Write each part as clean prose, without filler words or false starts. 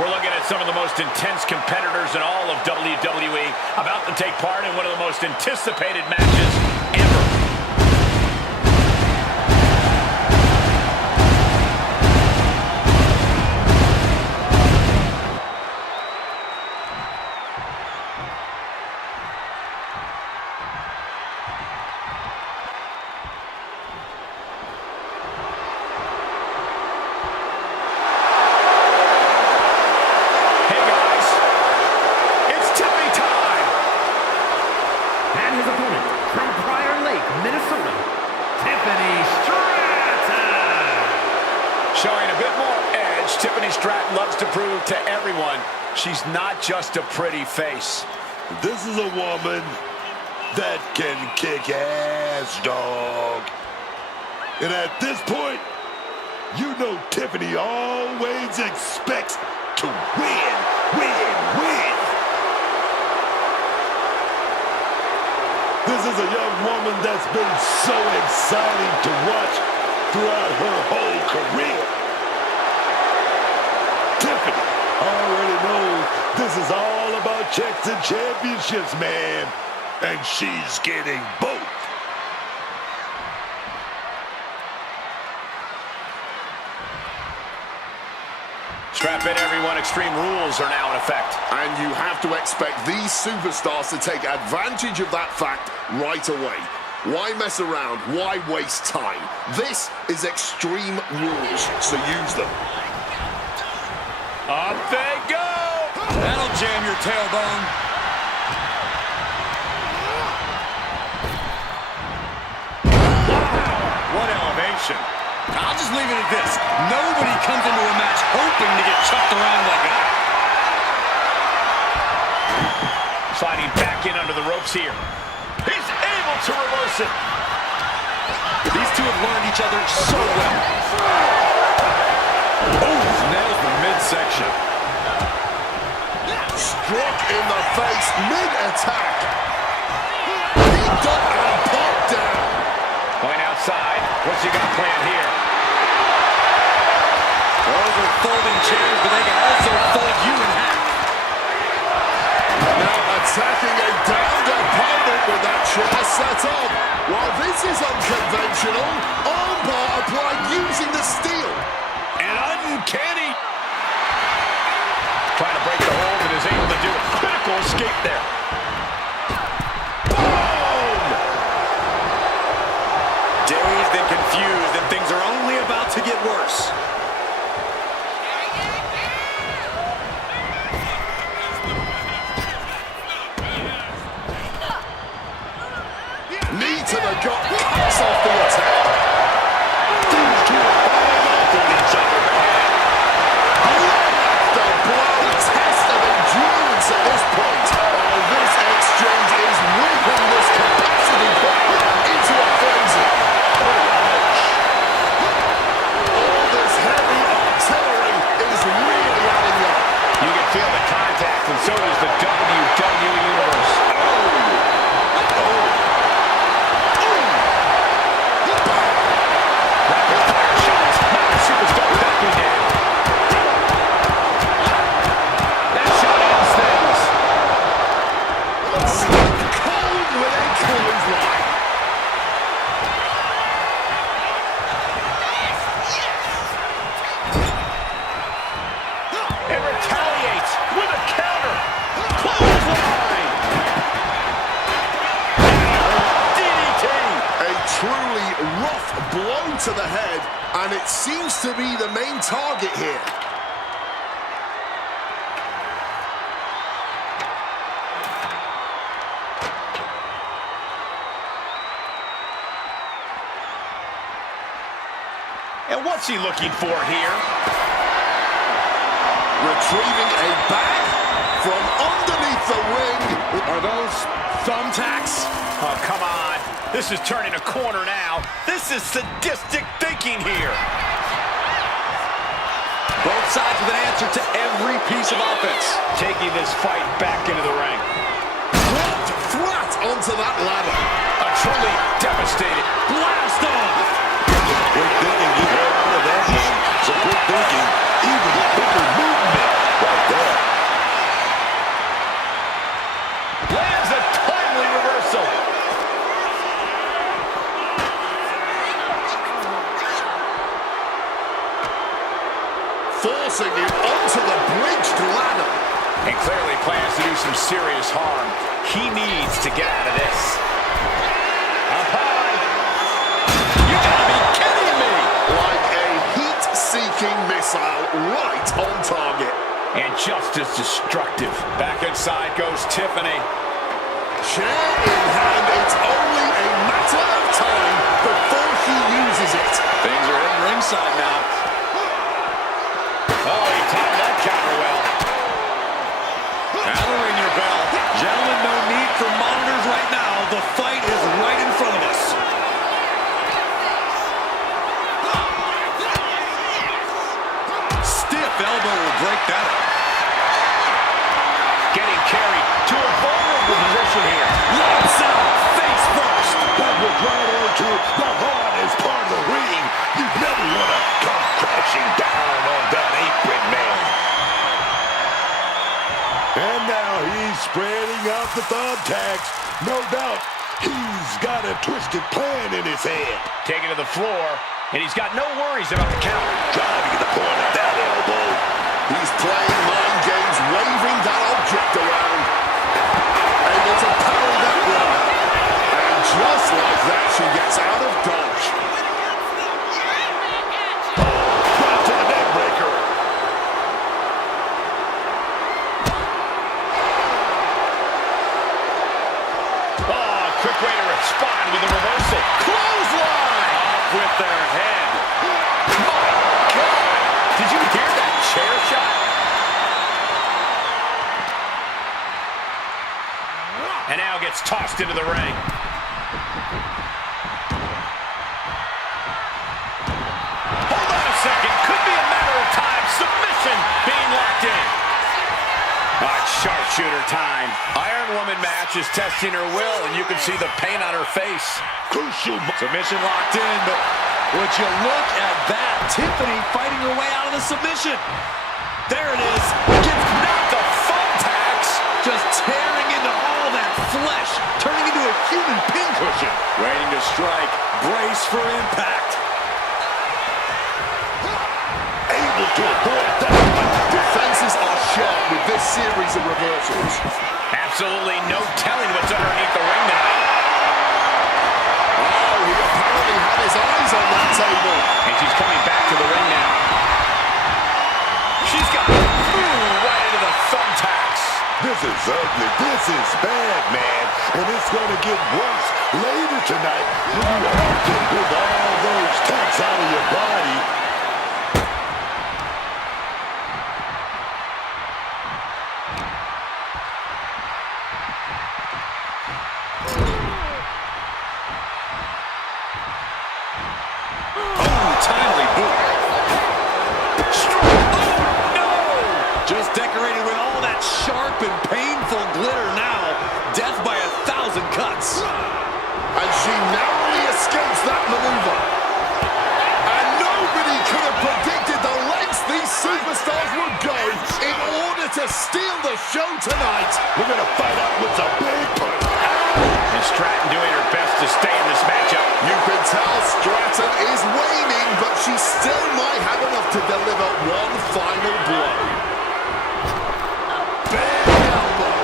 We're looking at some of the most intense competitors in all of WWE about to take part in one of the most anticipated matches ever. Showing a bit more edge, Tiffany Stratton loves to prove to everyone she's not just a pretty face. This is a woman that can kick ass, dog. And at this point, you know Tiffany always expects to win, win, win. This is a young woman that's been so exciting to watch throughout her whole career. Tiffany already knows this is all about checks and championships, man. And she's getting both. Strap in, everyone. Extreme rules are now in effect. And you have to expect these superstars to take advantage of that fact right away. Why mess around? Why waste time? This is Extreme Rules, so use them. Up they go! That'll jam your tailbone. Wow, what elevation. I'll just leave it at this. Nobody comes into a match hoping to get chucked around like that. Sliding back in under the ropes here. He's able to reverse it. These two have learned each other so well. Oh, nails the midsection. Struck in the face mid-attack. Picked up and popped down. Going outside. What's he got planned here? Those are folding chairs, but they can also fold you in half. Now attacking a downed opponent with that chair set up. While this is unconventional, armbar applied using the steel. And uncanny. Trying to break the hold and is able to do a critical escape there. Boom! Dazed and confused, and things are only about to get worse. Knee to the gut, cuts off the attack. These two are firing off on each other. The blow, test of endurance at this point. Oh, this exchange is whipping this capacity player into a frenzy. All this heavy artillery is really adding up. You can feel the contact, and so does the WWE Universe. To the head, and it seems to be the main target here. And what's he looking for here? Retrieving a bag from underneath the ring. Are those thumbtacks? Oh, come on. This is turning a corner now. This is sadistic thinking here. Both sides with an answer to every piece of offense. Taking this fight back into the ring. Dropped flat onto that ladder. A truly devastating blast off. Quick thinking, you heard all of that, man. So quick thinking, even quicker movement. serious harm. He needs to get out of this. Up high. You gotta be kidding me! Like a heat-seeking missile right on target. And just as destructive. Back inside goes Tiffany. Chair in hand, it's only a matter of time before she uses it. Things are hitting ringside now. Oh, he timed that counter well. Now the ringer bell. Gentlemen, no need for monitors right now. The fight is right in front of us. Stiff elbow will break that up. Getting carried to a vulnerable position here. Lights out, face first. That was right onto the hardest part of the ring. You never want to come crashing down on that apron, man. And now he's spreading out the thumbtacks. No doubt he's got a twisted plan in his head. Taken to the floor, and he's got no worries about the counter. Driving the point of that elbow. He's playing mind games, waving that object around. Able to parry that one. And just like that, she gets out of dodge. Right to the neck breaker. Oh, quick way to respond with a reversal. Clothesline! Off with their head. My God! Did you hear that chair shot? And now gets tossed into the ring. Hold on a second. Could be a matter of time. Submission being locked in. All right, sharpshooter time. Iron Woman match is testing her will, and you can see the pain on her face. Crucial. Submission locked in, but would you look at that? Tiffany fighting her way out of the submission. There it is. Gets knocked the thumbtacks. Just tearing into all that flesh, turning into a human pincushion. Waiting to strike. Brace for impact. Able to avoid that one. Defenses are sharp with this series of reversals. Absolutely no telling what's underneath the ring tonight. Oh, he apparently had his eyes on that table. And she's coming back to the ring now. She's got right into the thumbtacks. This is ugly. This is bad, man. And it's going to get worse later tonight when you have to with all those tacks out of your body. Oh, timely boot. Oh, no! Just decorated with all that sharp and painful glitter now. Death by 1,000 cuts. And she narrowly escapes that maneuver. And nobody could have predicted the lengths these superstars would go in order to steal the show tonight. We're going to fight out with a big punch. And Stratton doing her best to stay in this matchup. You can tell Stratton is waning, but she still might have enough to deliver one final blow. Big elbow.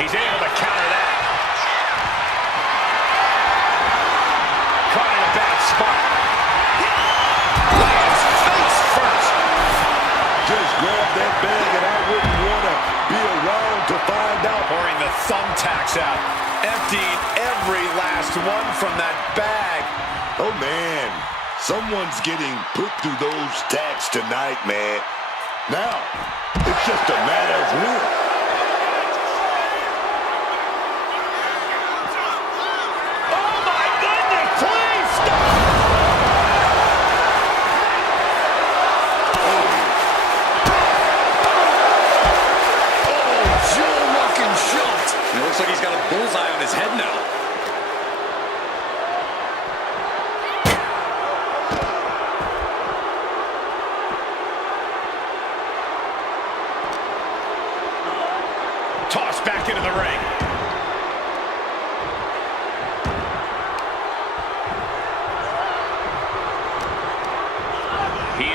He's able to counter that. Caught in a bad spot. Lands face first. Just grab that bag and I wouldn't want to be around to find out. Pouring the thumbtacks out. Emptying every last one from that bag. Oh, man. Someone's getting put through those tacks tonight, man. Now, it's just a matter of when. Oh my goodness, please stop! Oh, jaw-locking shot. It looks like he's got a bullseye on his head now.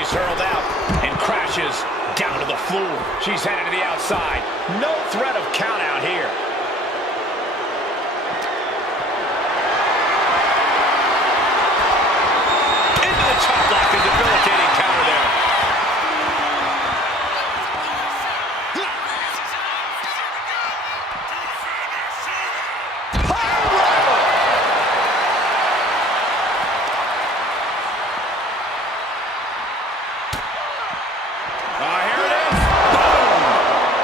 She's hurled out and crashes down to the floor. She's headed to the outside. No threat of count out here. Into the chop block, a debilitating counter there. Here it is. Boom!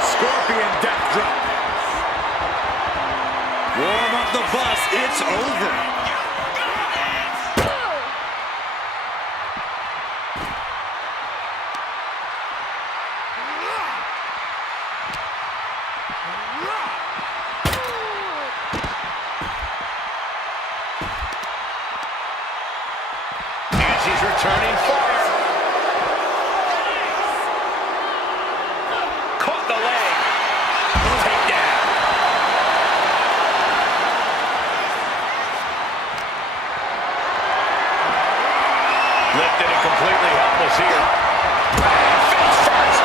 Scorpion death drop. Warm up the bus. It's over. And she's returning fire. Caught the leg. Takedown. Lifted and completely helpless here. Face first.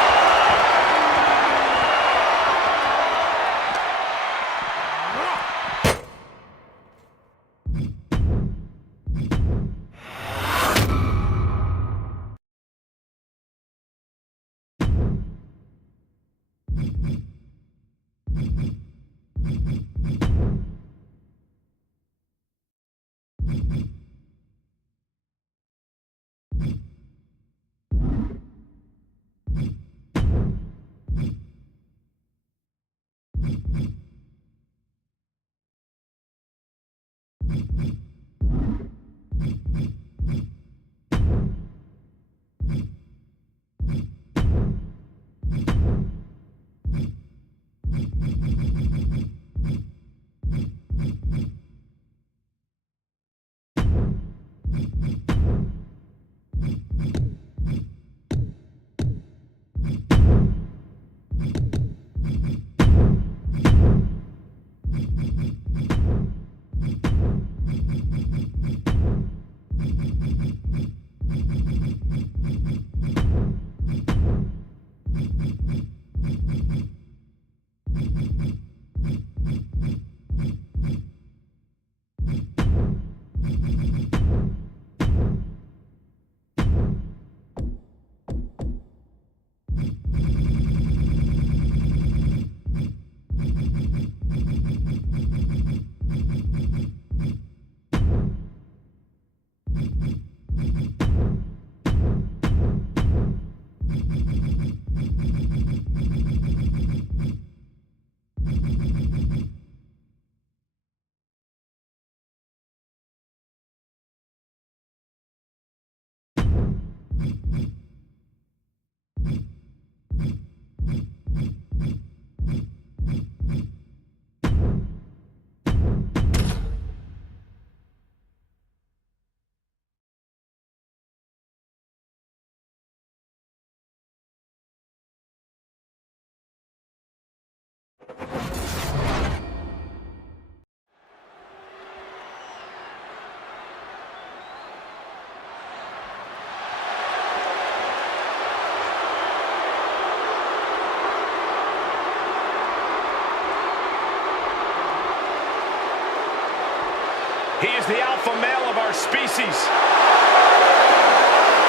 He is the alpha male of our species.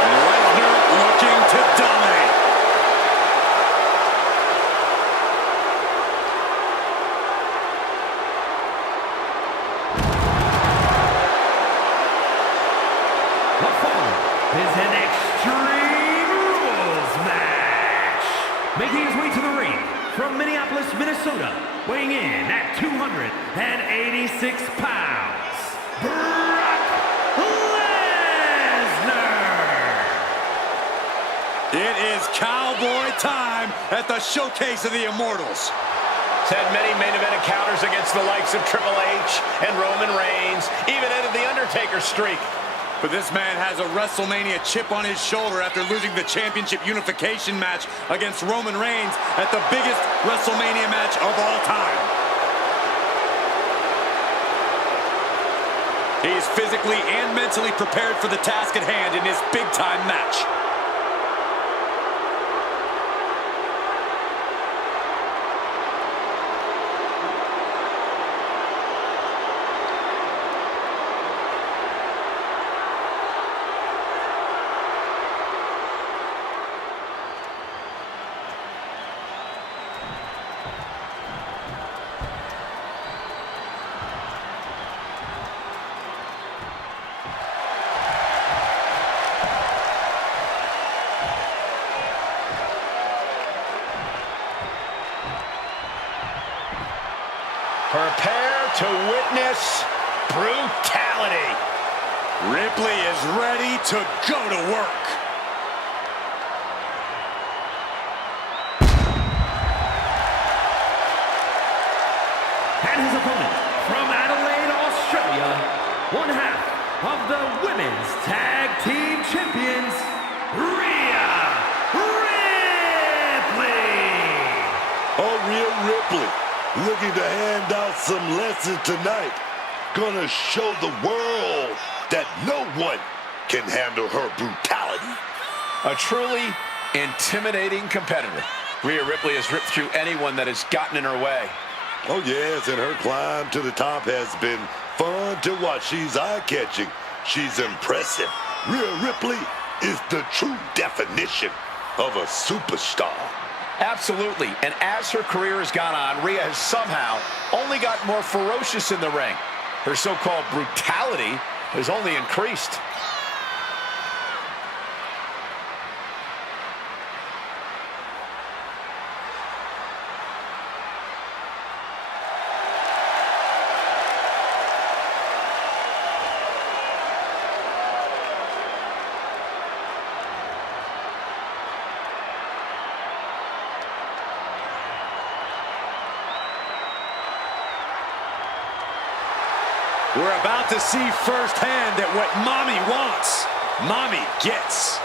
Lesnar looking to dominate. The following is an Extreme Rules match. Making his way to the ring from Minneapolis, Minnesota, weighing in at 286 pounds, Brock Lesnar. It is cowboy time at the Showcase of the Immortals. He's had many main event encounters against the likes of Triple H and Roman Reigns, even ended the Undertaker streak. But this man has a WrestleMania chip on his shoulder after losing the championship unification match against Roman Reigns at the biggest WrestleMania match of all time. He is physically and mentally prepared for the task at hand in his big-time match. to witness brutality. Ripley is ready to go to work. And his opponent from Adelaide, Australia, one half of the Women's Tag Team Champions, Rhea Ripley. Oh, Rhea Ripley, looking to hand out some lessons tonight. Gonna show the world that no one can handle her brutality. A truly intimidating competitor. Rhea Ripley has ripped through anyone that has gotten in her way. Oh, yes, and her climb to the top has been fun to watch. She's eye-catching. She's impressive. Rhea Ripley is the true definition of a superstar. Absolutely, and as her career has gone on, Rhea has somehow only got more ferocious in the ring. Her so-called brutality has only increased. We're about to see firsthand that what Mommy wants, Mommy gets.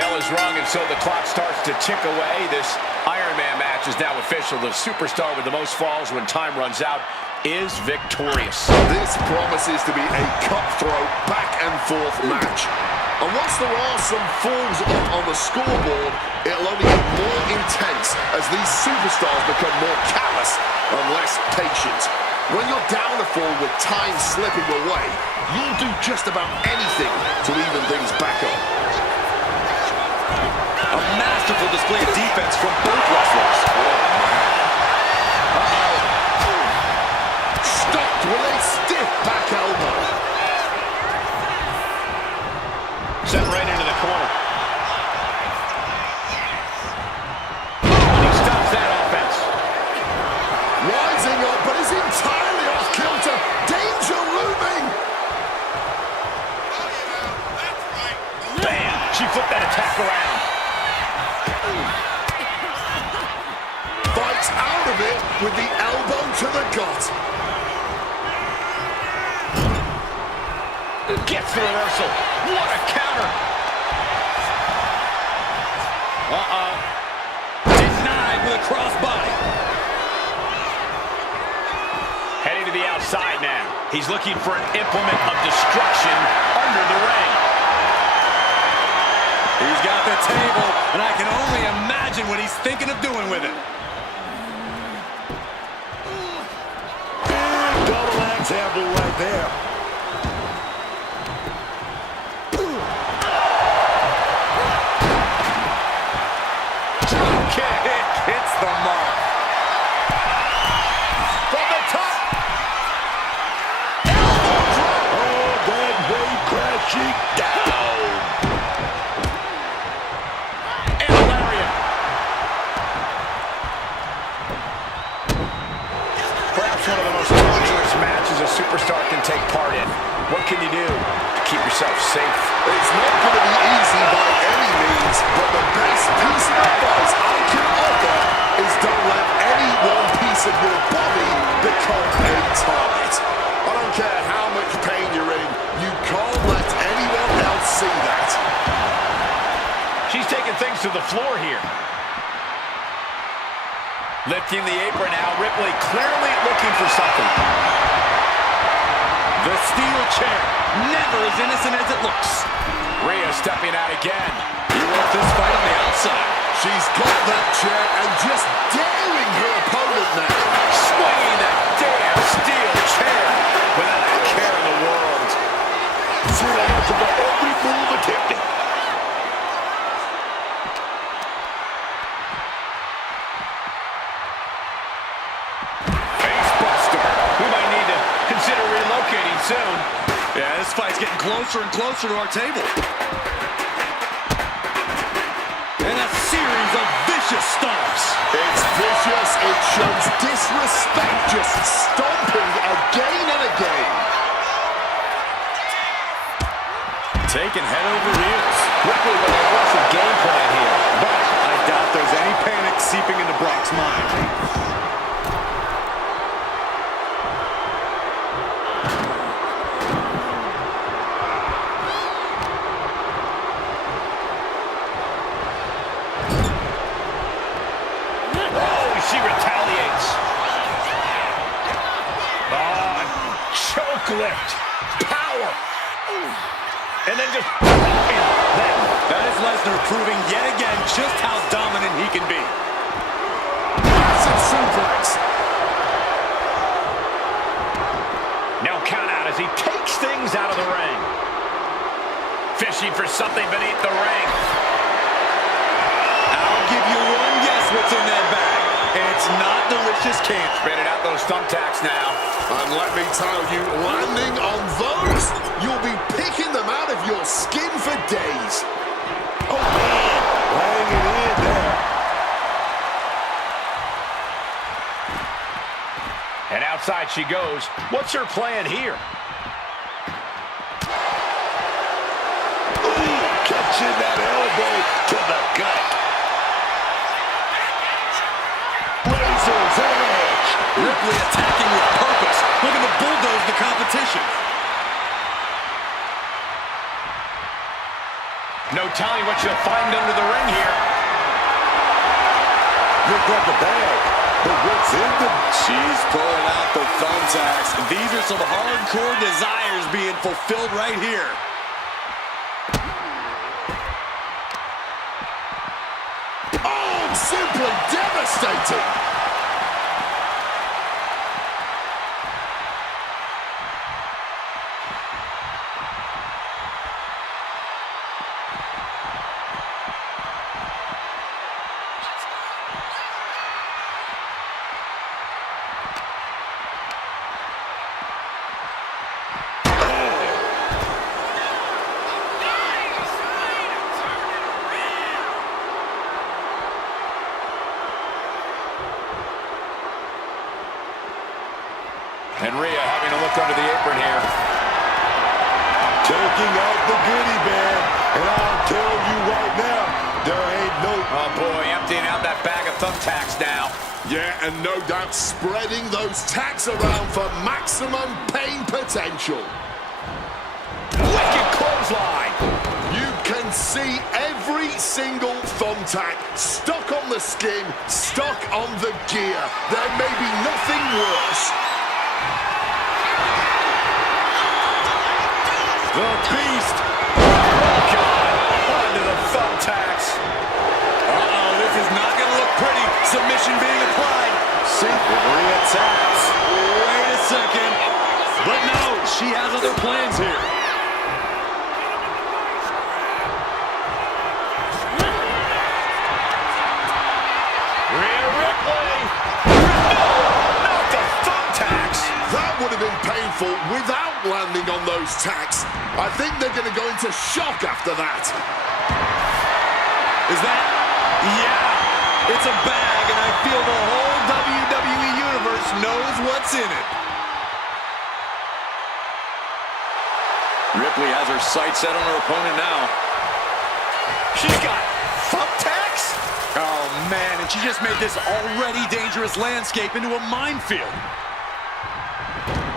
Bell is rung, and so the clock starts to tick away. This Iron Man match is now official. The superstar with the most falls when time runs out is victorious. This promises to be a cutthroat back-and-forth match. And once there are some falls up on the scoreboard, it'll only get more intense as these superstars become more callous and less patient. When you're down a fall with time slipping away, you'll do just about anything to even things back up. A masterful display of defense from both wrestlers. Stopped with a stiff back elbow. Sent right into the corner. And he stops that offense. Rising up, but is entirely off kilter. Danger looming. Bam! She flipped that attack around. Fights out of it with the elbow to the gut. Gets the reversal. What a counter. Uh-oh. Denied with a crossbody. Heading to the outside now. He's looking for an implement of destruction under the ring. He's got the table, and I can only imagine what he's thinking of doing with it. Double axe handle right there. Kick hits the mark. From the top. Oh, that way crashing down. And a lariat. Perhaps one of the most dangerous matches a superstar can take part in. What can you do to keep yourself safe? It's not going to be easy by any means, but the best piece of advice I can offer is don't let any one piece of your body become a target. I don't care how much pain you're in, you can't let anyone else see that. She's taking things to the floor here. Lifting the apron now, Ripley clearly looking for something. The steel chair, never as innocent as it looks. Rhea stepping out again. You want this fight on the outside. She's got that chair and just daring her opponent now. Swinging that damn steel chair without a care in the world. See the answer to every move attempted. Face buster. We might need to consider relocating closer and closer to our table. And a series of vicious stomps. It's vicious. It shows disrespect, just stomping again and again. Taking head over heels. Quickly with an aggressive game plan here. But I doubt there's any panic seeping into Brock's mind. She retaliates. Choke lift. Power. And then just That is Lesnar proving yet again just how dominant he can be. Massive suplex. no count out as he takes things out of the ring. Fishing for something beneath the ring. I'll give you one guess what's in that bag. It's not delicious candy. Spinning out those thumbtacks now. And let me tell you, landing on those, you'll be picking them out of your skin for days. Oh, man. Laying it in there. And outside she goes. What's her plan here? Ooh, catching that elbow to the gut. Razor's edge. Ripley attacking with purpose, looking to bulldoze the competition. No telling what she'll find under the ring here. Look at the bag. But what's in the... She's pulling out the thumbtacks. These are some hardcore desires being fulfilled right here. Oh, simply devastating. And Rhea having to look under the apron here. Taking out the goodie bag. And I'll tell you right now, there ain't no... Oh boy, emptying out that bag of thumbtacks now. Yeah, and no doubt spreading those tacks around for maximum pain potential. Wicked clothesline. You can see every single thumbtack stuck on the skin, stuck on the gear. There may be nothing worse. The Beast. God, onto the thumbtacks. Uh-oh, this is not going to look pretty. Submission being applied. See, Rhea attacks. Wait a second. But no, she has other plans here. Rhea Ripley. No, not the thumbtacks. That would have been painful without landing on those tacks. I think they're going to go into shock after that. Is that? Yeah. It's a bag, and I feel the whole WWE Universe knows what's in it. Ripley has her sights set on her opponent now. She's got thumbtacks? Oh, man, and she just made this already dangerous landscape into a minefield.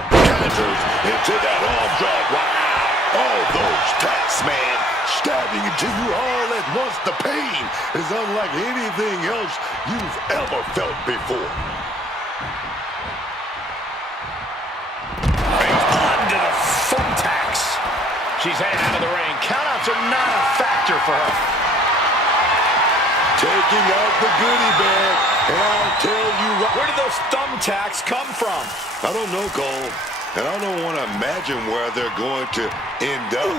Counters into that arm drag. Wow. All those tacks, man. Stabbing into you all at once. The pain is unlike anything else you've ever felt before. Onto the thumbtacks. She's heading out of the ring. Countouts are not a factor for her. Taking out the goodie bag. And I'll tell you what. Where did those thumbtacks come from? I don't know, Cole. And I don't want to imagine where they're going to end up.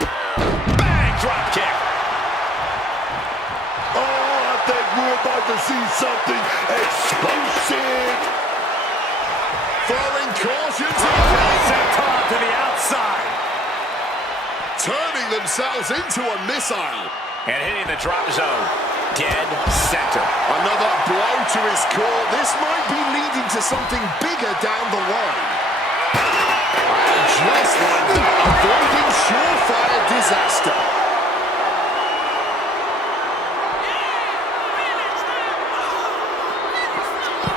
Bang! Drop kick. Oh, I think we're about to see something explosive. Throwing caution to the Set top to the outside. turning themselves into a missile. And hitting the drop zone. Dead center. Another blow to his core. This might be leading to something bigger down the line. And just like that, avoiding surefire disaster.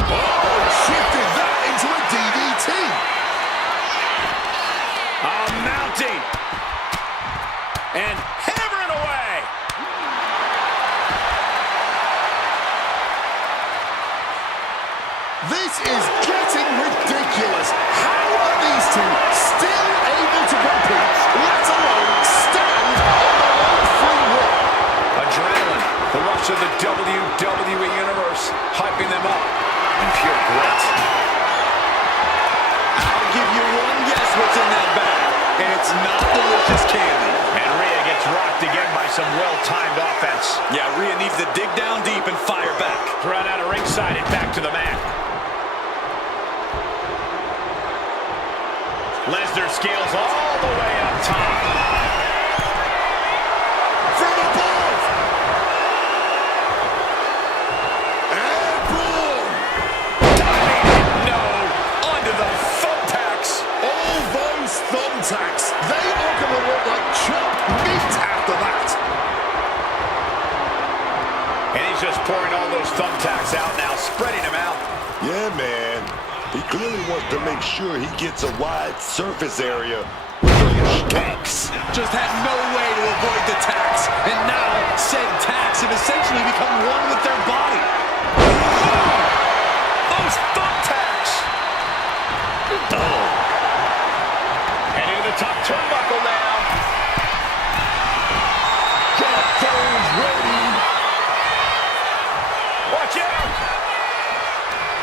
Oh, shifted that into a DDT. Mounting. And hammering away. This is getting ridiculous. How are these two still able to compete, let alone stand on their own free will? Adrenaline. The rush of the WWE Universe. Hyping them up. And pure grit. I'll give you one guess what's in that bag, and it's not delicious candy. And Rhea gets rocked again by some well-timed offense. Yeah, Rhea needs to dig down deep and fire back. Thrown out of ringside and back to the mat. Lesnar scales all the way up top. From above! And boom! No, onto the thumbtacks. All those thumbtacks, they are going to look like chopped meat after that. And he's just pouring all those thumbtacks out now, spreading them out. Yeah, man. He clearly wants to make sure he gets a wide surface area with those tacks. Just had no way to avoid the tacks, and now said tacks have essentially become one with their body. Those thumbtacks. Oh. Heading to the top turnbuckle now. Drop those ready. Watch out.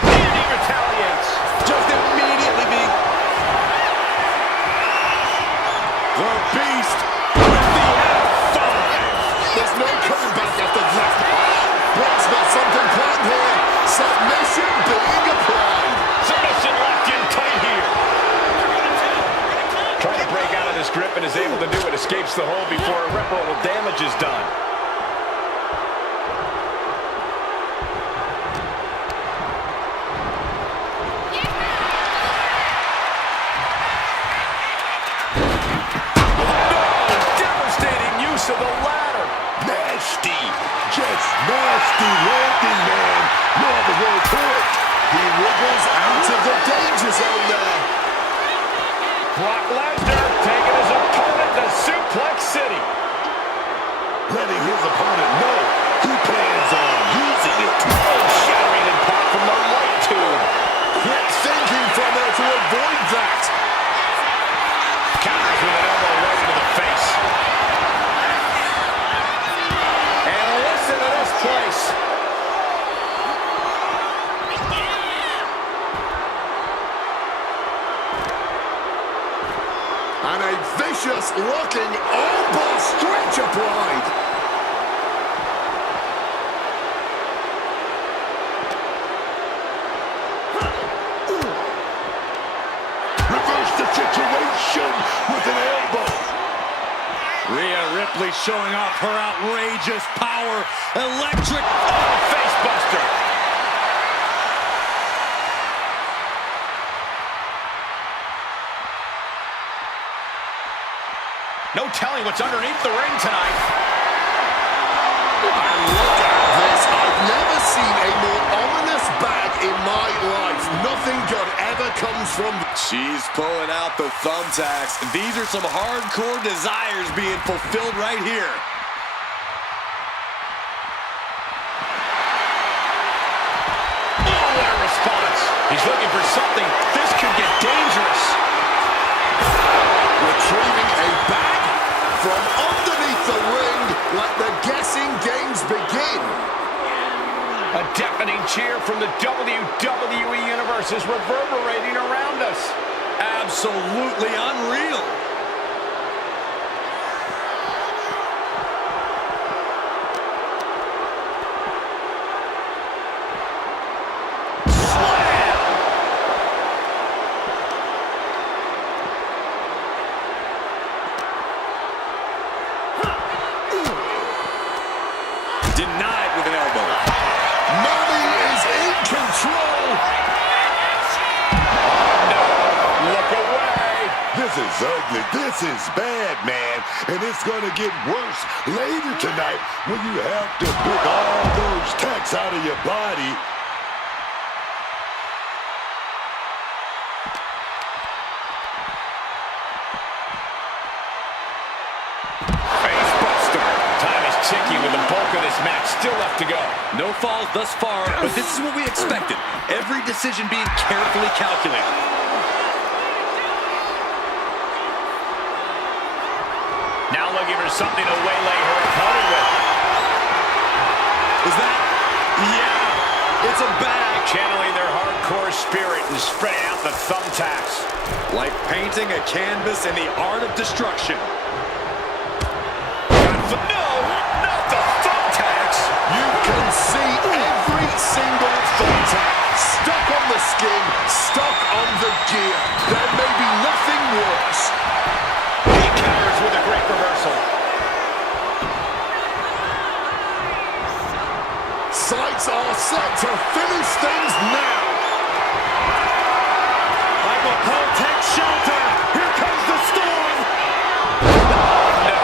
And he retaliates. Just immediately being... The Beast with the F5. There's no coming back after that. Brock's got something planned here. Submission being applied. Submission locked in tight here. Trying to break out of this grip and is able to do it. Escapes the hold before irreparable damage is done. To the ladder. Nasty. Just nasty landing, man. No other word for it. He wriggles out of the danger zone there. Brock Lesnar taking his opponent to Suplex City. Letting his opponent know he plans on using it. Shattering impact from the light tube. Quick thinking from her to avoid that. Counters with an elbow right into the face. Listen to this place. And a vicious looking elbow stretch applied. Reverse the situation with an elbow. Rhea Ripley showing off her outrageous power. Electric Face buster. No telling what's underneath the ring tonight. And look at this. I've never seen a more ominous bag in my life. Nothing good ever comes from... She's pulling out the thumbtacks. These are some hardcore desires being fulfilled right here. Oh, what a response. He's looking for something. This could get dangerous. Retrieving a bag from underneath the ring. Let the guessing games begin. A deafening cheer from the WWE Universe is reverberating around us. Absolutely unreal. is ugly. This is bad, man. And it's going to get worse later tonight when you have to pick all those tacks out of your body. Ticking with the bulk of this match still left to go. No falls thus far, but this is what we expected. Every decision being carefully calculated. Now looking for something to waylay her opponent with. Is that? Yeah, it's a bag. Channeling their hardcore spirit and spreading out the thumbtacks. Like painting a canvas in the art of destruction. You can see every single thumbtack stuck on the skin, stuck on the gear. There may be nothing worse. He counters with a great reversal. Sights are set to finish things now. Michael Cole takes shelter. Here comes the storm. Oh, no.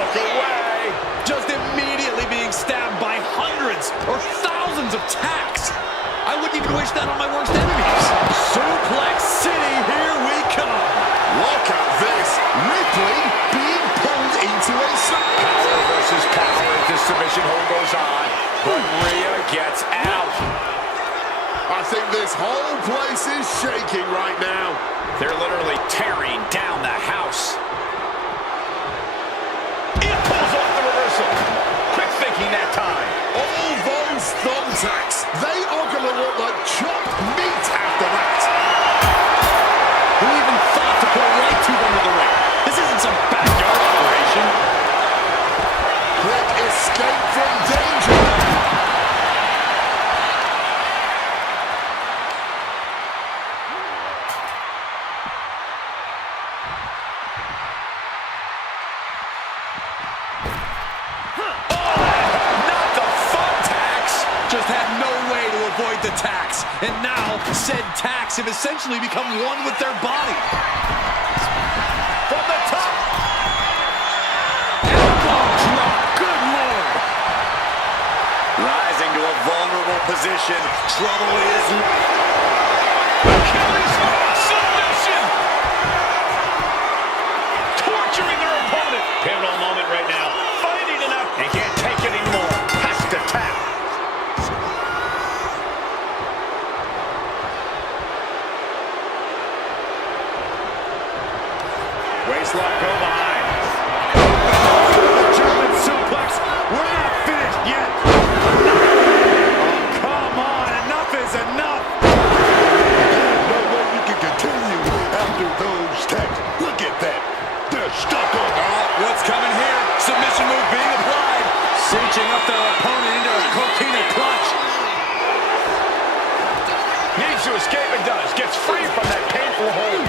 Look away. Just immediately being stabbed by hundreds or thousands of tacks. I wouldn't even wish that on my worst enemies. Suplex City, here we come. Look at this. Ripley being pulled into a power versus power as this submission hold goes on. But Rhea gets out. I think this whole place is shaking right now. They're literally tearing down the house. It pulls off the reversal. Quick thinking that time. All those thumbtacks, they are going to look like chopped meat after that. Who even thought to put a right tube under the ring? This isn't some backyard operation. Quick escape from danger. Just had no way to avoid the tacks. And now, said tacks have essentially become one with their body. From the top. Elbow drop. Good Lord. Rising to a vulnerable position. Trouble is... Achilles submission. Torturing their opponent. Pivotal moment right now. Fighting enough. He can't take it anymore. Has to tap. Waistlock go behind. German suplex. We're not finished yet. Oh, come on. Enough is enough. No way you can continue after those tacks. Look at that. They're stuck on. Oh, what's coming here? Submission move being applied. Cinching up their opponent into a coquina clutch. Needs to escape and does. Gets free from that painful hold.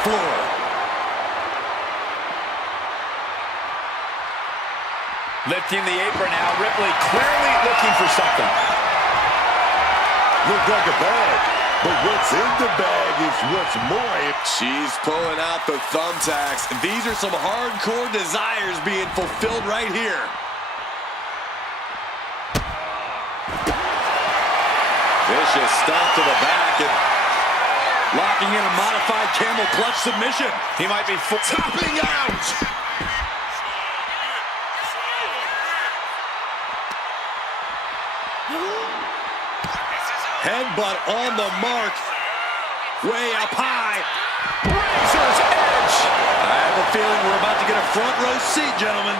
Floor. Lifting the apron now. Ripley clearly looking for something. Looked like a bag, but what's in the bag is what's more. She's pulling out the thumbtacks. These are some hardcore desires being fulfilled right here. Vicious stomp to the back and locking in a modified camel clutch submission. He might be tapping out. Headbutt on the mark. Way up high. Razor's edge. I have a feeling we're about to get a front row seat, gentlemen.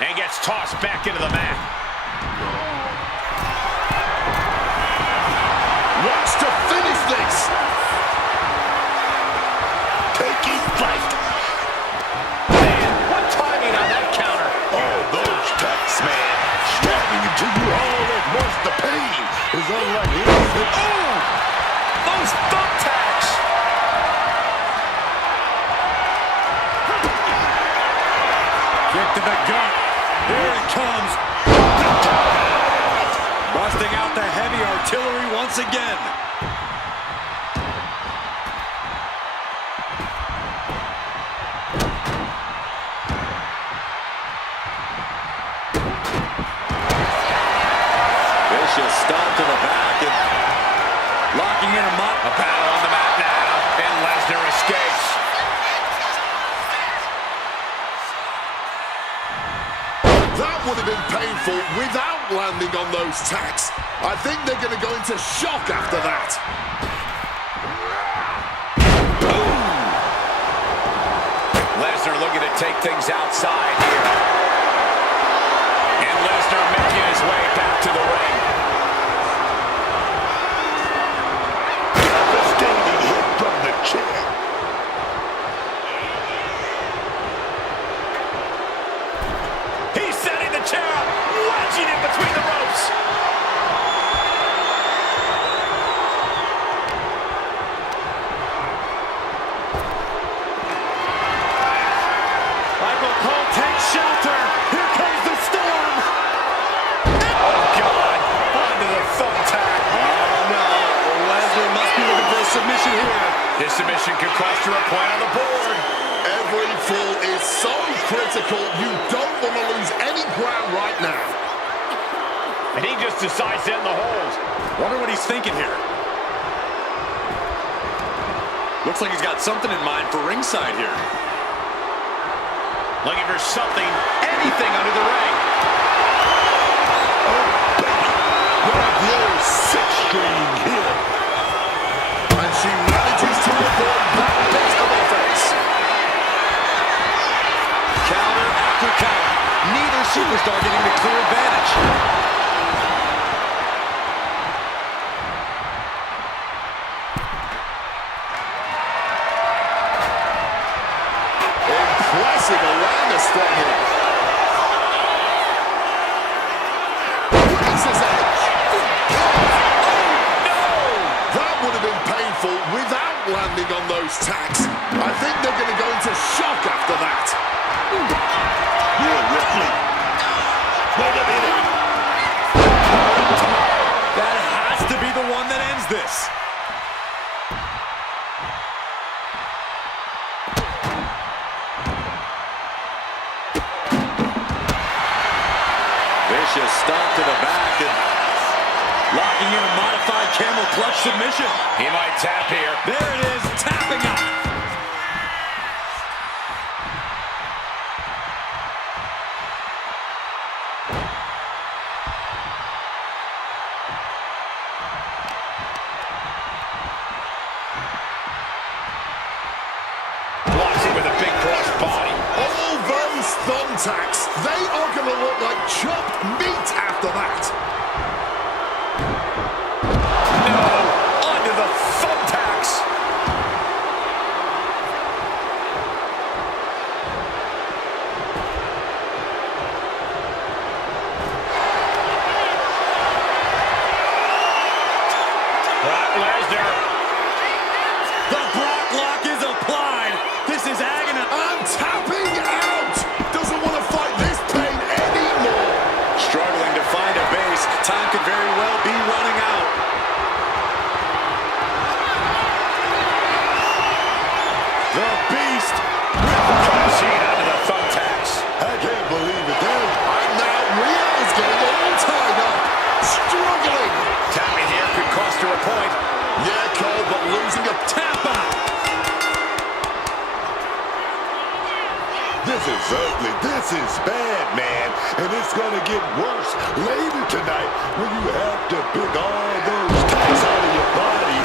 And gets tossed back into the mat. What chance to finish this. Taking flight. Man, what timing on that counter. Oh, those attacks, man. Stabbing into you all at once. The pain is unlike anything. Oh, those thumbtacks. Kick to the gut. Here it comes. Busting out the heavy artillery once again. Vicious stomp to the back and locking in a mop. A battle on the mat now, and Lesnar escapes. That would have been painful without landing on those tacks. I think they're going to go into shock after that. Lesnar looking to take things outside here. And Lesnar making his way back to the ring. Devastating hit from the chair. He's setting the chair up, wedging it between the ropes. Michael Cole takes shelter. Here comes the storm. Oh, God. Onto the thumbtack. Oh, no. Lesnar must be looking for a submission here. This submission could cost her a point on the board. Every fall is so critical. You don't want to lose any ground right now. And he just decides to end the hold. Wonder what he's thinking here. Looks like he's got something in mind for ringside here. Looking for something, anything under the ring. Grab the old six-string here. And she manages to avoid that bit of offense. Counter after counter. Neither superstar getting the clear advantage. Impressive awareness from him. Razor's edge. That would have been painful without landing on those tacks. I think they're going to go into shock after that. Here, Ripley. Wait a minute. That has to be the one that ends this. Vicious stomp to the back and locking in a modified camel clutch submission. He might tap here. There it is, tapping out. Blocks it with a big cross body. All those thumbtacks, they are going to look like chopped meat after that. No, onto the thumbtacks. Lesnar. The Brock lock is applied. This is agony. I'm tapping out. Doesn't want to fight this pain anymore. Struggling to find a base. Time could very well be running out. The Beast. Crashing onto the thumbtacks. I can't believe it. And now Rio's getting all tied up. Struggling. Tapping here could cost her a point. Yeah, Cole, but losing a tap out. This is ugly. This is bad, man. And it's going to get worse later tonight when you have to pick all those tacks out of your body.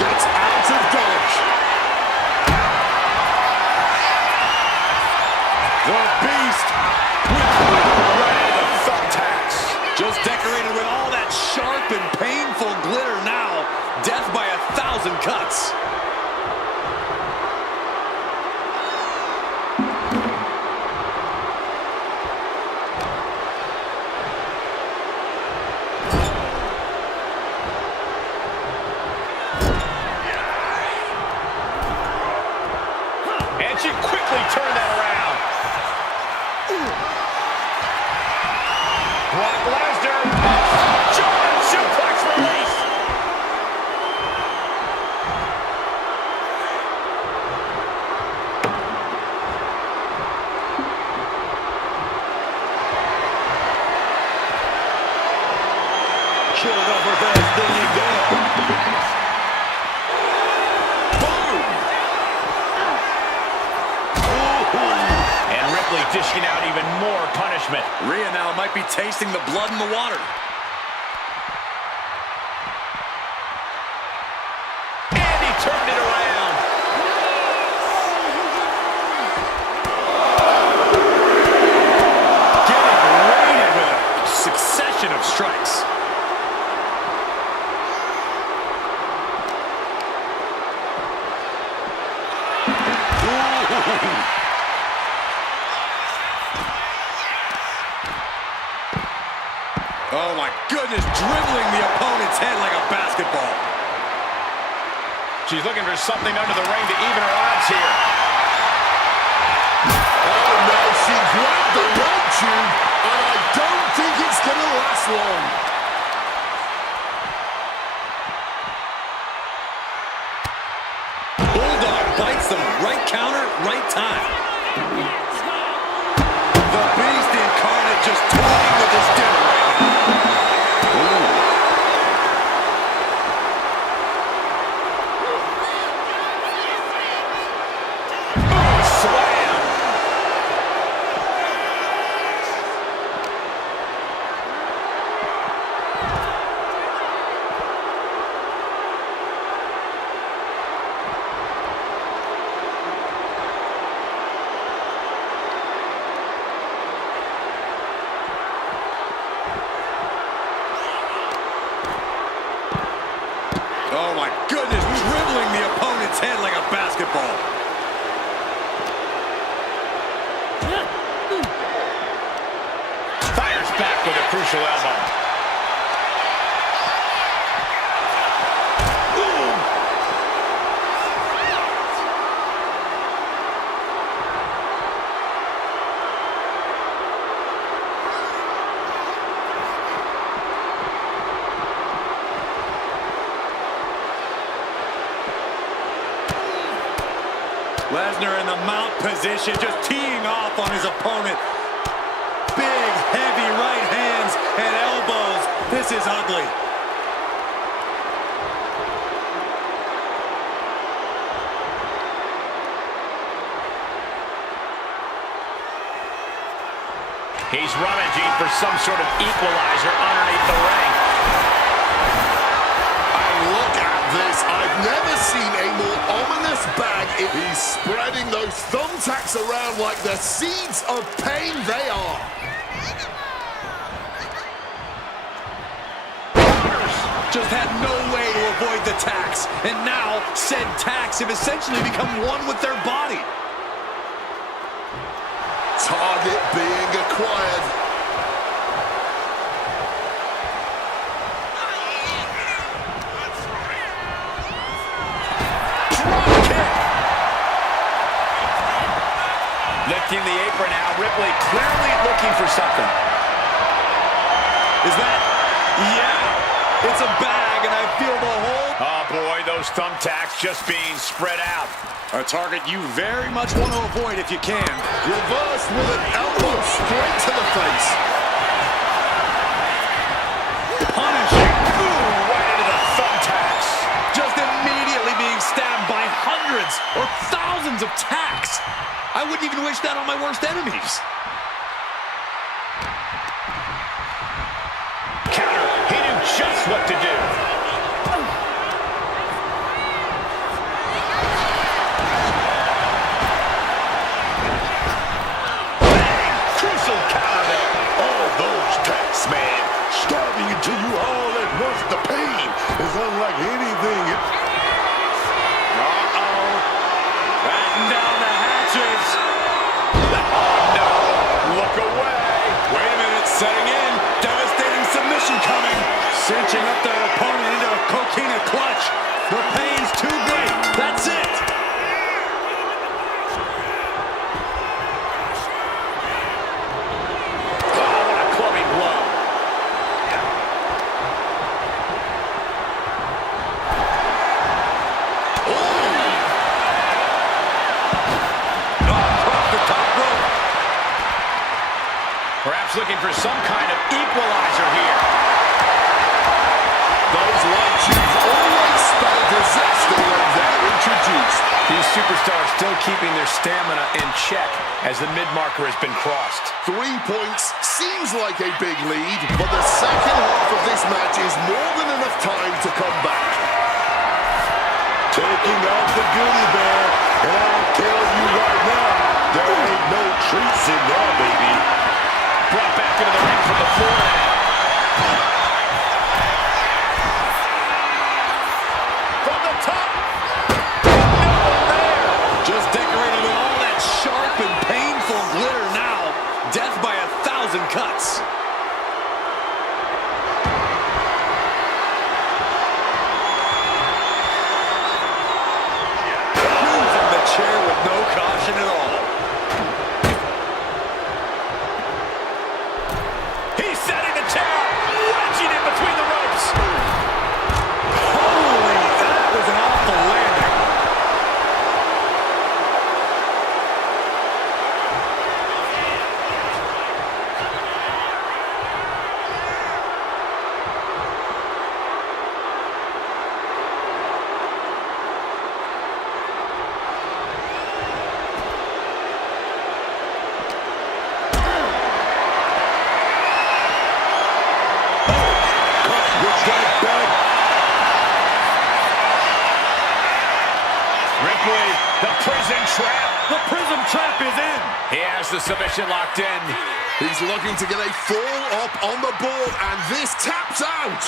Gets out of dodge. The Beast. Right into the thumbtacks. been painful glitter, now death by 1,000 cuts. And she quickly turned that around. Brock Lesnar. German suplex release. Showing off her best thinking there. And Ripley dishing out even more punishment. Rhea now might be tasting the blood in the water. And he turned it around. Getting raided with a succession of strikes. Oh my goodness, dribbling the opponent's head like a basketball. She's looking for something under the ring to even her odds here. Oh no, she grabbed the rope tube, and I don't think it's going to last long. Bulldog bites them. Right counter, right time. The Beast incarnate just toying with his dinner right now. Slam. Oh my goodness, dribbling the opponent's head like a basketball. Fires back with a crucial elbow. Lesnar in the mount position, just teeing off on his opponent. Big, heavy right hands and elbows. This is ugly. He's rummaging for some sort of equalizer underneath the ring. Look at this. I've never seen a more ominous bag. He's spreading those thumbtacks around like the seeds of pain they are. Just had no way to avoid the tacks. And now, said tacks have essentially become one with their body. Target being acquired. Lifting the apron now, Ripley clearly looking for something. Is that? Yeah, it's a bag, and I feel the whole... Oh boy, those thumbtacks just being spread out. A target you very much want to avoid if you can. Reversed with an elbow straight to the face. Punishing. Ooh, right into the thumbtacks. Just immediately being stabbed by hundreds or thousands of tacks. I wouldn't even wish that on my worst enemies. Counter. He knew just what to do. Bang! Crucial counter there. All those tacks, man. Stabbing into you all at once The pain is unlike anything. Batten down the hatches. Oh, no. Look away. Wait a minute, setting in. Devastating submission coming. Cinching up their opponent into a coquina clutch. The pain's too great. That's it. Oh, what a clubbing blow. Perhaps looking for some kind of equalizer here. Those light tubes always spell disaster when they're introduced. These superstars still keeping their stamina in check as the mid-marker has been crossed. 3 points seems like a big lead, but the second half of this match is more than enough time to come back. Taking out the goodie bag, and I'll tell you right now, there ain't no treats in there, baby. Brought back into the ring from the forehead. From the top. No one there. Just decorated with all that sharp and painful glitter now. Death by 1,000 cuts. Cruising the chair with no caution at all. He's setting the chair up, wedging it between the ropes. Holy, that was an awful landing. Ripley, the prison trap. The prism trap is in. He has the submission locked in. He's looking to get a fall up on the board, and this taps out.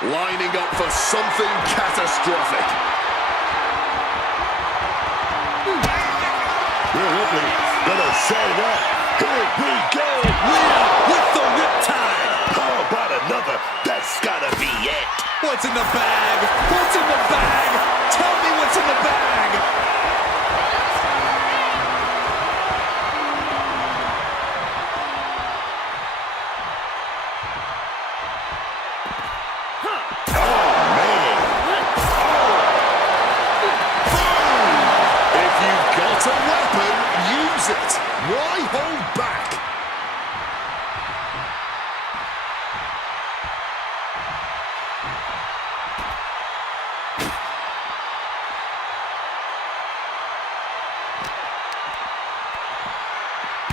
Lining up for something catastrophic. Ripley gonna set it up. Here we go. Rhea with the riptide. How about another? That's gotta be it. What's in the bag? What's in the bag? Tell me what's in the bag. Oh, man. If you've got a weapon, use it. Why hold back?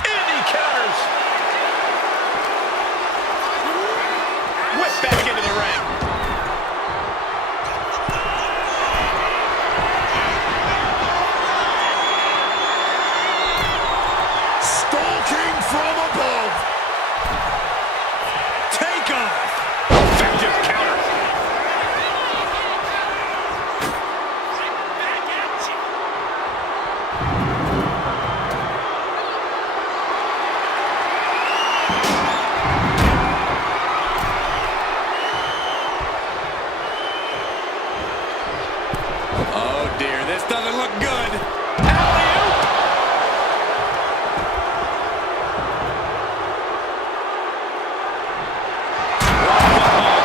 And he counters. Whip back into the ring. Stalking from above. Take off. Effective counter. Oh dear, this doesn't look good. Alley-oop.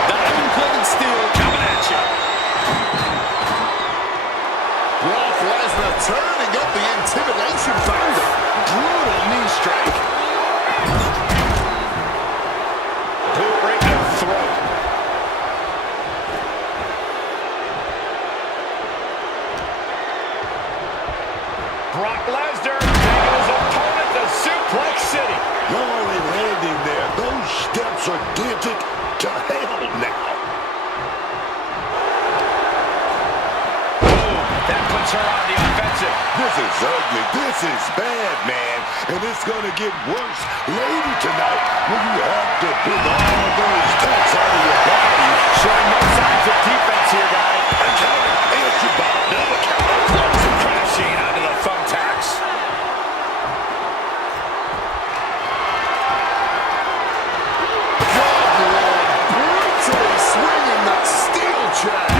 Diamond-plated steel coming at you. Brock Lesnar turning up the intimidation factor. Brutal knee strike. Boot right to the throat. Brock Lesnar taking his opponent to Suplex City. Not only landing there, those steps are dented to hell now. Boom. That puts her on the offensive. This is ugly. This is bad, man. and it's going to get worse later tonight when you have to pick all those tacks out of your body. Showing no signs of defense here, guys. A counter, answer by another counter. Crashing onto the thumbtacks. Brutally swinging that steel chair.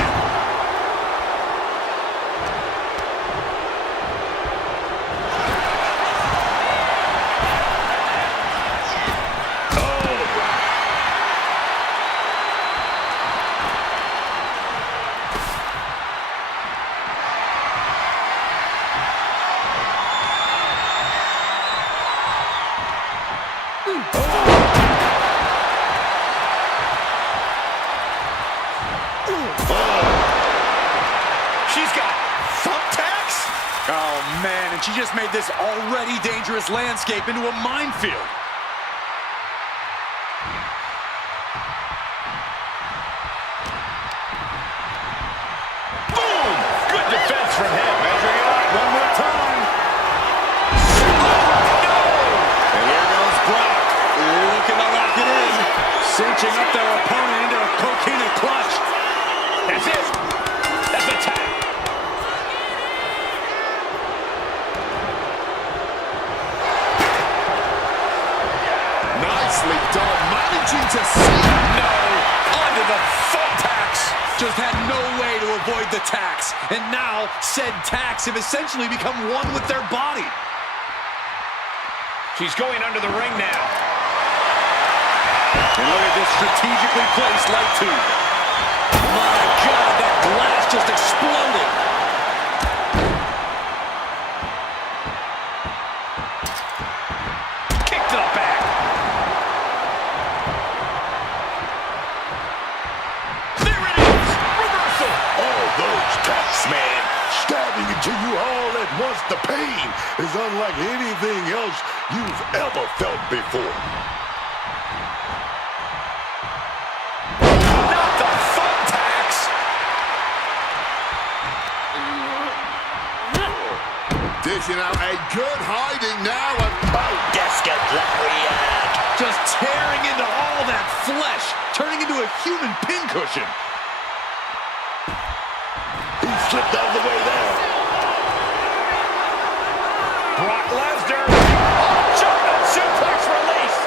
She's got thumbtacks? Oh, man, and she just made this already dangerous landscape into a minefield. Boom! Good defense from him. Measuring it up one more time. And here goes Brock, looking to lock it in, cinching up their opponent into a coquina clutch. That's it. That's a tap. Nicely done, managing to see. No. Onto the thumbtacks. Just had no way to avoid the tacks. And now, said tacks have essentially become one with their body. She's going under the ring now. And look at this strategically placed light tube. My God, that glass just exploded. Kick to the back. There it is. Reversal. All those tacks, man, stabbing into you all at once. The pain is unlike anything else you've ever felt before. Not the thumbtacks. Dishing out a good hiding now. And Just tearing into all that flesh, turning into a human pincushion. He slipped out of the way there. Brock Lesnar. Oh, German suplex release.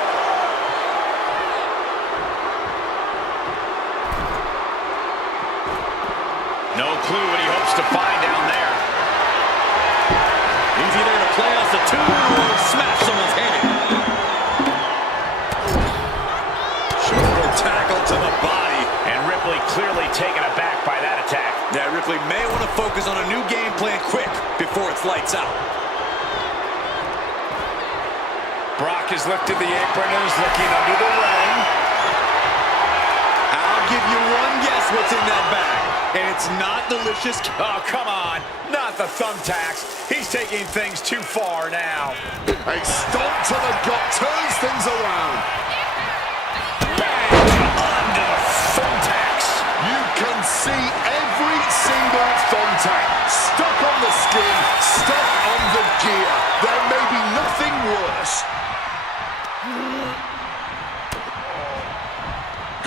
No clue what he hopes to find down there. Easy there to play us a two or smash someone's hand. Shoulder tackle to the body. And Ripley clearly taken aback by that attack. Yeah, Ripley may want to focus on a new game plan quick before it's lights out. Brock has lifted the apron and is looking under the ring. I'll give you one guess what's in that bag. And it's not delicious. Oh, come on. Not the thumbtacks. He's taking things too far now. a stomp to the gut turns things around. Bang! Onto the thumbtacks. You can see every single thumbtack stuck on the skin, stuck on the gear. There may be nothing worse.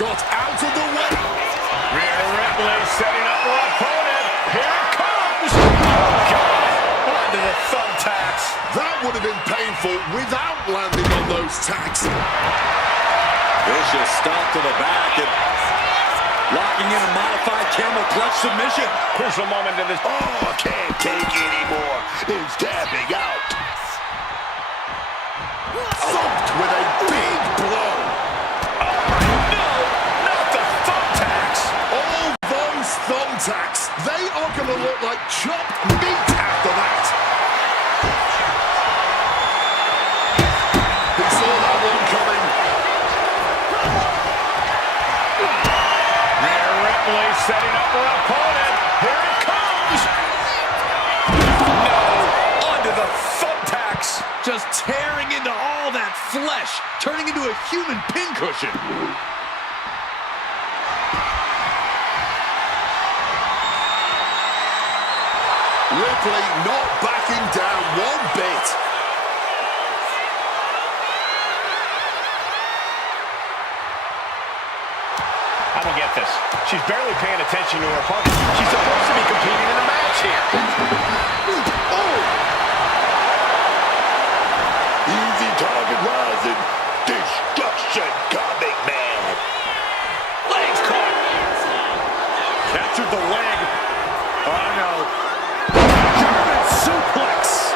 Got out of the way. Rhea Ripley setting up her opponent. Here it comes. Oh, God. Onto the thumbtacks. That would have been painful without landing on those tacks. Vicious stomp to the back and locking in a modified camel clutch submission. Crucial moment in this. Oh, can't take anymore. It's tapping out. Thumped with a big blow. No, not the thumbtacks. All those thumbtacks, they are going to look like chopped meat after that. He saw that one coming. Rhea Ripley setting up her opponent. Here it comes. No, onto the thumbtacks. Just tearing into all that flesh, turning into a human pincushion. Ripley not backing down one bit. I don't get this. She's barely paying attention to her opponent. She's supposed to be competing in a match here. Oh! Easy target rising. Destruction coming, man. Legs caught. Captured the leg. Oh, no. German suplex.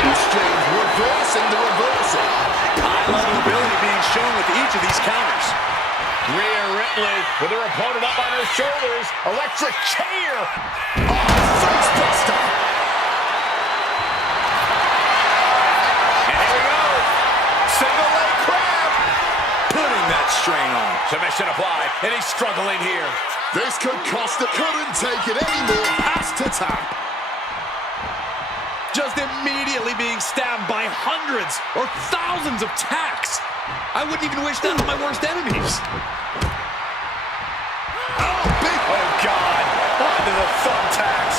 Exchange, reversing the reversal. High-level ability being shown with each of these counters. Rhea Ripley with her opponent up on her shoulders. Electric chair. Face buster. And here we go. Single leg crab. Putting that strain on. Submission applied. And he's struggling here. This could cost it. Couldn't take it anymore. Has to tap. Just immediately being stabbed by hundreds or thousands of tacks. I wouldn't even wish that on my worst enemies. Oh, God. Onto the thumbtacks.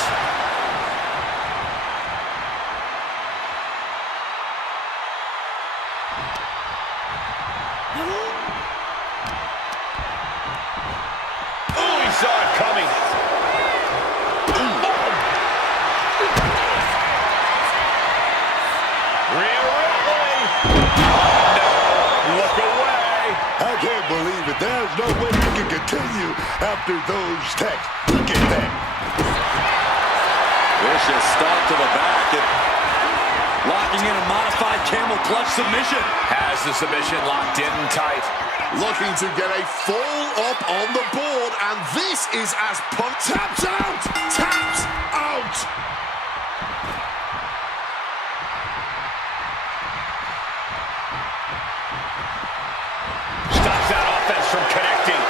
Oh, he saw it coming. Rhea Ripley. No, look away. I can't believe it. There's no way you can continue after those texts. Look at that. Vicious start to the back and locking in a modified camel clutch submission. Has the submission locked in tight. Looking to get a fall up on the board, and this is as punk. Taps out! Taps out! Stops that offense from connecting.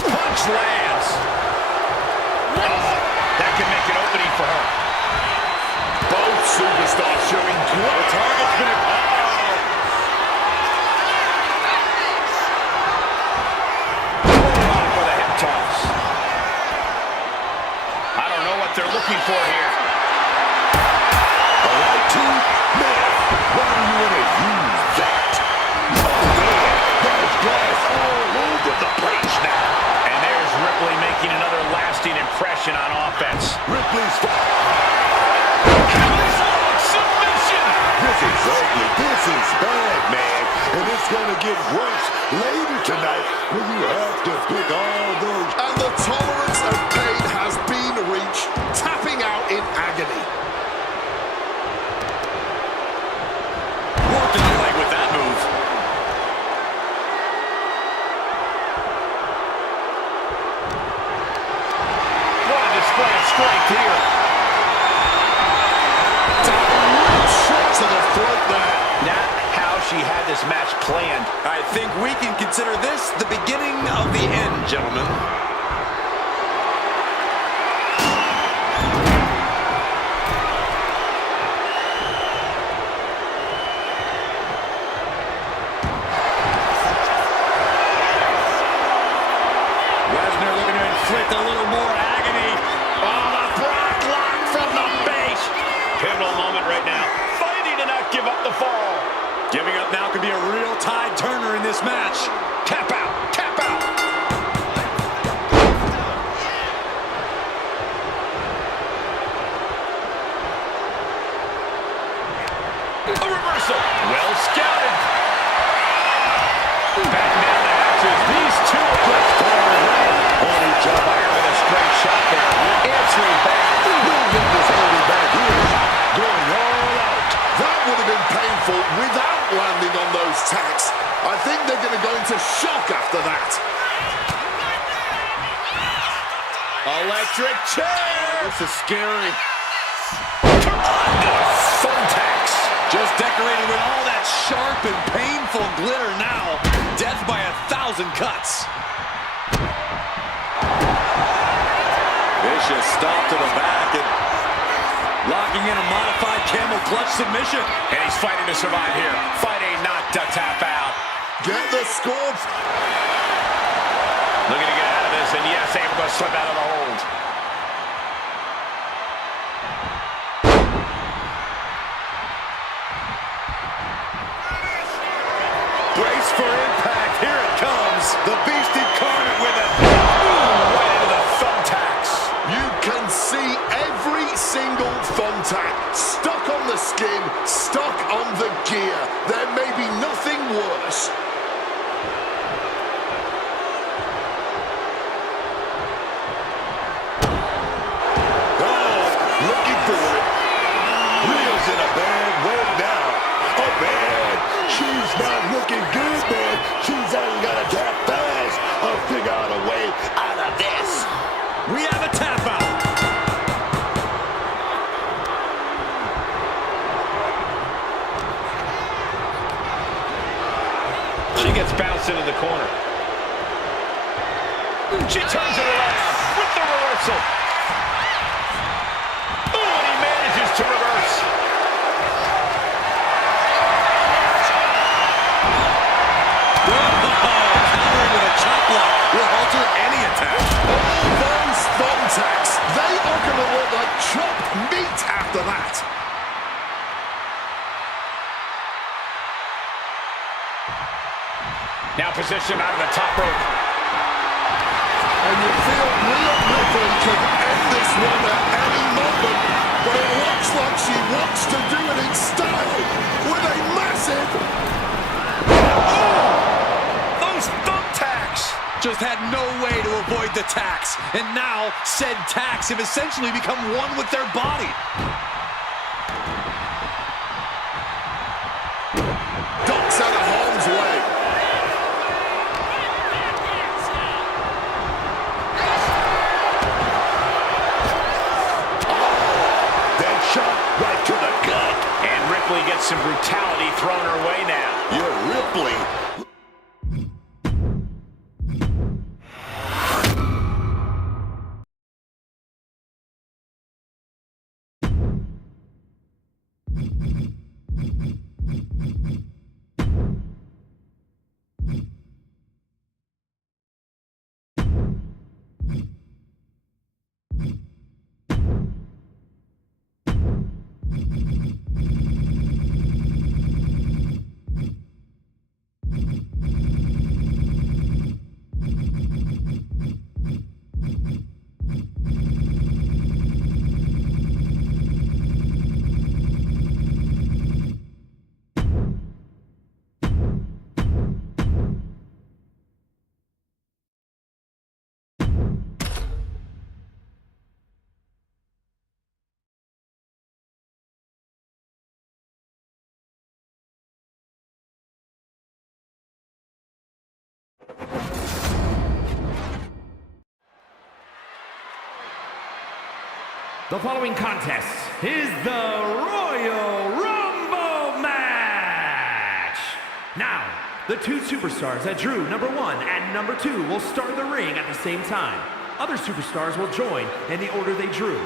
Punch lands. That can make an opening for her. Both superstars showing great. Target's gonna. Block with a hip toss. I don't know what they're looking for here. All right, team? Man, why do you want to use that? Oh, man, there's glass all over the place now. And there's Ripley making another lasting impression on offense. Ripley's... Submission! This is ugly. This is bad, man. And it's going to get worse later tonight when you have to pick all those... And the tolerance of pain has been reached, tapping out in agony. Working the leg with that move. What a display of strength here. Shot to the throat there. Not how she had this match planned. I think we can consider this the beginning of the end, gentlemen. Lesnar looking to inflict a little more agony. Oh, the Brock lock from the base. Pivotal moment right now. Fighting to not give up the fall. Giving up now could be a real tide turner in this match. Tap out. Tap out. A reversal. Well scouted. Back down the hatches. These two just pouring away. On each other. Fire with a straight shot there. Answering back. Moving this holding back here. Going all out. That would have been painful without landing on those tacks. I think they're going to go into shock after that. Electric chair. This is scary. Thumbtacks. Just decorating clutch submission. And he's fighting to survive here. Fighting not to tap out. Get the score. Looking to get out of this, and yes, able to slip out of the hold. Brace for impact. Here it comes. The Beast incarnate with it. Right into the thumbtacks. You can see every single thumbtack stuck on the skin, stuck on the gear. There may be nothing worse. Looking for it. Rhea's in a bad way now. Oh, man. She's not looking good, man. She's only got to tap fast or figure out a way out of this. We have a tap out. She gets bounced into the corner. She turns it around with the reversal. Oh, and he manages to reverse. Countering with a chop block will alter any attack. Those thumbtacks, they are going to look like chopped meat after that. Now positioned out of the top rope. And you feel Rhea Ripley could end this one at any moment, but it looks like she wants to do it in style with a massive... Those thumbtacks. Just had no way to avoid the tacks. And now, said tacks have essentially become one with their body. Ducks out of harm's way. That shot right to the gut. And Ripley gets some brutality thrown her way now. Yeah, Ripley. The following contest is the Royal Rumble match. Now, the two superstars that drew number 1 and number 2 will start the ring at the same time. Other superstars will join in the order they drew.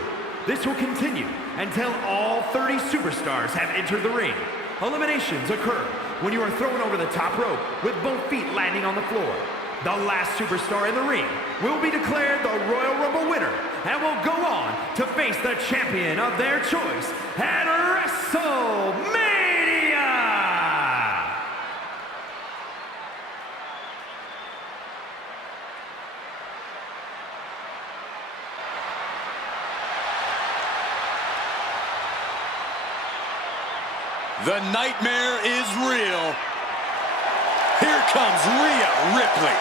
This will continue until all 30 superstars have entered the ring. Eliminations occur when you are thrown over the top rope with both feet landing on the floor. The last superstar in the ring will be declared the Royal Rumble winner and will go on to face the champion of their choice at WrestleMania! The nightmare is real. Here comes Rhea Ripley.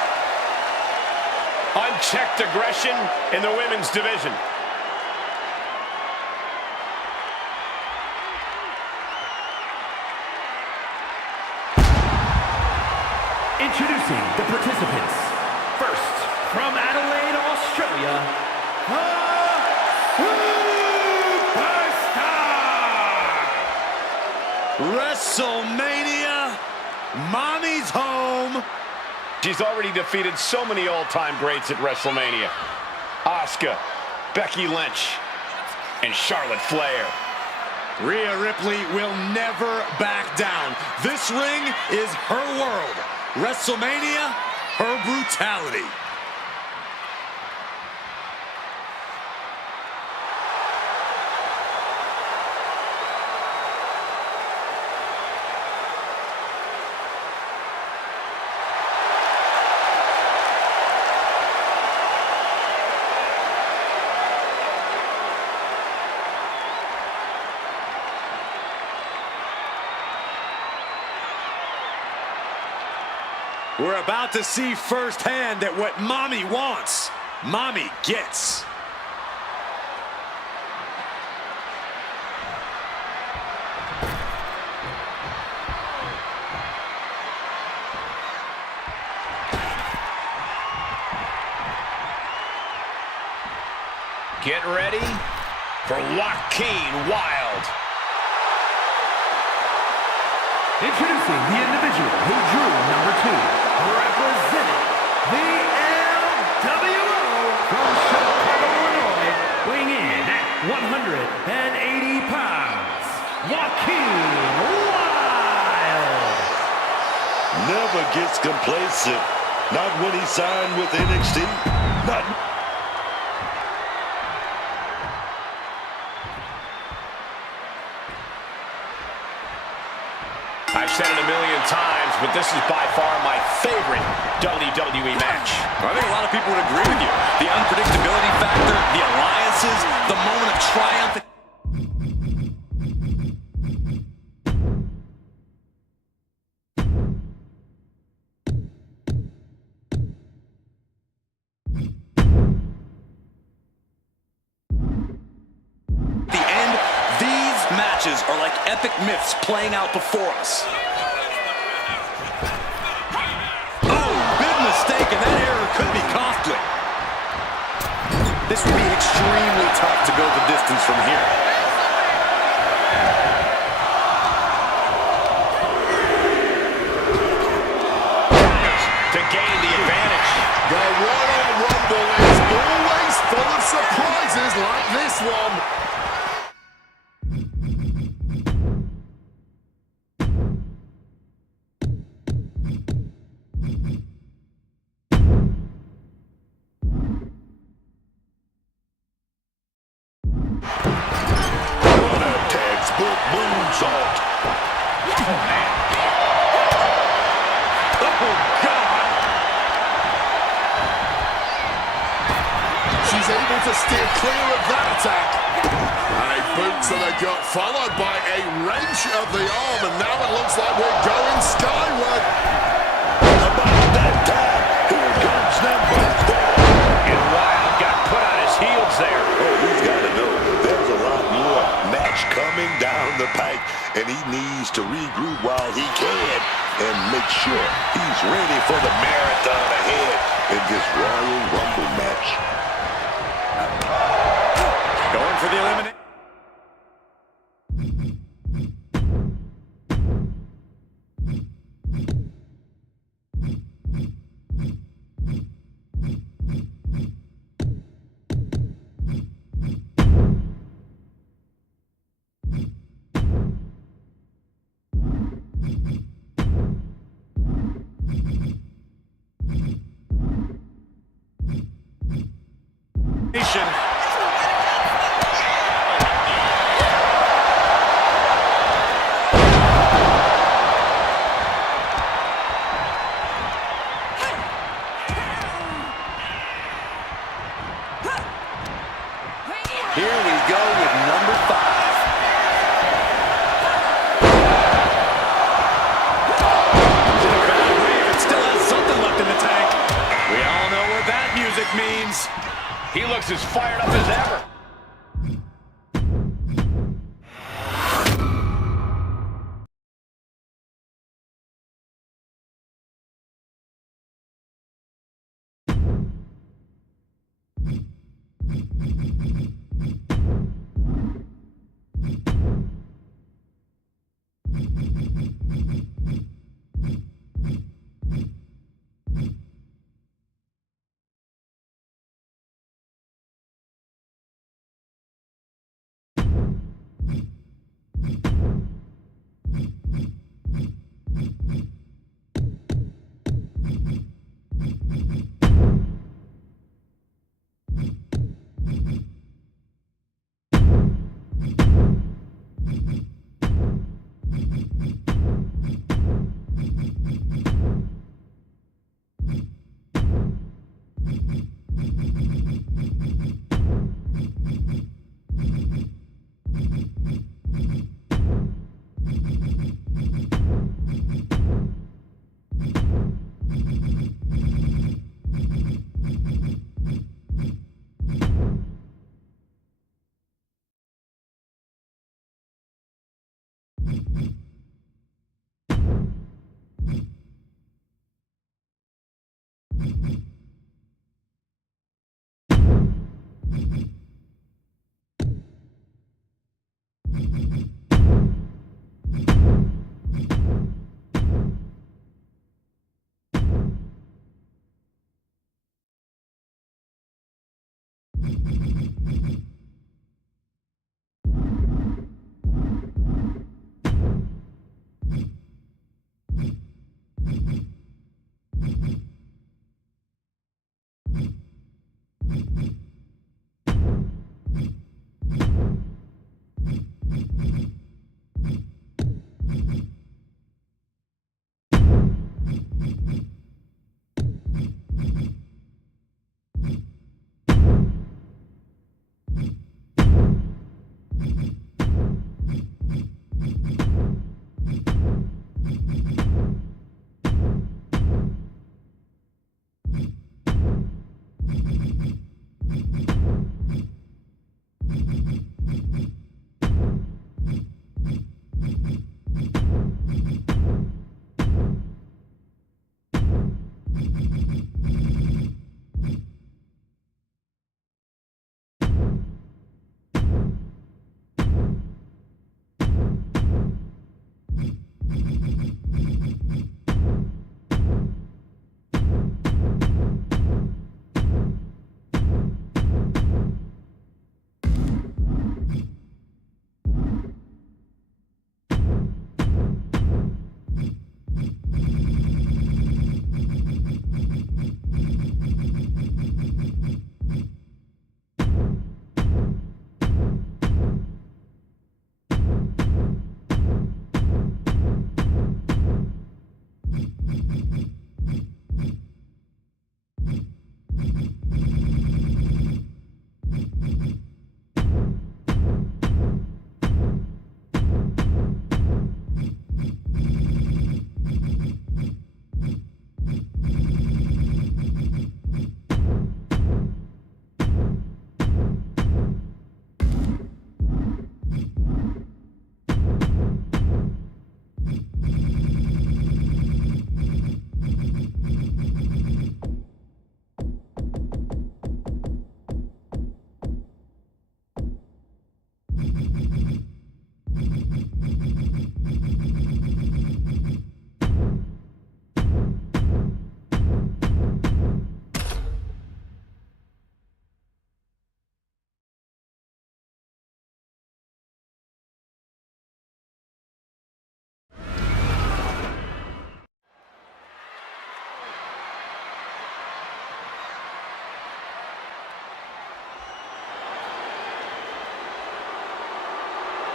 Unchecked aggression in the women's division. Introducing the participants. First, from Adelaide, Australia, Superstar! WrestleMania, Mommy's home. She's already defeated so many all-time greats at WrestleMania. Asuka, Becky Lynch, and Charlotte Flair. Rhea Ripley will never back down. This ring is her world. WrestleMania, her brutality. We're about to see firsthand that what Mommy wants, Mommy gets. Get ready for Joaquin Wilde. Introducing the individual who drew number 2, representing the LWO from Chicago, Illinois, weighing in at 180 pounds, Joaquin Wilde. Never gets complacent. Not when he signed with NXT. Not. I've said it a million times, but this is by far my favorite WWE match. I think a lot of people would agree with you. The unpredictability factor, the alliances, the moment of triumph. The end, these matches are like epic myths playing out before us. Oh, big mistake, and that error could be costly. This would be extremely tough to go the distance from here. To gain the advantage. The Royal Rumble is always full of surprises like this one. What a textbook moonsault. Oh, God! She's able to steer clear of that attack. And a boot to the gut, followed by a wrench of the arm, and now it looks like we're going skyward. About that time, here comes number 4. And Wilde got put on his heels there. Oh, he's got to know there's a lot more match coming down the pike, and he needs to regroup while he can and make sure he's ready for the marathon ahead in this Royal Rumble match. Going for the elimination. Here we go with number 5. It still has something left in the tank. We all know what that music means. He looks as fired up as ever.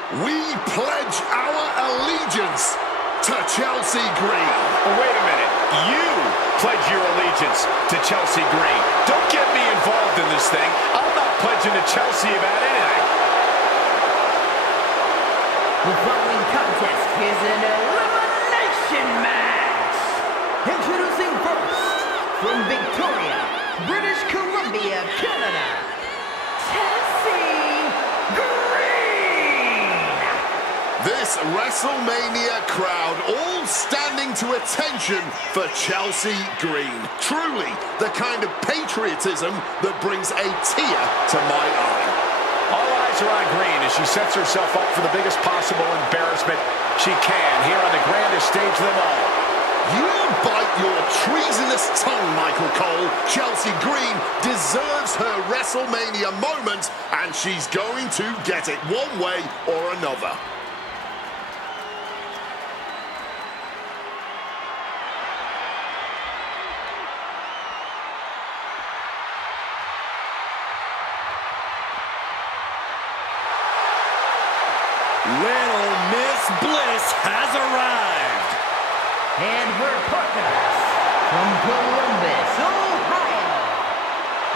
We pledge our allegiance to Chelsea Green. Wait a minute. You pledge your allegiance to Chelsea Green. Don't get me involved in this thing. I'm not pledging to Chelsea about anything. The following contest is an elimination match. Introducing first, from Victoria, British Columbia, Canada, Chelsea Green. This WrestleMania crowd all standing to attention for Chelsea Green. Truly the kind of patriotism that brings a tear to my eye. All eyes are on Green as she sets herself up for the biggest possible embarrassment she can here on the grandest stage of them all. You bite your treasonous tongue, Michael Cole. Chelsea Green deserves her WrestleMania moment, and she's going to get it one way or another. Little Miss Bliss has arrived. And her partners, from Columbus, Ohio,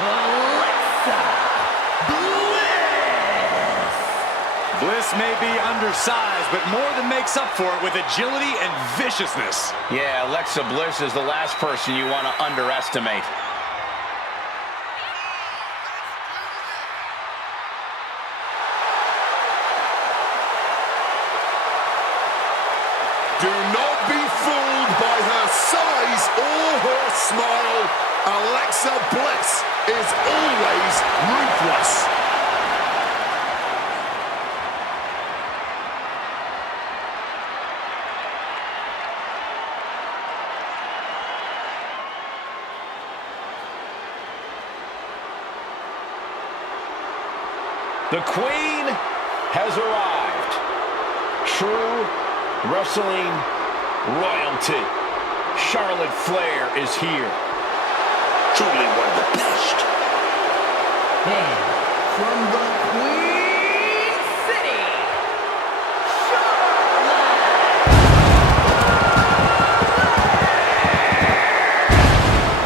Alexa Bliss. Bliss may be undersized, but more than makes up for it with agility and viciousness. Yeah, Alexa Bliss is the last person you want to underestimate. smile. Alexa Bliss is always ruthless. The Queen has arrived. True wrestling royalty. Charlotte Flair is here. Truly one of the best. And from the Queen City,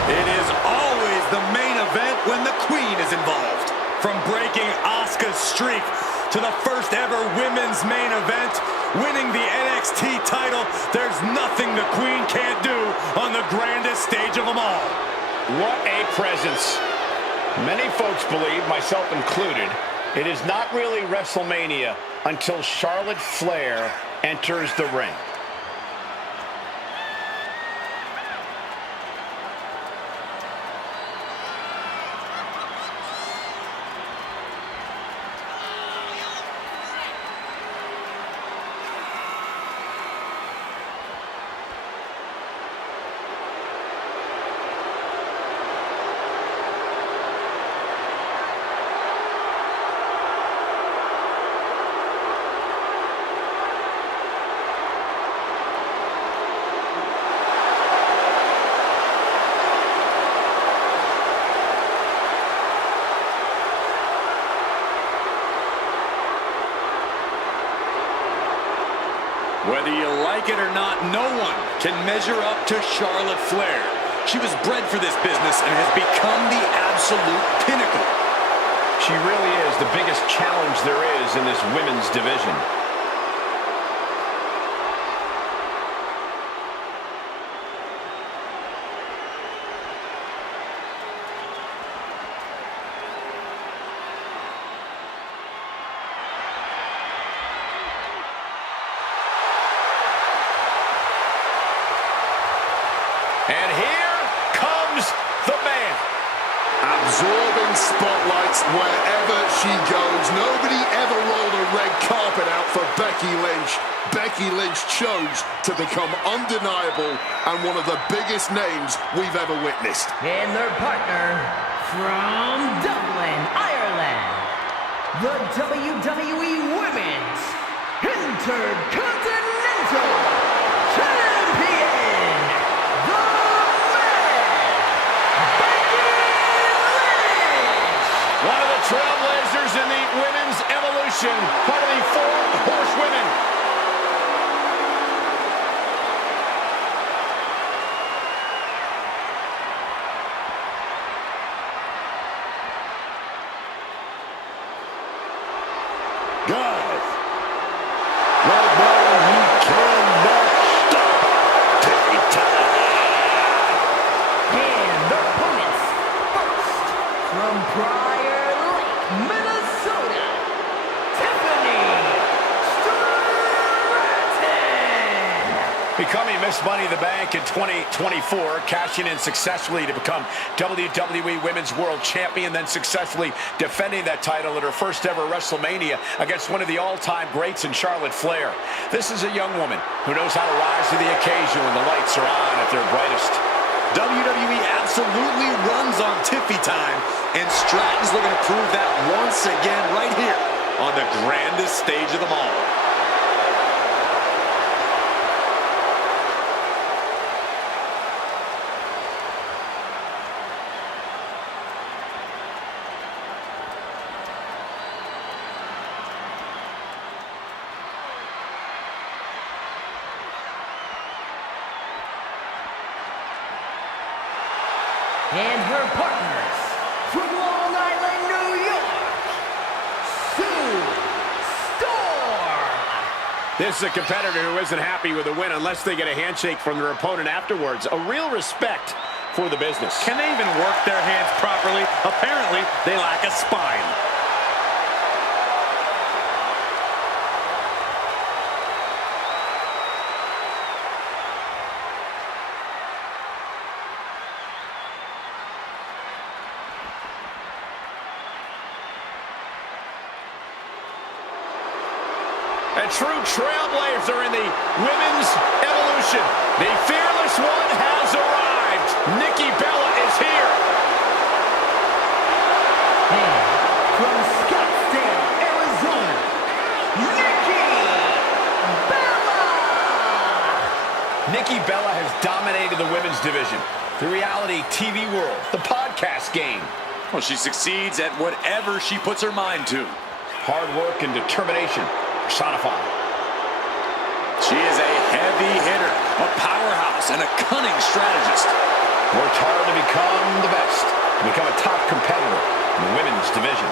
It is always the main event when the Queen is involved. From breaking Asuka's streak to the first ever women's main event, winning the NXT title, there's nothing the Queen can't do on the grandest stage of them all. What a presence. Many folks believe, myself included, it is not really WrestleMania until Charlotte Flair enters the ring. Whether you like it or not, no one can measure up to Charlotte Flair. She was bred for this business and has become the absolute pinnacle. She really is the biggest challenge there is in this women's division. And here comes the man. Absorbing spotlights wherever she goes. Nobody ever rolled a red carpet out for Becky Lynch. Becky Lynch chose to become undeniable and one of the biggest names we've ever witnessed. and their partner from Dublin, Ireland, the WWE Women's Intercontinental Champion, the One of the trailblazers in the women's evolution, part of the Four Horsewomen. Guys, right now you cannot stop Tiffany time. and their opponents first from Prior Lake, Minnesota, Tiffany Stratton. Becoming Miss Money in the Bank in 2024, cashing in successfully to become WWE Women's World Champion, then successfully defending that title at her first ever WrestleMania against one of the all-time greats in Charlotte Flair. This is a young woman who knows how to rise to the occasion when the lights are on at their brightest. WWE absolutely runs on Tiffy time, and Stratton's looking to prove that once again right here on the grandest stage of them all. And her partners from Long Island, New York, Sue Storm. This is a competitor who isn't happy with a win unless they get a handshake from their opponent afterwards. A real respect for the business. Can they even work their hands properly? Apparently, they lack a spine. a true trailblazer in the women's evolution. The fearless one has arrived. Nikki Bella is here. And from Scottsdale, Arizona, Nikki Bella! Nikki Bella has dominated the women's division, the reality TV world, the podcast game. Well, she succeeds at whatever she puts her mind to. Hard work and determination personified. She is a heavy hitter, a powerhouse, and a cunning strategist. Worked hard to become the best, to become a top competitor in the women's division.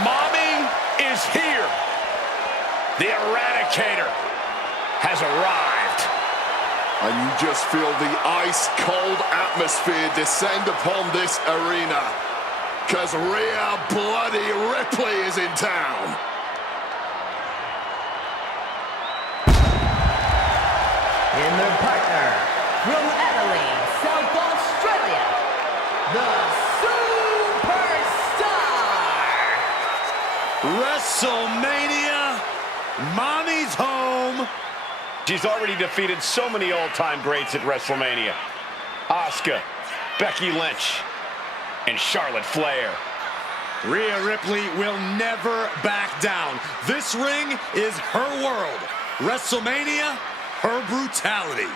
Mommy is here. The Eradicator has arrived. And you just feel the ice-cold atmosphere descend upon this arena. Because Rhea Bloody Ripley is in town. And their partner, from Adelaide, South Australia, the Superstar! WrestleMania, Mommy's home. She's already defeated so many all-time greats at WrestleMania. Asuka, Becky Lynch, and Charlotte Flair. Rhea Ripley will never back down. This ring is her world. WrestleMania, her brutality.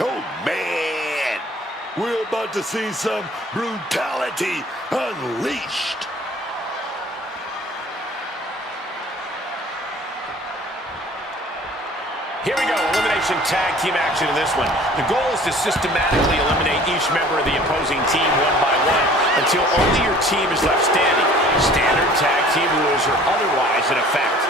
Oh, man. We're about to see some brutality unleashed. Here we go, elimination tag team action in this one. The goal is to systematically eliminate each member of the opposing team one by one until only your team is left standing. Standard tag team rules are otherwise in effect.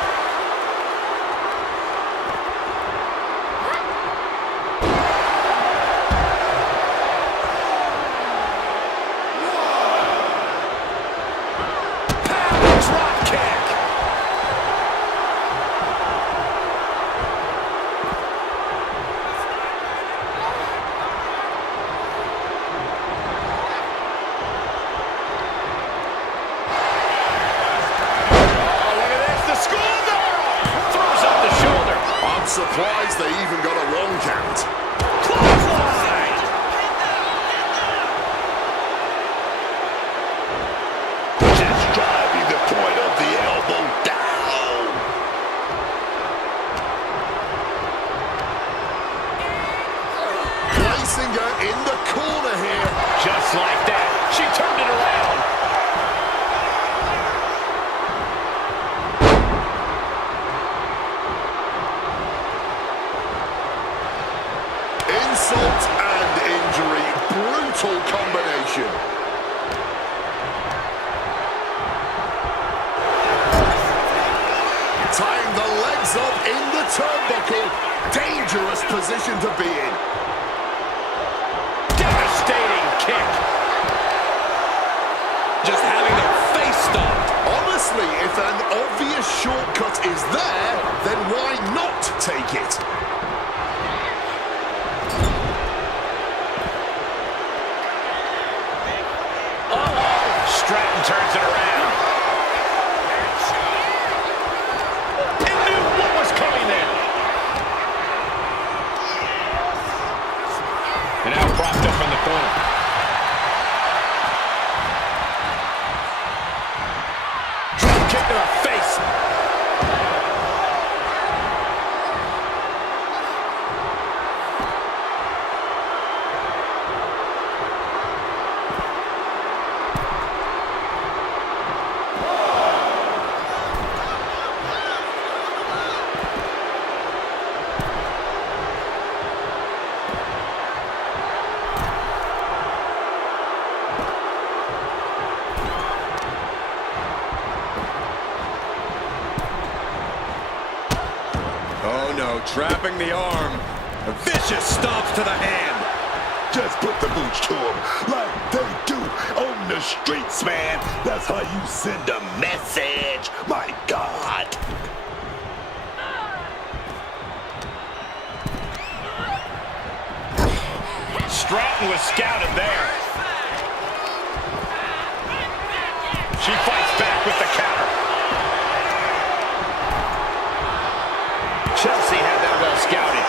Surprised they even got a 1 count. Clothesline! Just driving the point of the elbow down. Placing her in the corner here. Just like that, she turned it around. Insult and injury. Brutal combination. Tying the legs up in the turnbuckle. Dangerous position to be in. Devastating kick. Just having their face stomped. Honestly, if an obvious shortcut is there, then why not take it? Stratton turns it around. And knew what was coming there. And now propped up in the corner. Drop kick to the face. trapping the arm. A vicious stomps to the hand. Just put the boots to him like they do on the streets, man. That's how you send a message. My God. Stratton was scouted there. She fights back with the counter. Chelsea had that well scouted.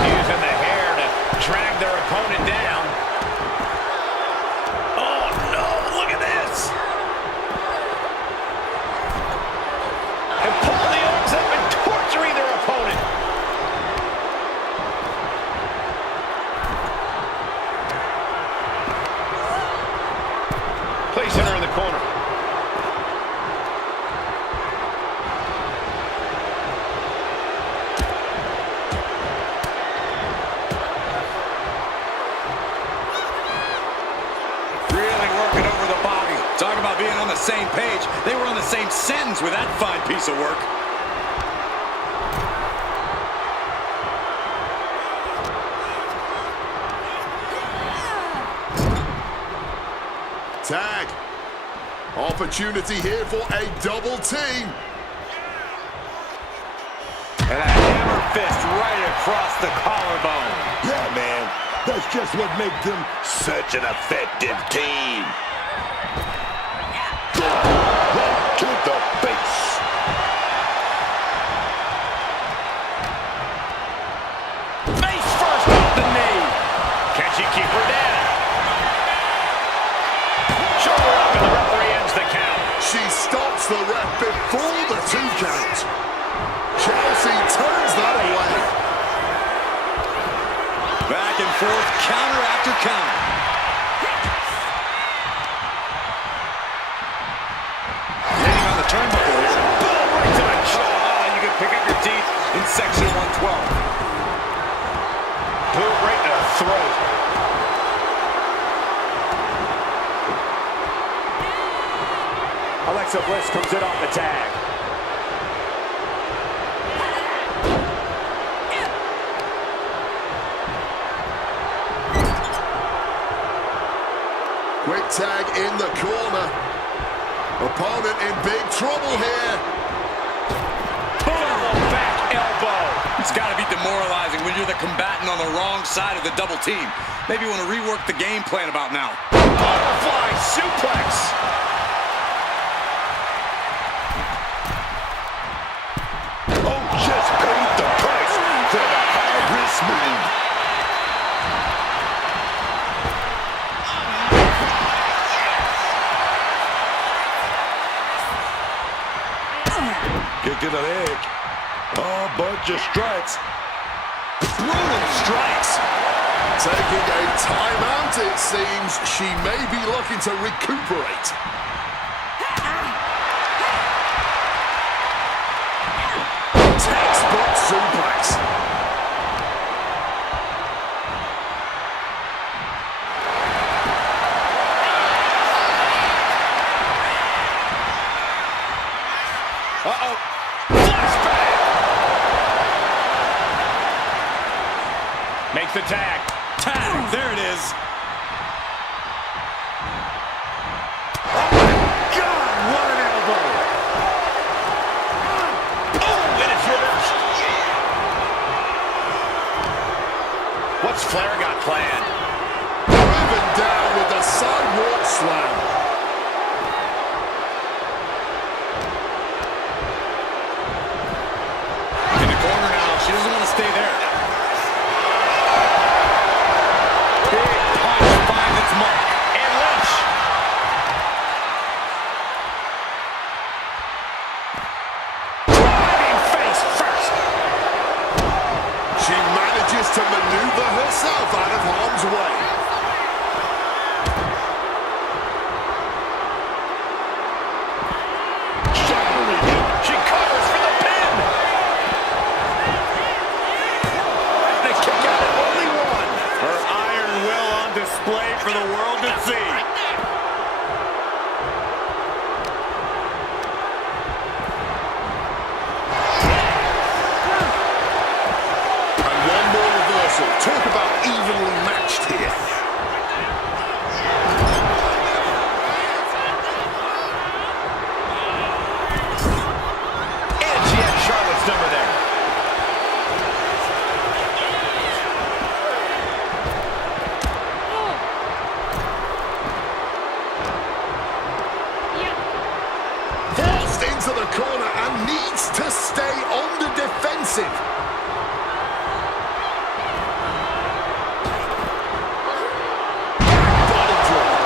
Using the hair to drag their opponent down. Oh no, look at this. And pulling the arms up and torturing their opponent. Placing her in the corner. Really working over the body. Talk about being on the same page. They were on the same sentence with that fine piece of work. Tag. Opportunity here for a double team. And a hammer fist right across the collarbone. Yeah, man. That's just what makes them such an effective team. Right to the face. Face first off the knee. Can she keep her down? Shoulder up and the referee ends the count. She stops the ref before the 2 count. Chelsea turns that away. Back and forth, counter after counter. Hitting on the turnbuckle here. Boom, right to the jaw. You can pick up your teeth in section 112. Boom, right to the throat. Alexa Bliss comes in off the tag. Quick tag in the corner. Opponent in big trouble here. Boom, back elbow. It's got to be demoralizing when you're the combatant on the wrong side of the double team. Maybe you want to rework the game plan about now. Butterfly suplex. Oh, just paid the price for the high-risk move. Kick to the leg. A bunch of strikes. Brutal strikes. Taking a timeout, it seems. She may be looking to recuperate. Textbook suplex. Uh-oh. Flashback. Makes the tag. Tag, there it is. Oh, my God, what an elbow. Oh, and it's reversed. What's Flair got planned? Driven down with a sidewalk slam. In the corner now. She doesn't want to stay there. Big corner and needs to stay on the defensive. Body drop.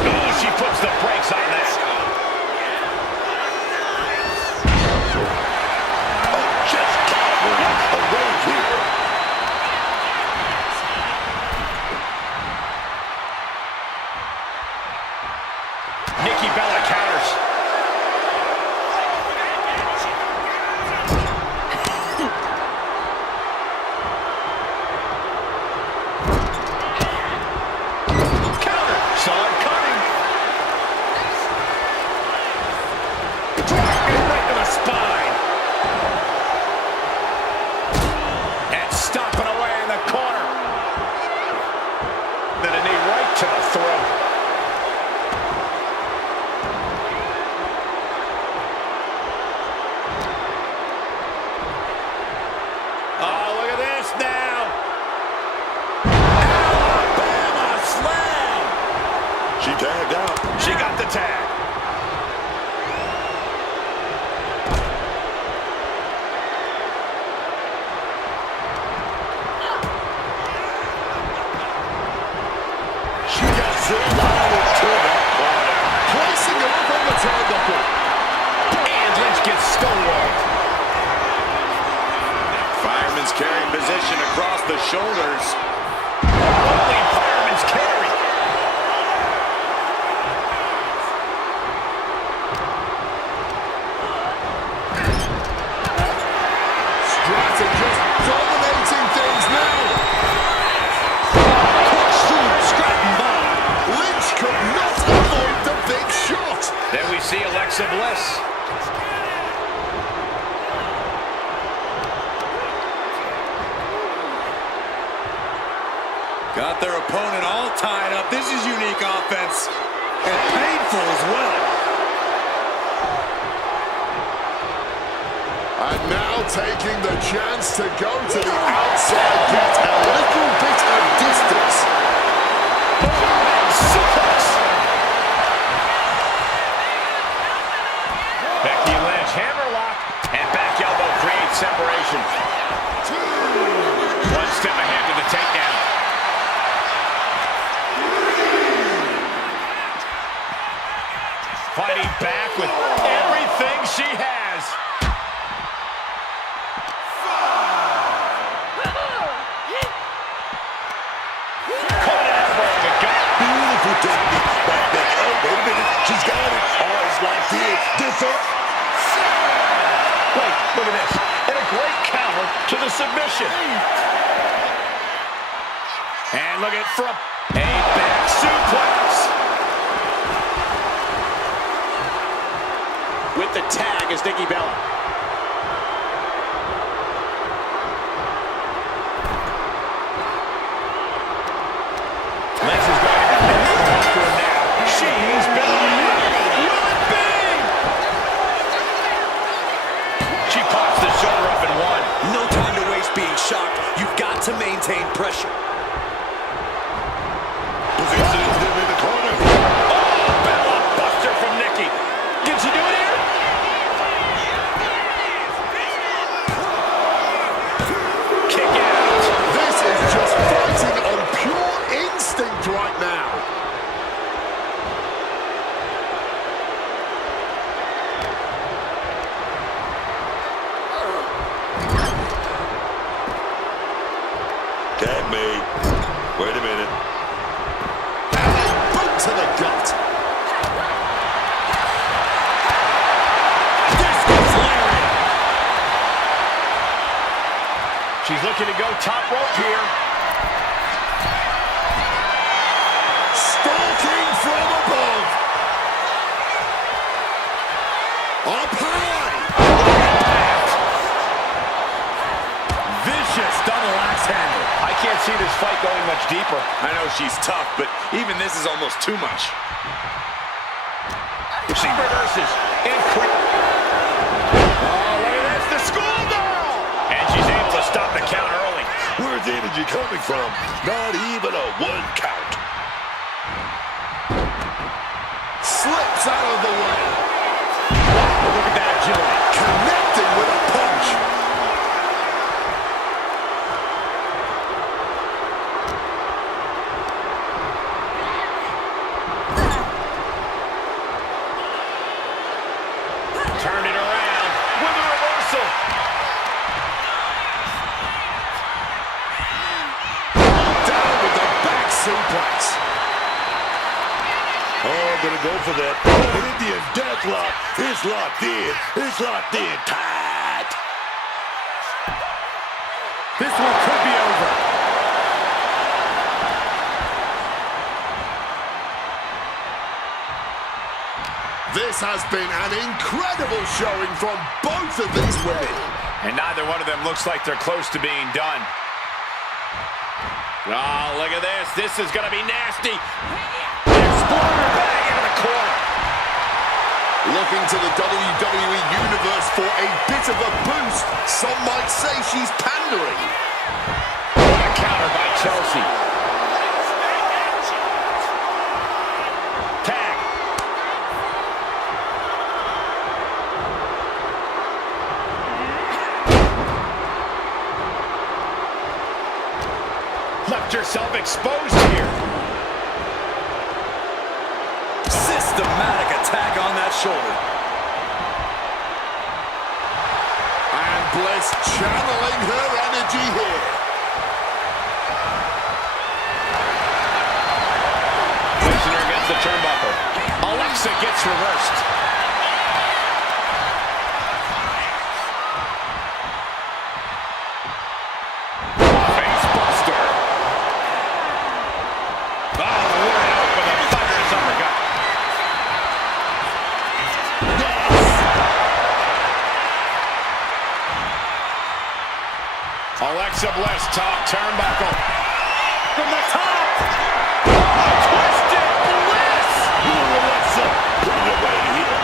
Oh, she puts the brakes on that. Just got away here. Nikki Bella counters. Counter. Saw it coming. Right to the spine. And stomping away in the corner. Then a knee right to the throat. Oh, look at this now. Alabama slam. She tagged out. She got the tag. She got zip-lined to that corner. Placing her up on the turnbuckle. And Lynch gets stonewalled. Fireman's carrying position across the shoulders. Holy fireman's carry. Stratton just dominating things now. Lynch could not avoid the big shot. Then we see Alexa Bliss. Got their opponent all tied up. This is unique offense. And painful as well. And now taking the chance to go to the outside, get a little bit of distance. Suplex. Becky Lynch, hammerlock, and back elbow creates separation. One step ahead to the takedown. Fighting back with everything she has. Caught an elbow in the gut. Beautiful technique. Back there. Oh, wait a minute. She's got it. Eyes locked in. This up. Wait, look at this. And a great counter to the submission. And look at from a back suplex. With the tag is Nikki Bella. Lynch is going to have to talk to her now. She's been eliminated. Will it be? She pops the shoulder up and one. No time to waste being shocked. You've got to maintain pressure. Positions them in the corner. Oh, Bella buster from Nikki. Can she do it here? Kick out. This is just fighting on pure instinct right now. Tag made. Wait a minute. Boot to the gut. This gets Larry. She's looking to go top rope here. Stalking from above. Up high. Vicious double axe handle. I can't see this fight going much deeper. I know she's tough, but even this is almost too much. She reverses. And quick. Oh, look at this. The schoolgirl. And she's able to stop the count early. Where's the energy coming from? Not even a 1 count. gonna go for that. Oh, Indian deathlock. It's locked in. It's locked in tight. This one could be over. This has been an incredible showing from both of these women. And neither one of them looks like they're close to being done. Oh, look at this. This is going to be nasty. Exploder bag into the corner. Looking to the WWE Universe for a bit of a boost. Some might say she's pandering. What a counter by Chelsea. Tag. Left herself exposed here. Systematic attack on that shoulder. And Bliss channeling her energy here. Placing her against the turnbuckle. Alexa gets reversed. Face buster. Oh, wide open, a thunderous uppercut. Alexa Bliss, top turnbuckle. From the top. Twisted Bliss! Alexa, put it away here.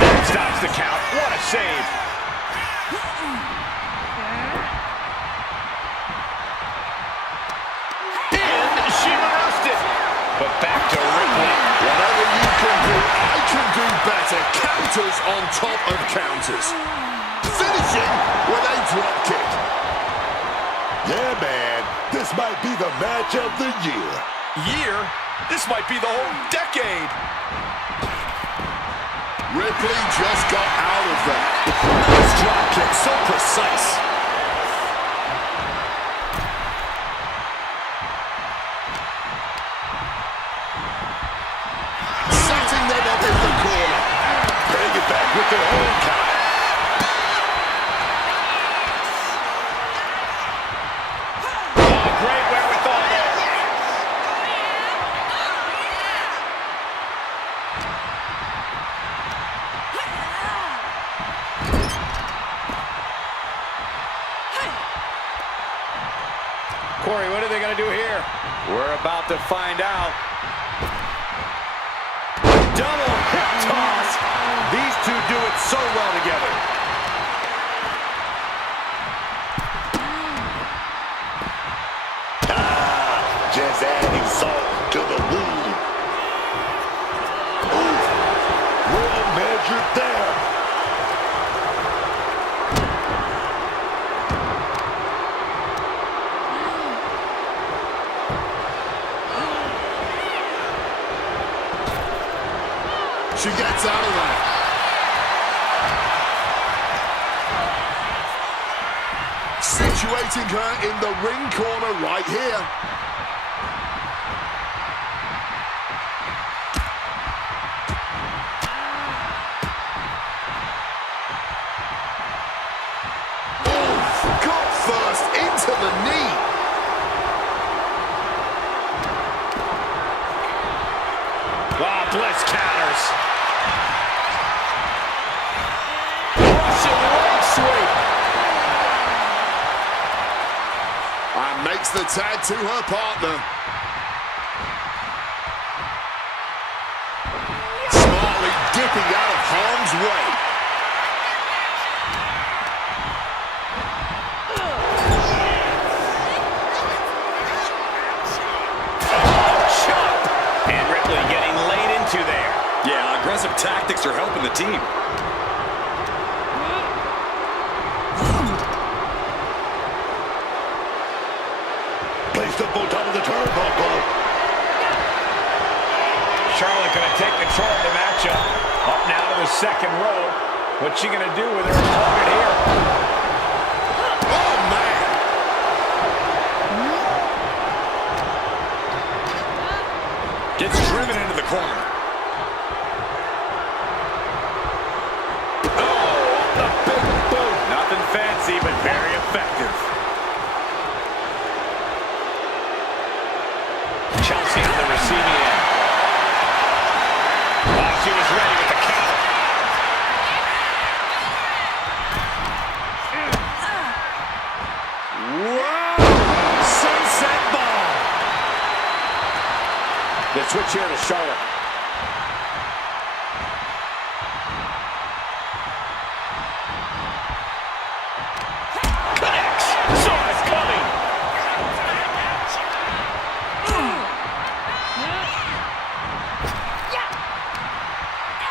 That stops the count. What a save. And she reversed it. But back to Ripley. Whatever you can do, I can do better. Counters on top of counters. Finishing with a drop kick. Yeah, man. This might be the match of the year. Year? This might be the whole decade. Ripley just got out of that. Nice drop kick, so precise. Setting them up in the corner. Bring it back with their own count. Oh, great wherewithal there. Corey, what are they going to do here? We're about to find out. Double hip toss. These two do it so well together. Just adding salt to the wound. Ooh, well measured there. She gets out of that. Situating her in the ring corner right here. Oh, got first into the knee. Wow, Bliss counters. Russian leg sweep. And makes the tag to her partner. Smartly dipping out of harm's way. And Ripley getting laid into there. Yeah, aggressive tactics are helping the team. Placed up on top of the turnbuckle. Charlotte going to take control of the matchup. Up now to the second row. What's she going to do with her opponent here? Oh, man. Gets driven into the corner. Oh, the big boot. Nothing fancy, but very effective. Chelsea on the receiving end. Oh, she was ready with the counter. Whoa! Sunset bomb. The switch here to Charlotte. Connects. Saw it coming.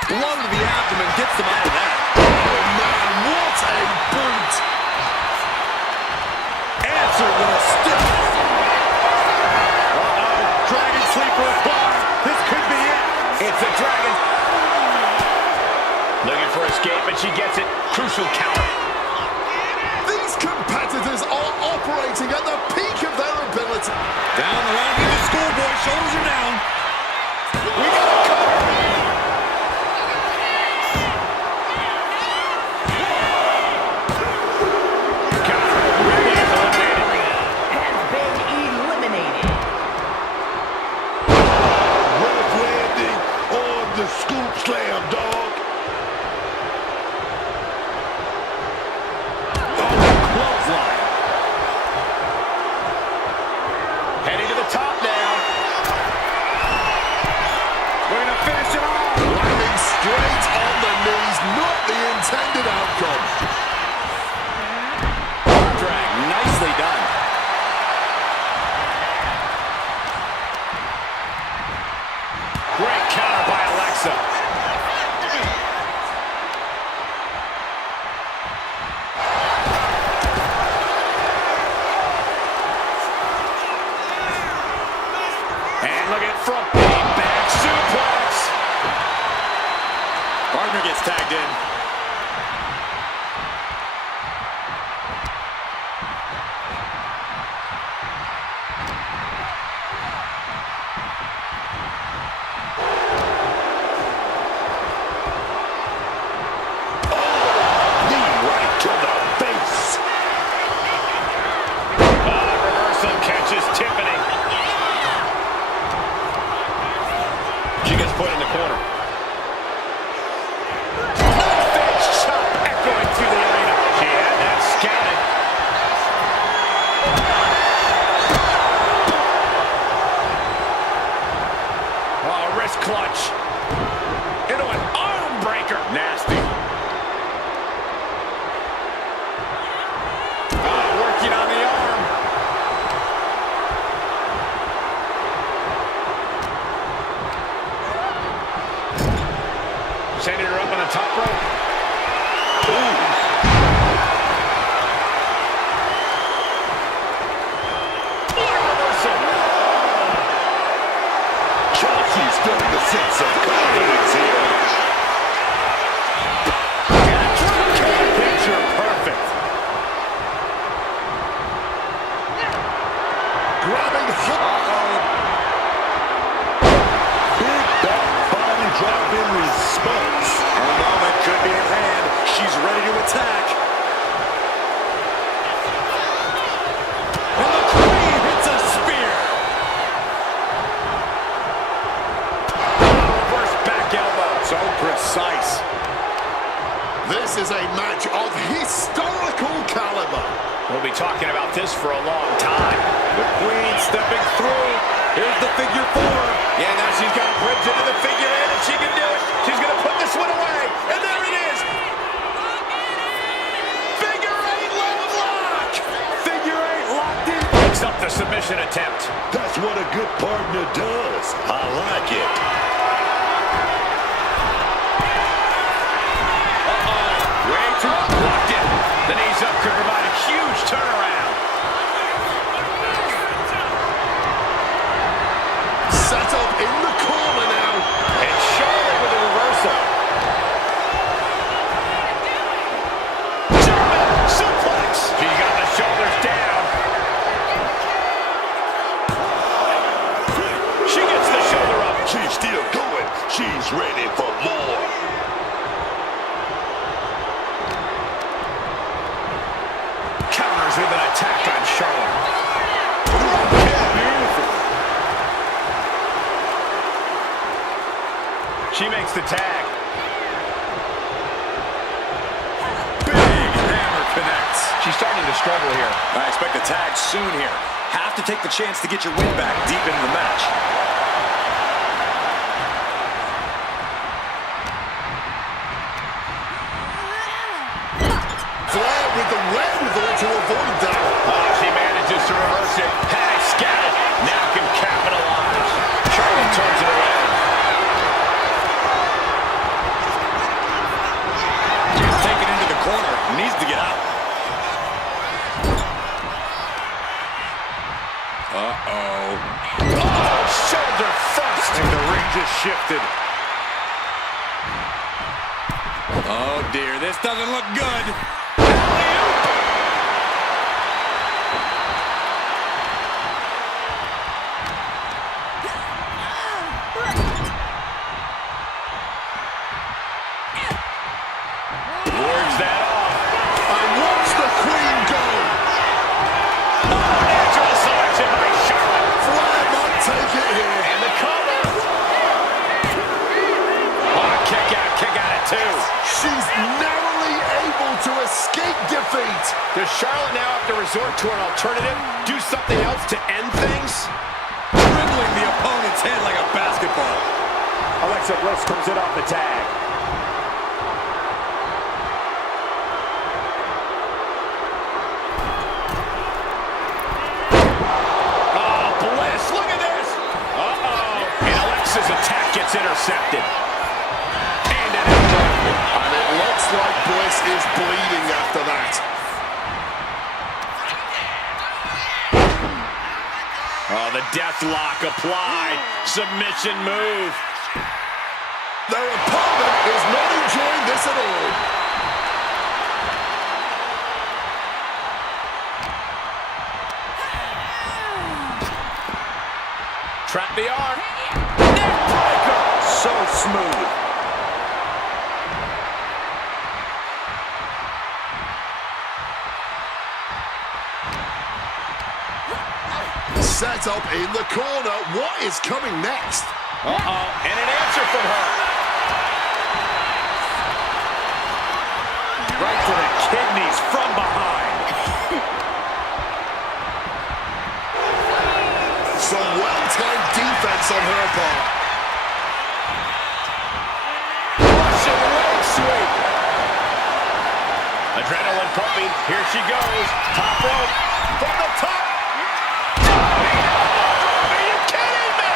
Blow to the abdomen gets them out of that. Oh, man, what a boot. Answer with a stiff. Uh-oh, Dragon Sleeper applied. This could be it. It's the Dragon. Looking for escape, and she gets it. Crucial counter. These competitors are operating at the peak of their ability. Down around to the schoolboy. Shoulders are down. We got a cover. The scoop slam, dog. Clothesline. Heading to the top now. We're going to finish it off. Landing straight on the knees, not the intended outcome. Arm drag, nicely done. Great counter by Alexa. And look at front beam back suplex. Partner gets tagged in. Reversal catches Tiffany. She gets put in the corner. Face chop echoing through the arena. She had that scouted. Oh, wrist clutch. Into an arm breaker. Nasty. Working on the arm. Sending her up on the top rope. Reversal. Chelsea's feeling a sense of confidence here. Picture perfect. Grabbing Big back body drop in response. A moment could be at hand. She's ready to attack. And the Queen hits a spear. Reverse back elbow. So precise. This is a match of historical caliber. We'll be talking about this for a long time. The Queen stepping through. Here's the figure four. Yeah, now she's got a bridge into the figure eight, and she can do it. She's going to put this one away, and there it is. Figure eight left lock. Figure eight locked in. Picks up the submission attempt. That's what a good partner does. I like it. Way too locked in. The knees up could provide a huge turnaround. Set up in the corner now. And Charlotte with a reversal. German suplex. She got the shoulders down. She gets the shoulder up. Who's ready for more? Counters with an attack on Charlotte. Beautiful. She makes the tag. Big hammer connects. She's starting to struggle here. I expect a tag soon here. Have to take the chance to get your win back deep into the match. Flair with the wherewithal to avoid that. Oh, she manages to reverse it. Hey, scout. Now can capitalize. Charlotte turns it around. Take it into the corner. Needs to get out. Uh-oh. Oh, shoulder first. And the ring just shifted. Oh, dear. This doesn't look good. Wards that off. And watch the Queen go. Natural selection by Charlotte. Flair might take it here. And the cover. Oh, kick out at two. She's narrowly able to escape defeat. Does Charlotte now have to resort to an alternative? Do something else to end things? Dribbling the opponent's head like a basketball. Alexa Bliss comes in off the tag. Oh, Bliss, look at this. Uh-oh. And Alexa's attack gets intercepted. And an elbow. And it looks like Bliss is bleeding after that. Oh, the death lock applied. Submission move. Their opponent is not enjoying this at all. Trap the arm. Neck breaker. So smooth. Set up in the corner. What is coming next? Uh-oh. And an answer from her. Right to the kidneys from behind. Some well-timed defense on her part. Russian leg sweep. Adrenaline pumping. Here she goes. Top rope. From the top. Are you kidding me?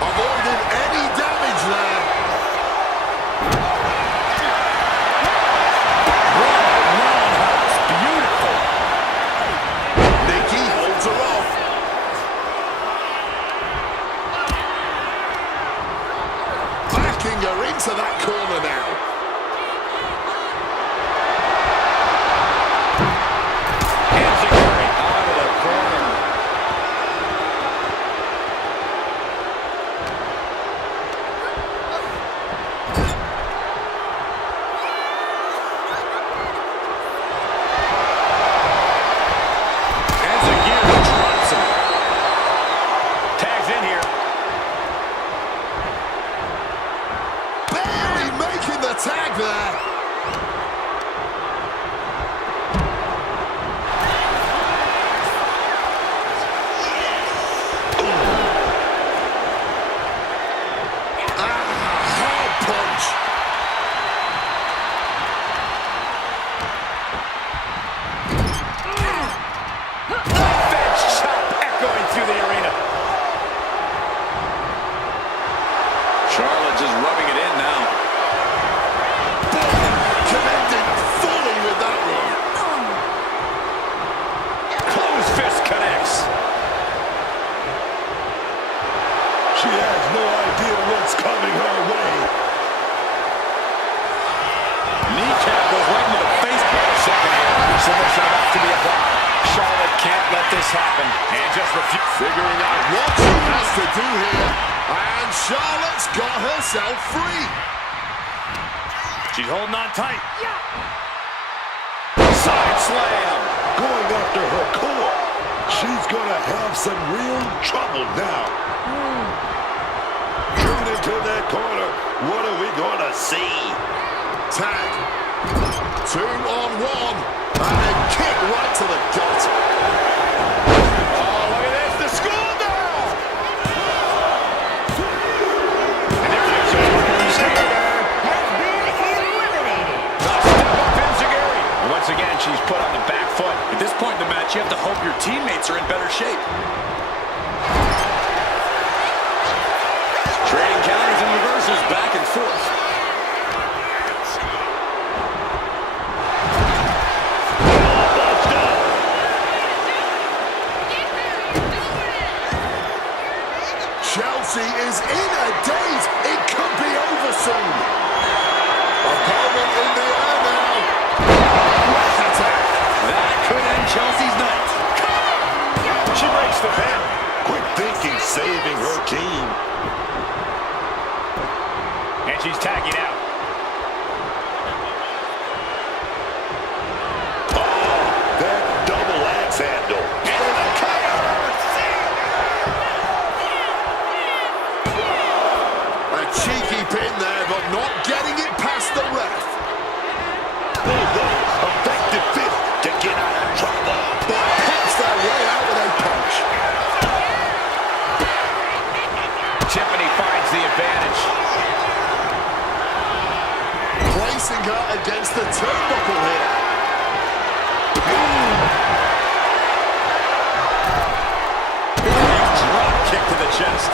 Avoiding any damage there. Roundhouse. Beautiful. Nikki holds her off. Backing her into that corner now. Enziguri out of the corner. Enziguri drops him. Tags in here. Barely making the tag there. Hard punch. Bench chop echoing through the arena. Charlotte just rubbing it in now. Connected fully with that one. Closed fist connects. She has no idea what's coming her way. kneecap goes right into the face. Second here. Submission about to be applied. Charlotte can't let this happen. And just Figuring out what she has to do here. And Charlotte's got herself free. She's holding on tight. side slam. Going after her core. She's gonna have some real trouble now. Turn into that corner. What are we gonna see? Tag. 2-on-1. And a kick right to the gut. Oh, look at this. The school down. And there it is. Has been eliminated. Nice step up, Enziguri. And once again, she's put on the back foot. At this point in the match, you have to hope your teammates are in better shape. Trading counters and reversals back and forth. Chelsea is in a daze. It could be over soon. Opponent in the air now. Attack. That could end Chelsea's night. She breaks the pin. Quick thinking, saving her team. And she's tagging out. Oh, that double axe handle. A cheeky pin there, but not getting it past the ref. Bulldogs, effective fist to get out of trouble. But punch their way out with a punch. Tiffany finds the advantage. Placing her against the turnbuckle here. Drop kick to the chest.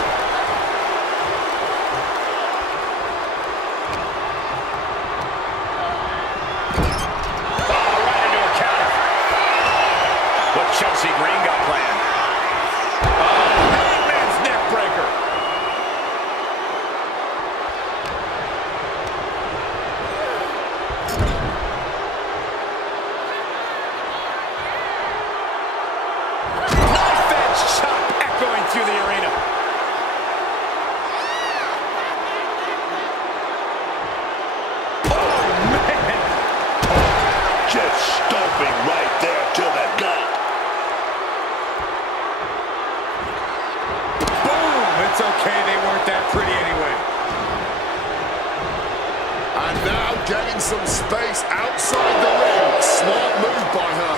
Chelsea Green got planned. Hangman's neck breaker. Knife edge chop echoing through the arena. Oh, man. Just stomping right there to the gut. It's okay, they weren't that pretty anyway. And now getting some space outside the ring. Smart move by her.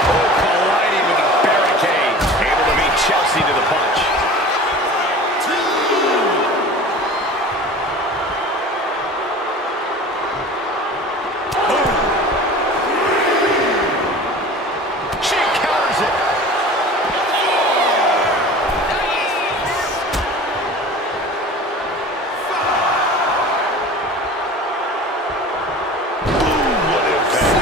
Oh, colliding with a barricade. Able to beat Chelsea to the punch. She counters it. What impact.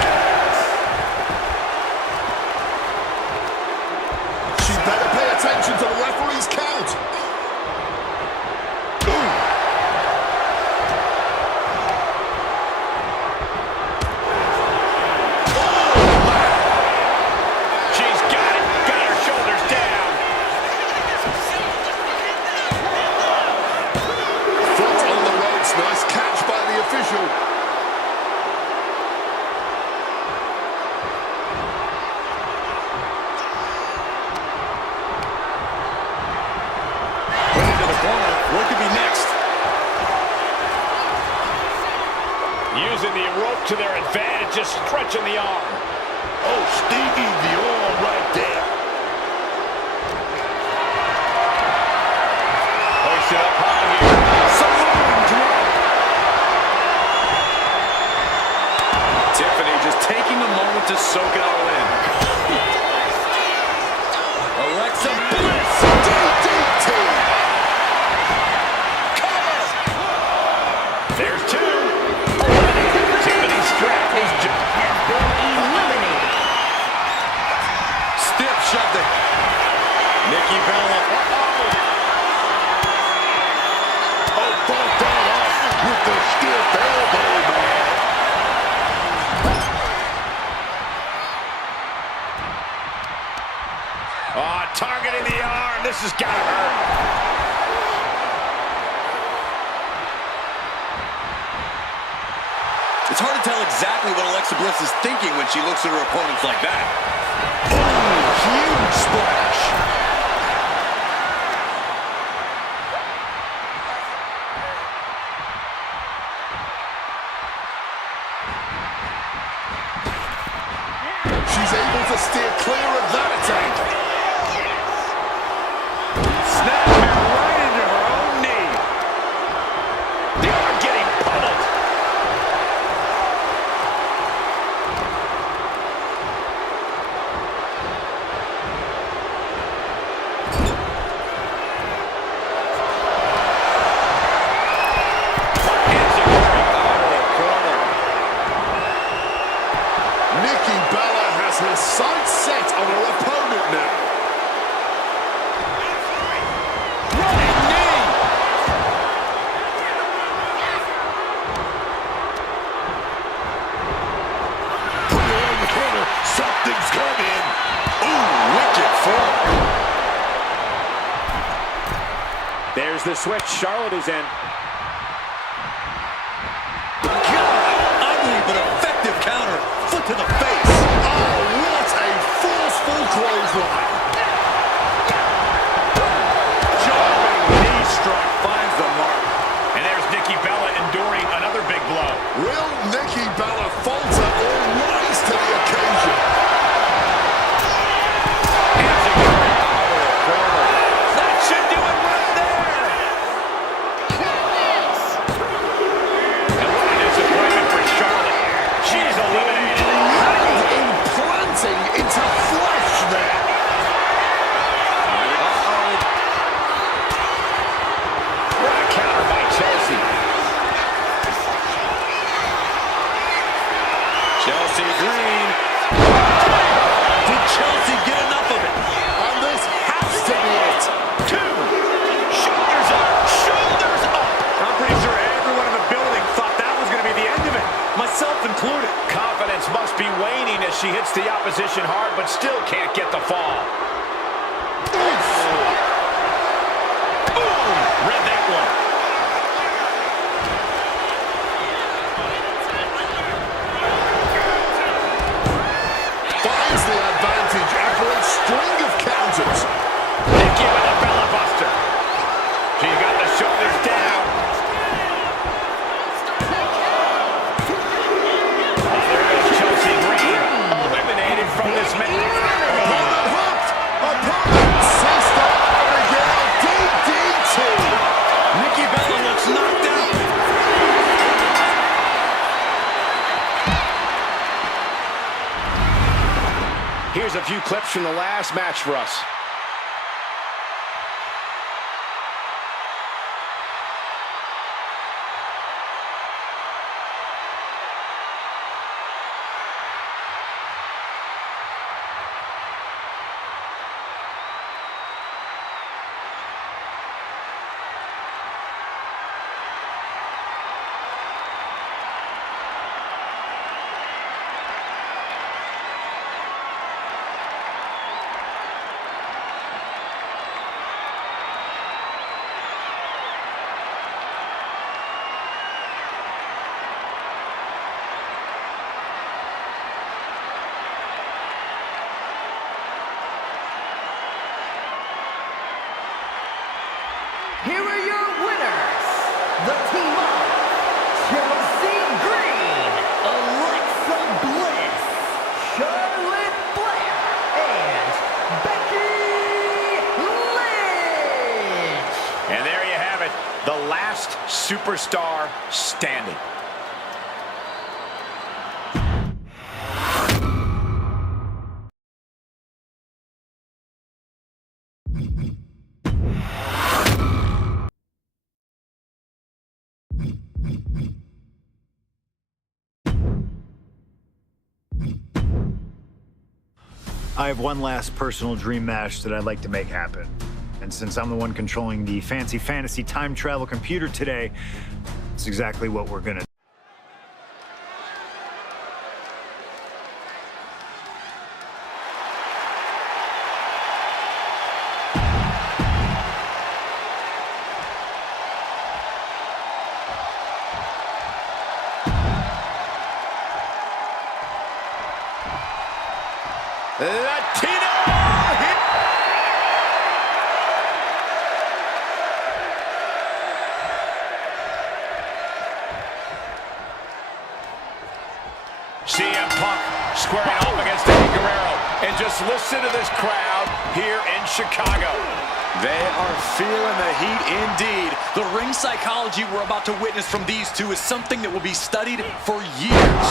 She better pay attention to the referee's count. She's got it. Got her shoulders down. Foot on the ropes. Nice catch by the official. Put into the corner. What could be next? Using the rope to their advantage, just stretching the arm. Oh, stinging the arm right there. Hoisted up high here. Samoan drop. Tiffany just taking a moment to soak it all in. Alexa Bliss. DDT. There's two. Tiffany strap is just... Has been eliminated. Stiff shoved it. Nikki Bella. Oh, bumped that off. Oh, targeting the arm. This has got to hurt. It's hard to tell exactly what Alexa Bliss is thinking when she looks at her opponents like that. Huge splash. She's able to steer clear of that attack. Snap her right into her own knee. The arm getting pummeled. Nikki Bella has her sights set on her opponent now. Running knee. Put her in the corner. Something's coming. Ooh, wicked form. There's the switch. Charlotte is in. Ugly but effective counter. Foot to the face. Oh, what a forceful clothesline. Jumping knee strike finds the mark. And there's Nikki Bella enduring another big blow. Will Nikki Bella falter or rise to the occasion? That should do it right there. And what a disappointment for Charlotte. She's eliminated. Hand implanting into flesh there. What a counter by Chelsea. Chelsea Green. Did Chelsea get enough of it? And this has to be it. 2. Shoulders up. Shoulders up. I'm pretty sure everyone in the building thought that was going to be the end of it, myself included. Confidence must be waning as she hits the opposition hard, but still can't get the fall. Boom! Read that one. Finds the advantage after a string of counters. Nikki with a Bella Buster. She's got the shoulders down. Oh, there goes Chelsea Green. Eliminated from this match. Opponent hooked. Opponent Sister Abigail DDT. Nikki Bella looks knocked out. Here's a few clips from the last match for us. Here are your winners. The team of Chelsea Green, Alexa Bliss, Charlotte Flair, and Becky Lynch. And there you have it, the last superstar standing. I have one last personal dream match that I'd like to make happen. And since I'm the one controlling the fancy fantasy time travel computer today, it's exactly what we're gonna do. Latino hit. CM Punk squaring off against Eddie Guerrero. And just listen to this crowd here in Chicago. They are feeling the heat indeed. The ring psychology we're about to witness from these two is something that will be studied for years.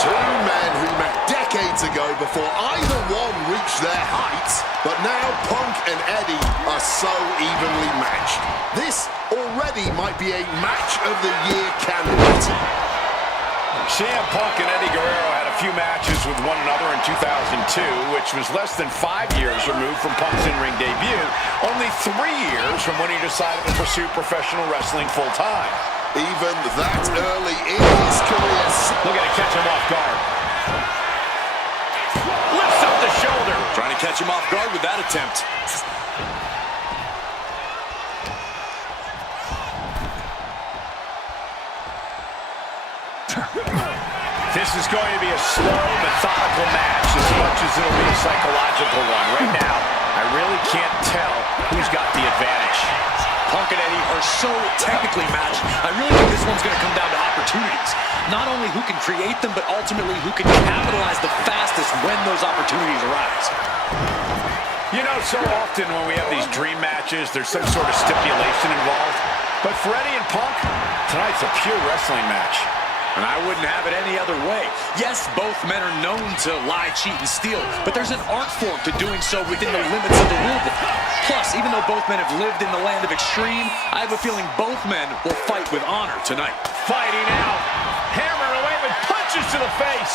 Two men who met decades ago before either one reached their heights, but now Punk and Eddie are so evenly matched. This already might be a match of the year candidate. CM Punk and Eddie Guerrero had a few matches with one another in 2002, which was less than 5 years removed from Punk's in-ring debut, only 3 years from when he decided to pursue professional wrestling full-time. Even that early in his career. Look at it, catch him off guard. Lifts up the shoulder. Trying to catch him off guard with that attempt. This is going to be a slow, methodical match as much as it'll be a psychological one. Right now, I really can't tell who's got the advantage. Punk and Eddie are so technically matched. I really think this one's going to come down to opportunities. Not only who can create them, but ultimately who can capitalize the fastest when those opportunities arise. You know, so often when we have these dream matches, there's some sort of stipulation involved. But for Eddie and Punk, tonight's a pure wrestling match. And I wouldn't have it any other way. Yes, both men are known to lie, cheat, and steal, but there's an art form to doing so within the limits of the rule book. Plus, even though both men have lived in the land of extreme, I have a feeling both men will fight with honor tonight. Fighting out, hammered away with punches to the face.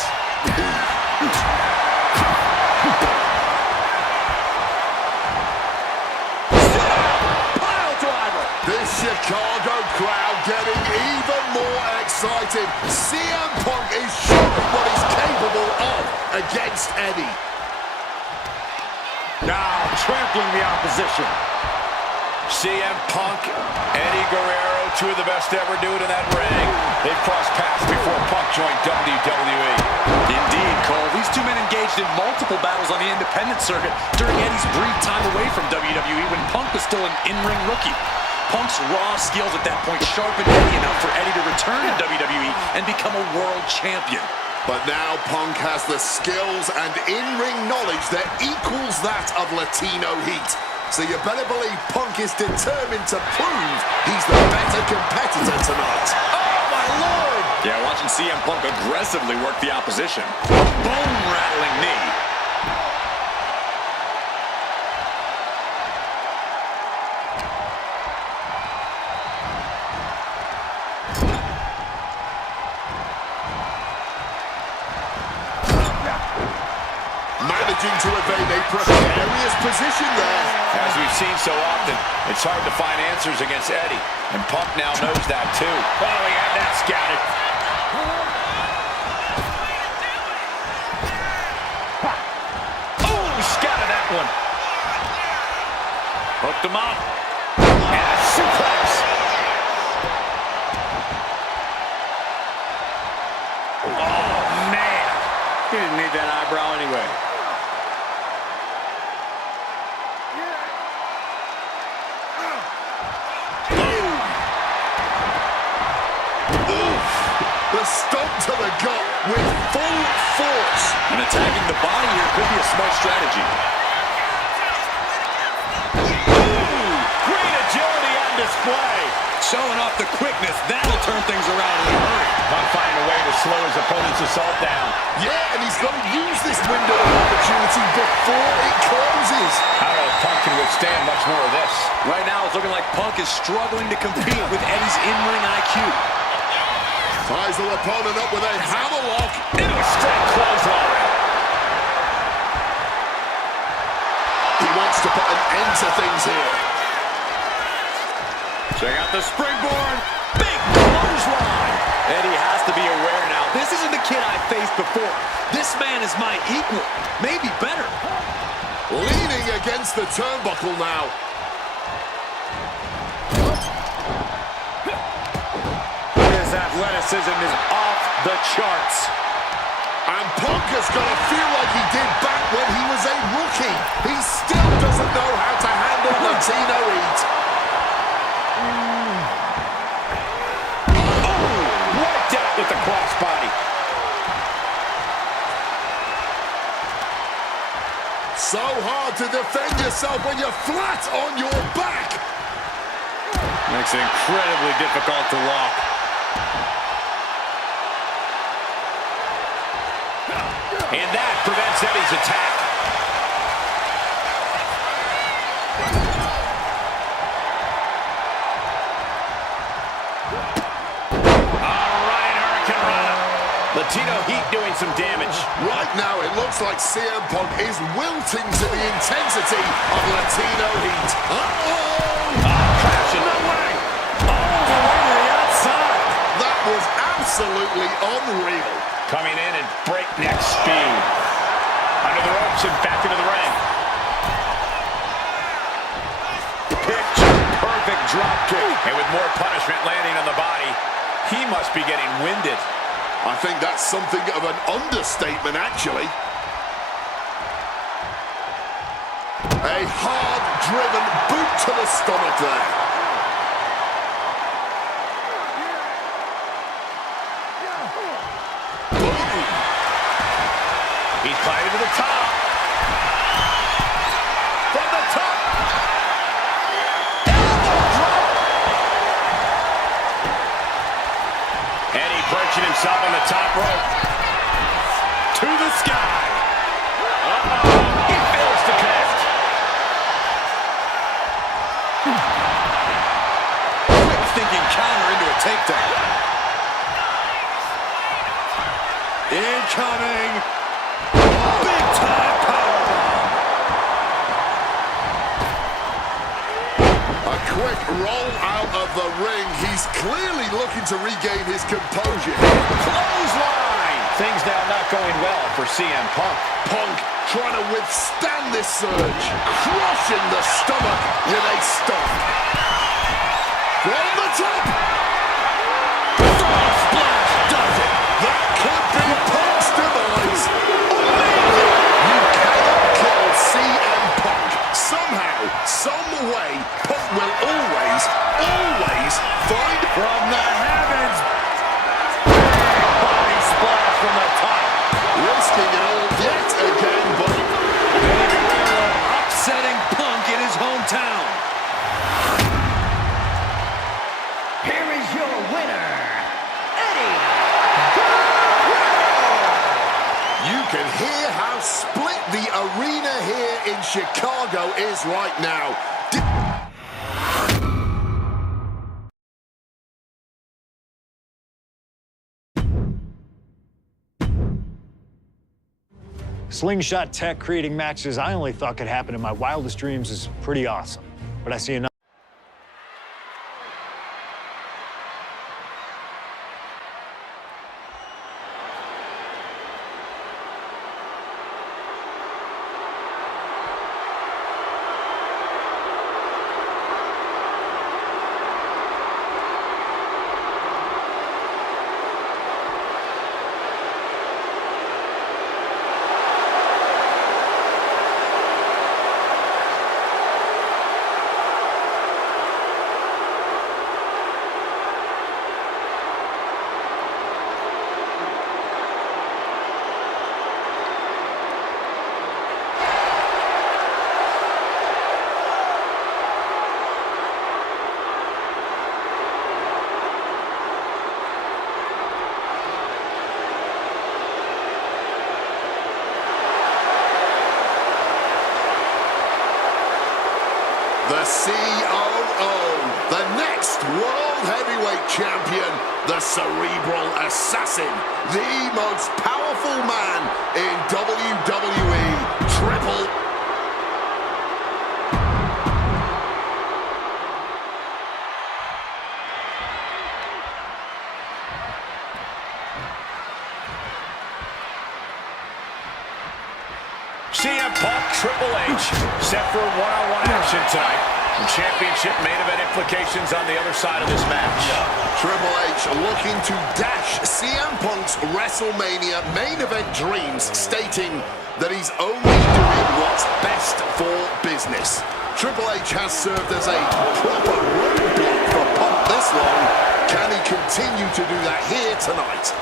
Pile driver. This Chicago crowd getting even more excited. CM Punk is showing what he's capable of against Eddie. Now trampling the opposition. CM Punk, Eddie Guerrero, two of the best to ever do it in that ring. They've crossed paths before Punk joined WWE. Indeed, Cole. These two men engaged in multiple battles on the independent circuit during Eddie's brief time away from WWE when Punk was still an in-ring rookie. Punk's raw skills at that point sharpened Eddie enough for Eddie to return to WWE and become a world champion. But now Punk has the skills and in-ring knowledge that equals that of Latino heat. So you better believe Punk is determined to prove he's the better competitor tonight. Oh, my Lord! Yeah, watching CM Punk aggressively work the opposition. Bone-rattling knee. Managing to evade a precarious position there. As we've seen so often, it's hard to find answers against Eddie, and Punk now knows that too. Oh, he had that scouted. Oh, scouted that one. Hooked him up. And a suplex. Oh, man. He didn't need that eyebrow anyway. The stomp to the gut with full force. And attacking the body here could be a smart strategy. Ooh, great agility on display. Showing off the quickness, that'll turn things around in a hurry. Punk finding a way to slow his opponent's assault down. Yeah, and he's going to use this window of opportunity before it closes. I don't know if Punk can withstand much more of this. Right now, it's looking like Punk is struggling to compete with Eddie's in-ring IQ. Ties the opponent up with a hammerlock. Into a straight clothesline. He wants to put an end to things here. Check out the springboard. Big clothesline. Eddie has to be aware now. This isn't the kid I faced before. This man is my equal. Maybe better. Leaning against the turnbuckle now. His athleticism is off the charts. And Punk has got to feel like he did back when he was a rookie. He still doesn't know how to handle Latino heat. Worked out with the crossbody. So hard to defend yourself when you're flat on your back. Makes it incredibly difficult to walk. And that prevents Eddie's attack. Latino heat doing some damage. Right now, it looks like CM Punk is wilting to the intensity of Latino heat. Crashing. No way! All the way to the outside. That was absolutely unreal. Coming in at breakneck speed. Under the ropes and back into the ring. Picture perfect drop kick. And with more punishment landing on the body, he must be getting winded. I think that's something of an understatement, actually. A hard-driven boot to the stomach there. Boom. He's climbing to the top. From the top. Eddie perching himself on the top rope. To the sky. He fails to connect. Quick thinking counter into a takedown. Incoming. Big time powerbomb. A quick roll out of the ring. He's clearly looking to regain his composure. Clothesline. Things now not going well for CM Punk. Punk trying to withstand this surge. Crushing the stomach with a stomp. From the top. Frog splash does it. That could be Punk's demise. Amazing. You cannot kill CM Punk. Somehow, some way, Punk will always find From the heavens. Big body splash from the top. risking it all yet again, but Eddie Guerrero upsetting Punk in his hometown. Here is your winner, Eddie you can hear how split the arena here in Chicago is right now. Slingshot tech creating matches I only thought could happen in my wildest dreams is pretty awesome. But I see enough. The COO, the next World Heavyweight Champion, the Cerebral Assassin, the most powerful man in WWE, Triple. CM Punk, Triple H, set for one-on-one action tonight. The championship main event implications on the other side of this match. Triple H looking to dash CM Punk's WrestleMania main event dreams, stating that he's only doing what's best for business. Triple H has served as a proper roadblock for Punk this long. Can he continue to do that here tonight?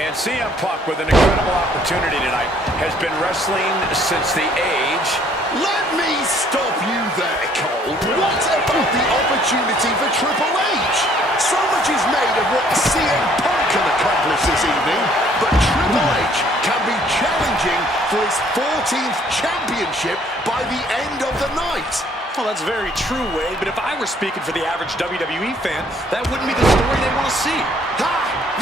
And CM Punk, with an incredible opportunity tonight, has been wrestling since the age... Let me stop you there, Cole. What about the opportunity for Triple H? So much is made of what CM Punk can accomplish this evening, but Triple H can be challenging for his 14th championship by the end of the night. Well, that's very true, Wade, but if I were speaking for the average WWE fan, that wouldn't be the story they want to see. Ha!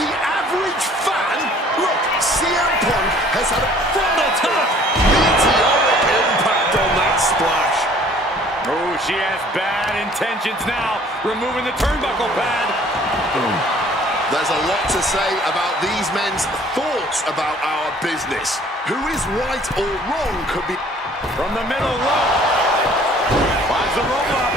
The average fan? Look, CM Punk has had a from the top meteoric impact on that splash. Oh, she has bad intentions now, removing the turnbuckle pad. There's a lot to say about these men's thoughts about our business. Who is right or wrong could be... From the middle rope. Finds the roll up.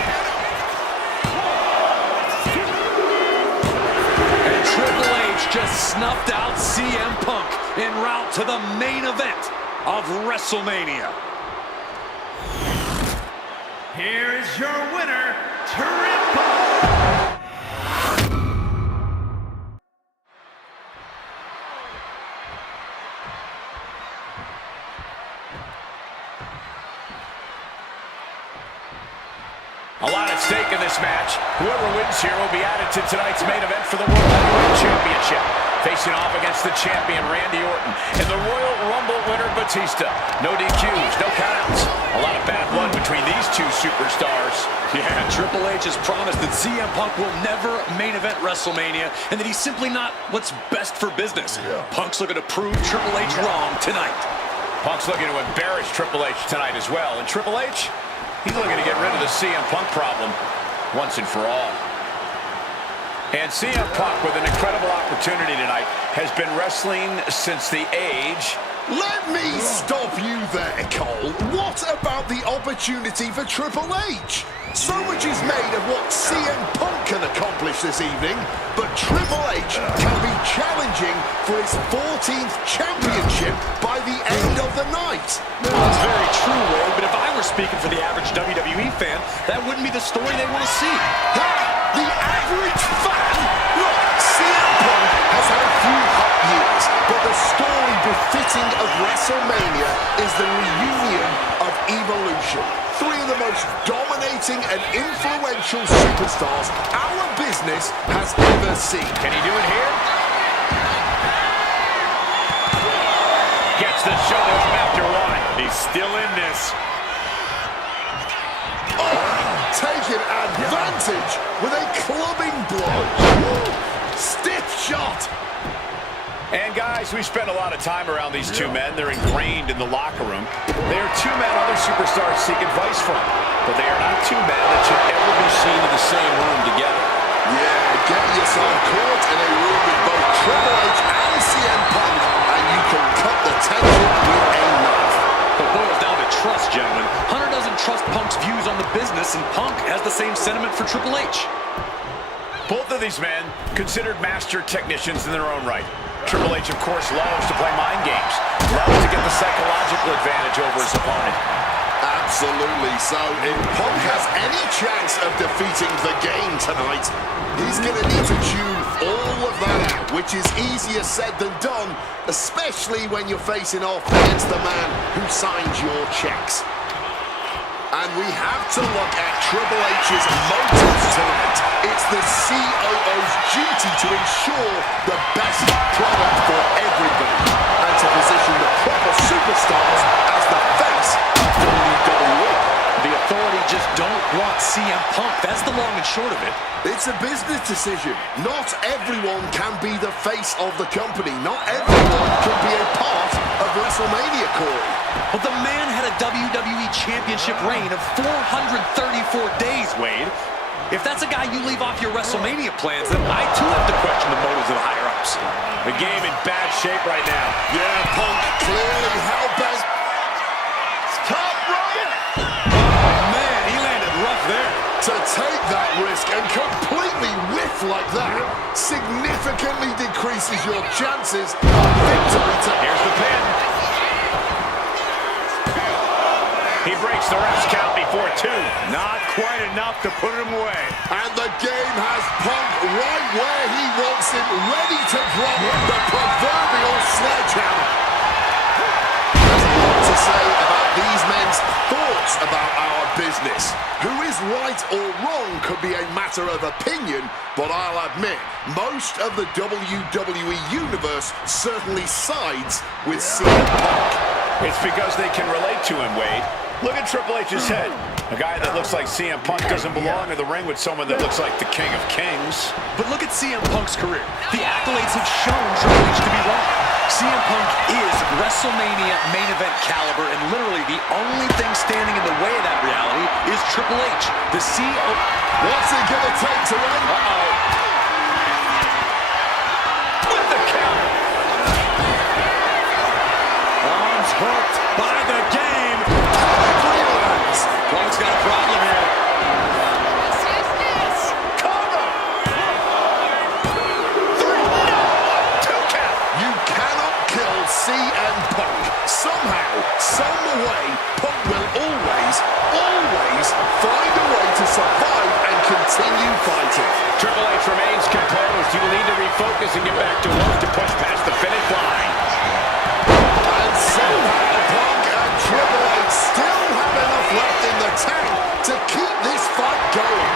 And Triple H just snuffed out CM Punk en route to the main event of WrestleMania. Here is your winner, Triple. A lot at stake in this match. Whoever wins here will be added to tonight's main event for the World Heavyweight Championship. Facing off against the champion, Randy Orton, and the Royal Rumble winner, Batista. No DQs, no countouts. A lot of bad blood between these two superstars. Yeah, Triple H has promised that CM Punk will never main event WrestleMania, and that he's simply not what's best for business. Punk's looking to prove Triple H wrong tonight. Punk's looking to embarrass Triple H tonight as well. And Triple H, he's looking to get rid of the CM Punk problem once and for all. And CM Punk, with an incredible opportunity tonight, has been wrestling since the age... Let me stop you there, Cole. What about the opportunity for Triple H? So much is made of what CM Punk can accomplish this evening, but Triple H can be challenging for his 14th championship by the end of the night. Well, that's very true, Wade, but if I were speaking for the average WWE fan, that wouldn't be the story they want to see. Ha! The average fan? Look, CM Punk has had a few hot years, but the story befitting of WrestleMania is the reunion of Evolution. Three of the most dominating and influential superstars our business has ever seen. Can he do it here? Gets the shoulder up after one. He's still in this. Taking advantage with a clubbing blow. Stiff shot. And guys, we spend a lot of time around these two men. They're ingrained in the locker room. They are two men other superstars seek advice from, but they are not two men that should ever be seen in the same room together. Yeah, get yourself caught in a room with both Triple H and CM Punk, and you can cut the tension with a knife. It boils down to trust, gentlemen. Hunter doesn't trust Punk's views on the business, and Punk has the same sentiment for Triple H. Both of these men considered master technicians in their own right. Triple H, of course, loves to play mind games, loves to get the psychological advantage over his opponent. Absolutely. So if Punk has any chance of defeating the game tonight, he's going to need to tune all of that out, which is easier said than done, especially when you're facing off against the man who signs your checks. And we have to look at Triple H's motives tonight. It's the COO's duty to ensure the best product for everybody and to position the proper superstars as the face of WWE. The authority just don't want CM Punk. That's the long and short of it. It's a business decision. Not everyone can be the face of the company. Not everyone can be a part of WrestleMania, Corey. But the man had a WWE Championship reign of 434 days, Wade. If that's a guy you leave off your WrestleMania plans, then I too have to question the motives of the higher-ups. The game in bad shape right now. Yeah, Punk clearly hell-bent. Top rope! Oh, man, he landed rough To take that risk and completely whiff like that significantly decreases your chances of victory. Here's the pin. He breaks the ref's count before 2. Not quite enough to put him away. And the game has Punk right where he wants him, ready to drop the proverbial sledgehammer. There's a lot to say about these men's thoughts about our business. Who is right or wrong could be a matter of opinion, but I'll admit, most of the WWE Universe certainly sides with CM Punk. It's because they can relate to him, Wade. Look at Triple H's head. A guy that looks like CM Punk doesn't belong in the ring with someone that looks like the King of Kings. But look at CM Punk's career. The accolades have shown Triple H to be wrong. CM Punk is WrestleMania main event caliber, and literally the only thing standing in the way of that reality is Triple H, the CEO. What's it gonna take to win? With the counter. Arms hooked by the game. Punk's got a problem here. Cover. 3. No. 2 count. You cannot kill CM Punk. Somehow, some way, Punk will always find a way to survive and continue fighting. Triple H remains composed. He will need to refocus and get back to work to push past the finish line. And somehow Punk and Triple H still have enough left in the tank to keep this fight going.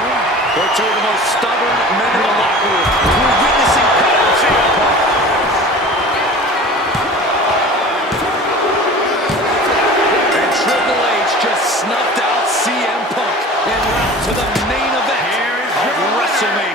They're two of the most stubborn men in the locker room. We're witnessing CM Punk. And Triple H just snuffed out CM Punk en route to the main event of WrestleMania.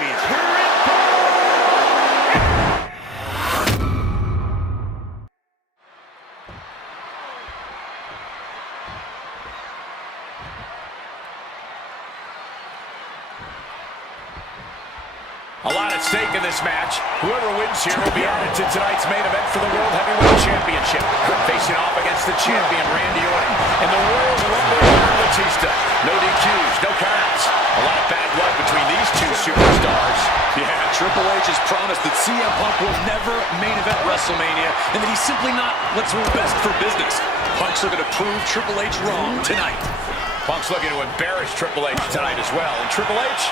A lot at stake in this match. Whoever wins here will be on to tonight's main event for the World Heavyweight Championship. Facing off against the champion, Randy Orton, and the Royal Rumble winner, Batista. No DQs, no counts. A lot of bad blood between these two superstars. Yeah, Triple H has promised that CM Punk will never main event WrestleMania, and that he's simply not what's best for business. Punk's looking to prove Triple H wrong tonight. Punk's looking to embarrass Triple H tonight as well. And Triple H,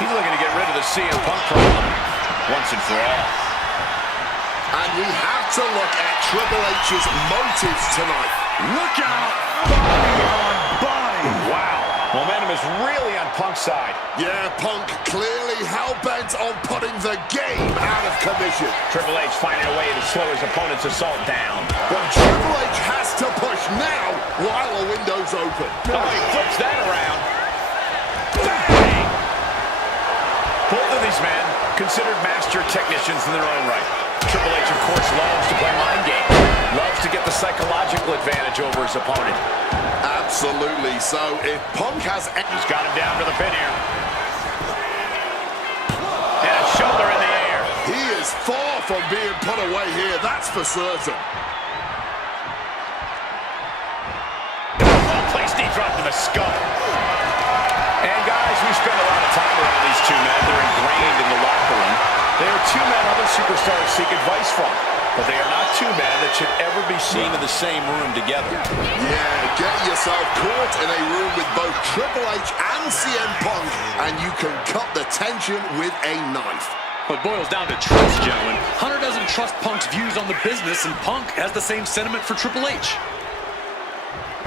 he's looking to get rid of the CM Punk problem once and for all. And we have to look at Triple H's motives tonight. Look out! Body on body! Wow. Momentum is really on Punk's side. Yeah, Punk clearly hell-bent on putting the game out of commission. Triple H finding a way to slow his opponent's assault down. But Triple H has to push now while the window's open. Oh, he flips that around. Bang! Both of these men considered master technicians in their own right. Triple H, of course, loves to play mind games. Loves to get the psychological advantage over his opponent. Absolutely. So if Punk has... He's got him down to the pin here. And a shoulder in the air. He is far from being put away here, that's for certain. Placed knee drop to the skull. And guys, we spend a lot of time around these two men. They're ingrained in the locker room. They are two men other superstars seek advice from. But they are not two men that should ever be seen in the same room together. Yeah, get yourself caught in a room with both Triple H and CM Punk, and you can cut the tension with a knife. It boils down to trust, gentlemen. Hunter doesn't trust Punk's views on the business, and Punk has the same sentiment for Triple H.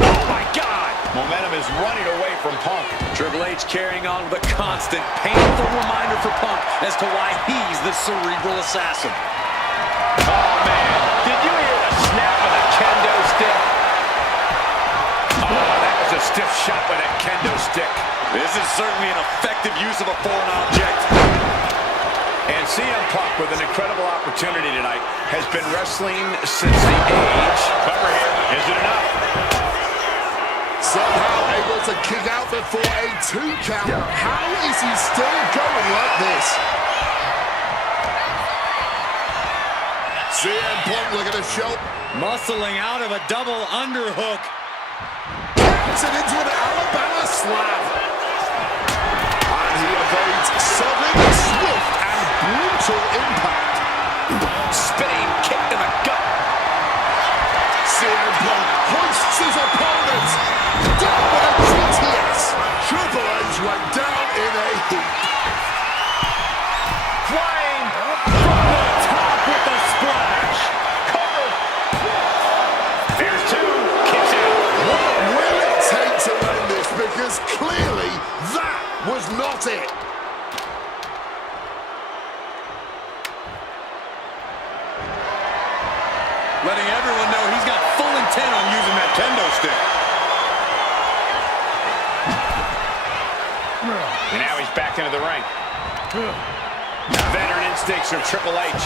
Oh, my God! Momentum is running away from Punk. Triple H carrying on with a constant, painful reminder for Punk as to why he's the cerebral assassin. Oh, man. Did you hear the snap of the kendo stick? Oh, that was a stiff shot with that kendo stick. This is certainly an effective use of a foreign object. And CM Punk, with an incredible opportunity tonight, has been wrestling since the age. Cover here. Is it enough? Somehow able to kick out before a 2 count. How is he still going like this? CM Punk looking to show. Muscling out of a double underhook. Counts it into an Alabama slam. was not it. Letting everyone know he's got full intent on using that kendo stick. And now he's back into the ring. Veteran instincts from Triple H.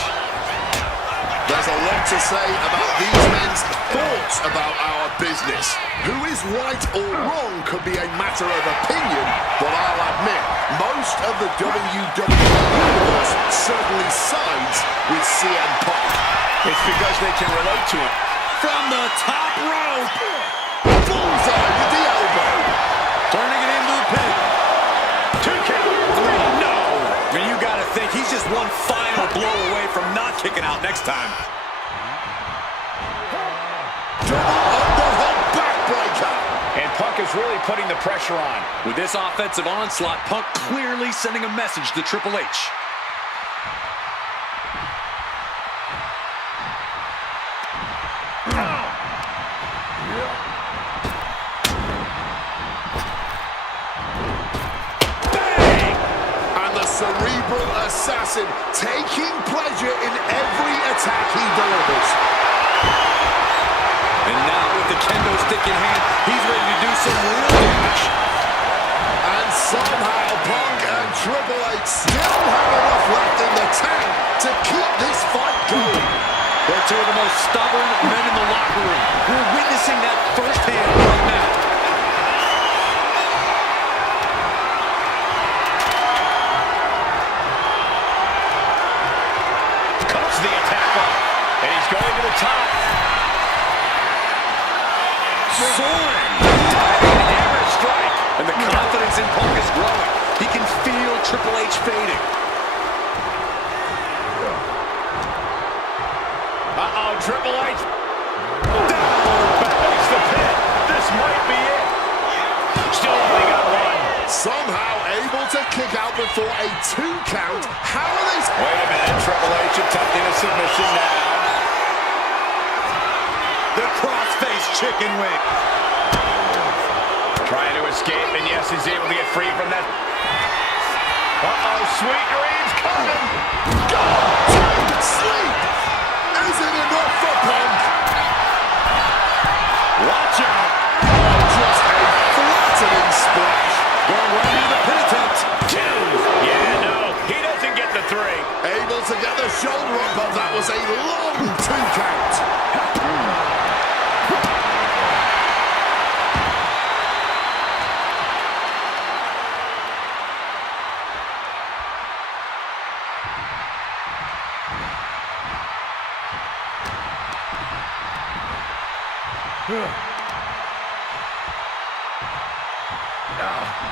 There's a lot to say about these men's thoughts about our business. Who is right or wrong could be a matter of opinion, but I'll admit, most of the WWE Universe certainly sides with CM Punk. It's because they can relate to him. From the top rope. Bullseye with the elbow. Turning it into the pin. 2 count. 3. No. I mean, you got to think he's just one final blow away from not kicking out next time. Double underhook backbreaker. And Punk is really putting the pressure on. With this offensive onslaught, Punk clearly sending a message to Triple H. Cerebral assassin taking pleasure in every attack he delivers. And now with the kendo stick in hand, he's ready to do some real damage. And somehow Punk and Triple H still have enough left in the tank to keep this fight going. They're two of the most stubborn men in the locker room. We're witnessing that firsthand right now. The attack on, and he's going to the top. Soaring. Hammer strike. And the confidence in Punk is growing. He can feel Triple H fading. Uh-oh, Triple H. Down, back the pin. This might be it. Still only got one. Somehow able to kick out before a 2 count. How are they? Wait a minute, Triple H attempting a submission now. The crossface chicken wing. Trying to escape, and yes, he's able to get free from that. Uh-oh, sweet dreams coming. Go to sleep. Is it enough for Punk? Watch out. Just a flattening splash. Going right into the pin attempt. 2. Yeah, no, he doesn't get the 3. Able to get the shoulder up, but that was a long 2 count.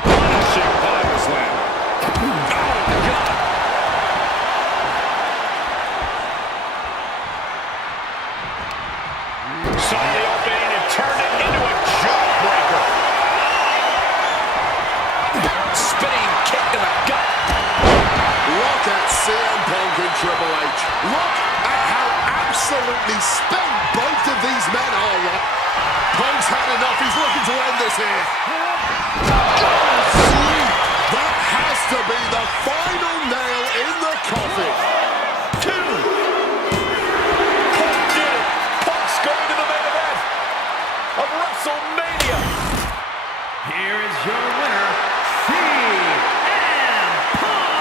Punishing body slam. Oh, God. Saw the opening and turned it into a jawbreaker. Spinning kick to the gut. Look at CM Punk and Triple H. Look at how absolutely spent both of these men are. Punk's had enough. He's looking to end this here. Go to sleep. That has to be the final nail in the coffin. 2. Punk did it. Punk's going to the main event of WrestleMania. Here is your winner, CM Punk!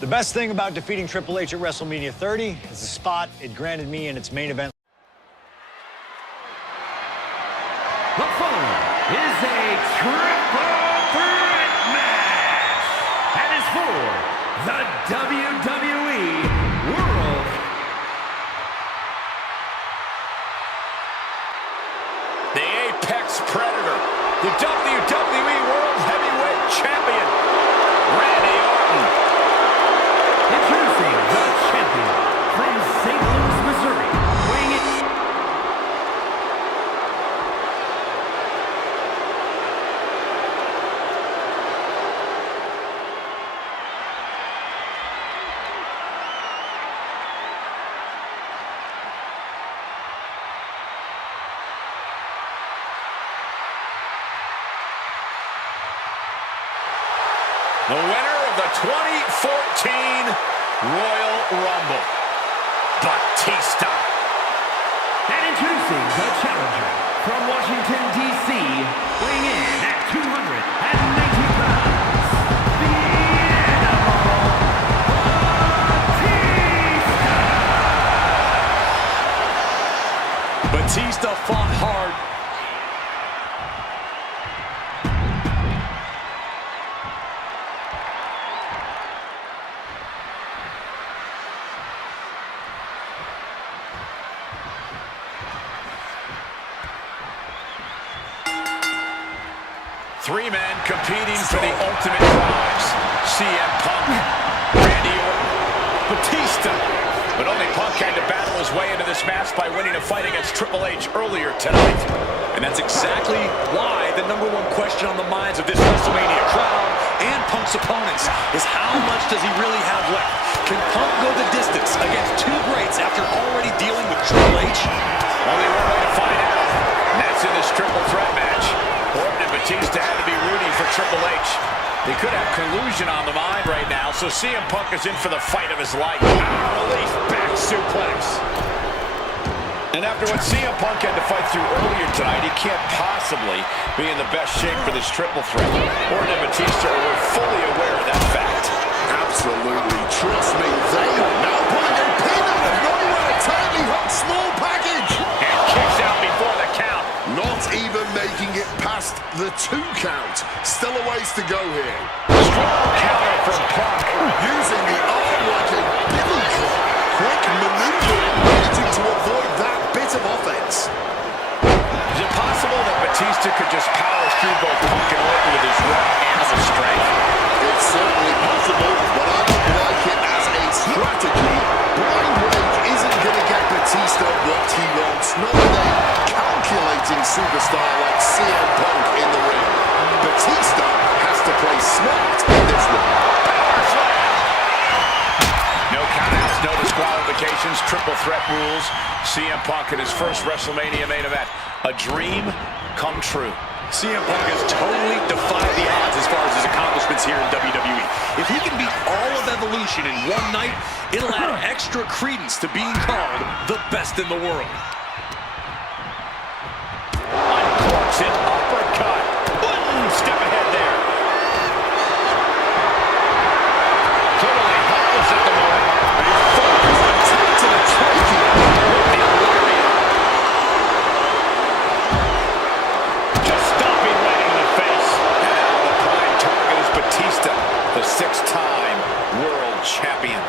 The best thing about defeating Triple H at WrestleMania 30 is the spot it granted me in its main event. The following is a triple threat match and is for the WWE World. The Apex Predator, the WWE World Heavyweight Champion, Randy Orton. Introducing the champion from St. Louis, Missouri, weighing in. 2014 Royal Rumble, Batista. And introducing the challenger from Washington, D.C., weighing in at 290 pounds, the Animal, Batista! Batista fought hard. Three men competing for the ultimate prize. CM Punk, Randy Orton, Batista. But only Punk had to battle his way into this match by winning a fight against Triple H earlier tonight. And that's exactly why the #1 question on the minds of this WrestleMania crowd and Punk's opponents is how much does he really have left? Can Punk go the distance against two greats after already dealing with Triple H? Only one way to find out, and that's in this triple threat match. Orton and Batista had to be rooting for Triple H. They could have collusion on the mind right now, so CM Punk is in for the fight of his life. Release back suplex. And after what CM Punk had to fight through earlier tonight, he can't possibly be in the best shape for this triple threat. Orton and Batista were fully aware of that fact. Absolutely. Trust me, they are now putting a pin out of nowhere. A tightly hooked small package. And kicks out before the count. Not even making it past the 2 count. Still a ways to go here. Strong counter from Punk. Using the arm like a billy club. Quick maneuvering, managing to avoid that bit of offense. Is it possible that Batista could just power through both Punk and Orton with his raw animal strength? It's certainly possible, but I don't like it as a strategy. Blind Rage isn't going to get Batista what he wants. Not with a calculating superstar like CM Punk in the ring. Batista has to play smart in this one. No countouts, no disqualifications, triple threat rules. CM Punk in his first WrestleMania main event. A dream come true. CM Punk has totally defied the odds as far as his accomplishments here in WWE. If he can beat all of Evolution in one night, it'll add extra credence to being called the best in the world. Uncorks it, uppercut. Step ahead there. Totally helpless at the moment. Focused attack to the trachea. The lariat. Just stomping right in the face. And now the prime target is Batista, the 6-time world champion.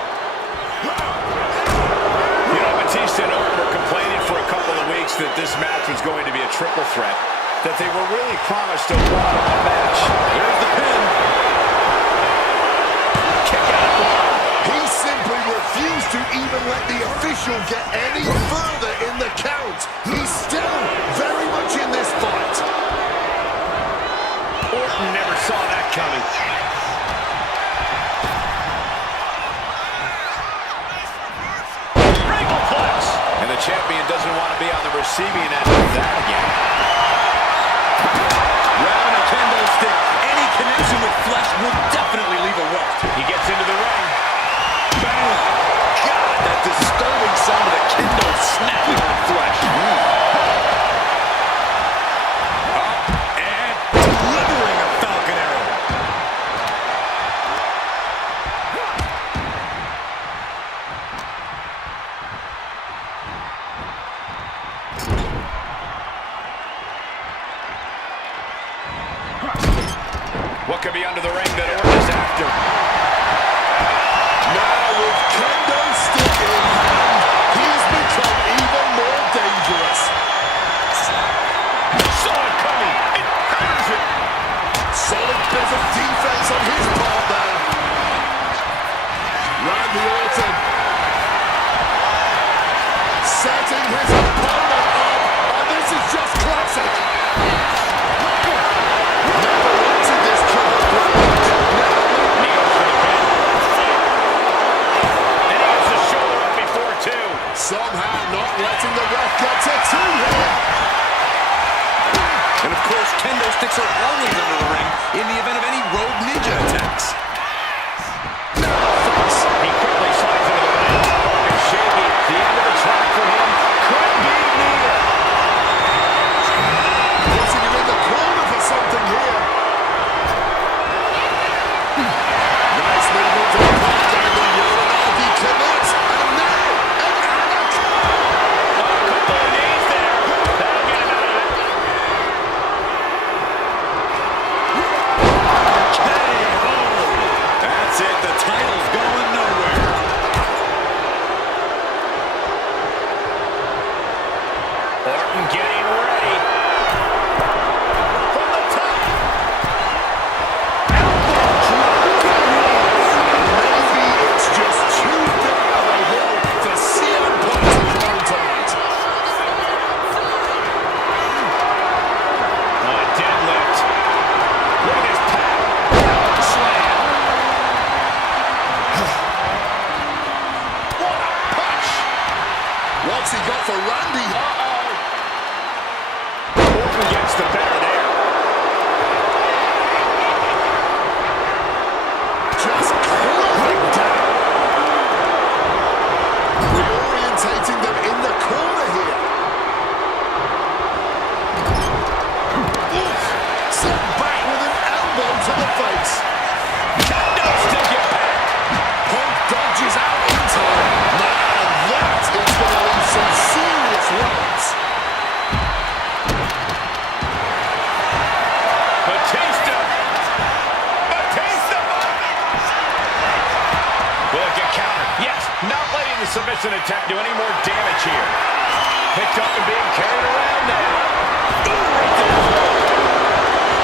You know, Batista and Orton were complaining for a couple of weeks that this match was going to be a triple threat, that they were really promised a one-on-one match. There's the pin. Kick out. He simply refused to even let the official get any further in the count. He's still very much in this fight. Orton never saw that coming. Regalplex. And the champion doesn't want to be on the receiving end of that again. Grabbing a kendo stick, any connection with flesh will definitely leave a welt. He gets into the ring. Bang! God, that disturbing sound of the kendo snapping on flesh. Up and delivering a Falcon Arrow. What could be under the ring that Orton is after? Now with kendo stick in hand, he's become even more dangerous. Saw it coming. It hurts it. Solid bit of defense on his part there. Randy Orton setting his opponent up, and this is just classic. Never wanted this trouble break. Knees for the pin. And he gets the shoulder up before two. Somehow not letting the ref get to 2 here. And of course, kendo sticks are always under the ring in the event of any Road Ninja attacks. for Randy. Orton gets the better there. Just clawing down. Reorientating them in the corner here. Oof. Sent back with an elbow to the face. Kendo stick impact. Punk dodges out in time. Man, that is going to leave some serious wounds. Batista. Will it get countered? Yes. Not letting the submission attempt do any more damage here. Picked up and being carried around now.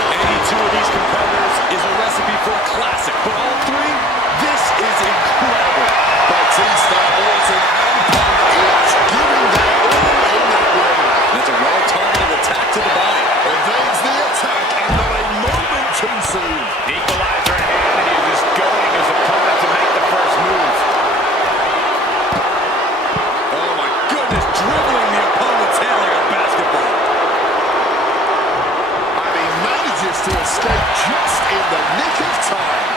Any two of these competitors is a recipe for a classic, but all three, this is incredible. Batista, Orton, and Punk each giving their all in that ring. That's a well-targeted attack to the body. Evades the attack and not a moment too soon. Equalizer in hand, and he's just goading his opponent to make the first move. Oh my goodness, dribbling the opponent's hand like a basketball. And he manages to escape just in the nick of time.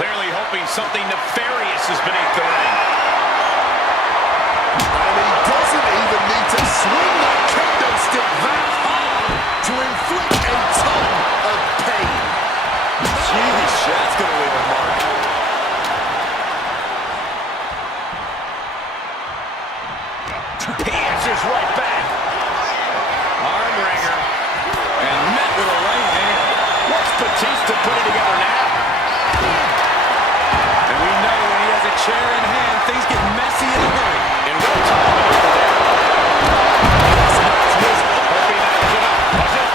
Clearly hoping something nefarious is beneath the ring. And he doesn't even need to swing that kendo stick that hard to inflict a ton of pain. Jeez, that's gonna leave a mark. He answers right back. Arm wringer. And met with a right hand. What's Batista putting together now? And we know when he has a chair in hand, things get messy in a hurry. In real time maneuver there. Hoping that was enough. Was it?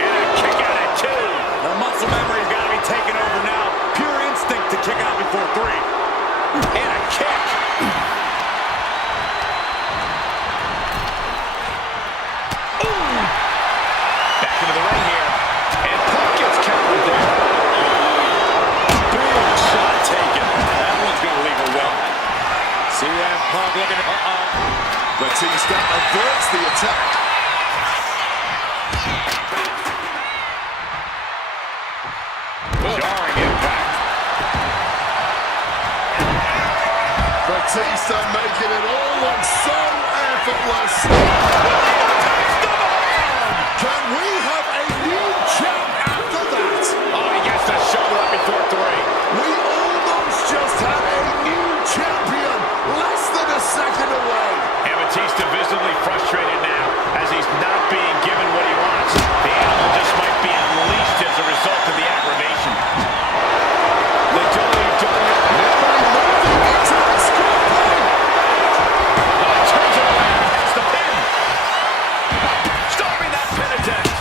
And a kick out at 2. The muscle memory's got to be taken over now. Pure instinct to kick out before 3. And a kick. Back into the ring here. And Punk gets countered there. Big shot taken. That one's going to leave a well. CM Punk looking at... Batista averts the attack. Jarring impact. Batista making it all look so effortless. Can we have a new champ after that? Oh, he gets the shoulder up before 3. We almost just had a new champion, less than a second away. And Batista visibly frustrated now as he's not being given what he wants. The animal just might be unleashed as a result of the aggravation. The WWE Nobody moving into the scoreboard. turns it around. That's the pin. Stopping that pin attempt.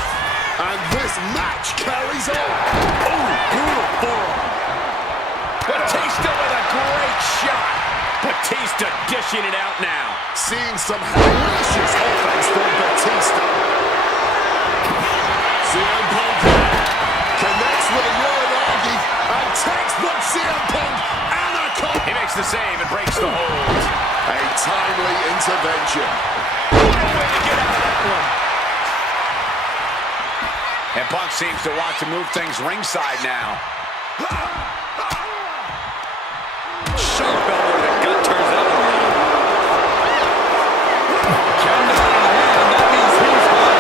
And this match carries on. Oh, brutal forearm. Batista with a great shot. Batista dishing it out now. Seeing some hellacious offense from Batista. CM Punk connects with a Uranagi and textbook CM Punk anaconda. He makes the save and breaks the hold. A timely intervention. What a way to get out of that one. And Punk seems to want to move things ringside now. Sharp elbow to the gut turns that one around. Kendo in hand, that means he's hot.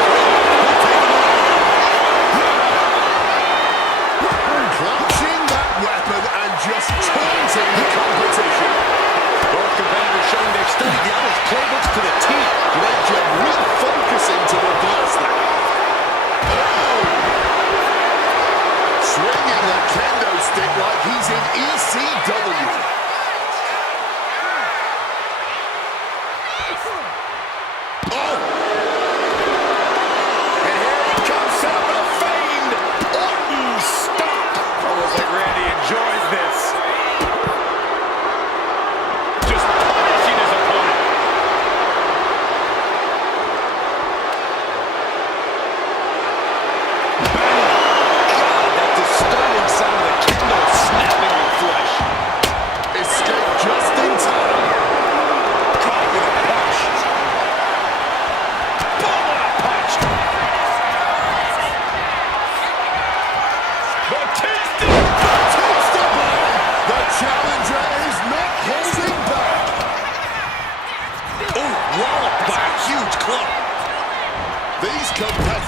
He'll take it on. Clutching that weapon and just taunting the competition. Both competitors showing they've studied the other's playbooks to the team. Legend refocusing to reverse that. Oh! Swinging the kendo stick like he's in ECW.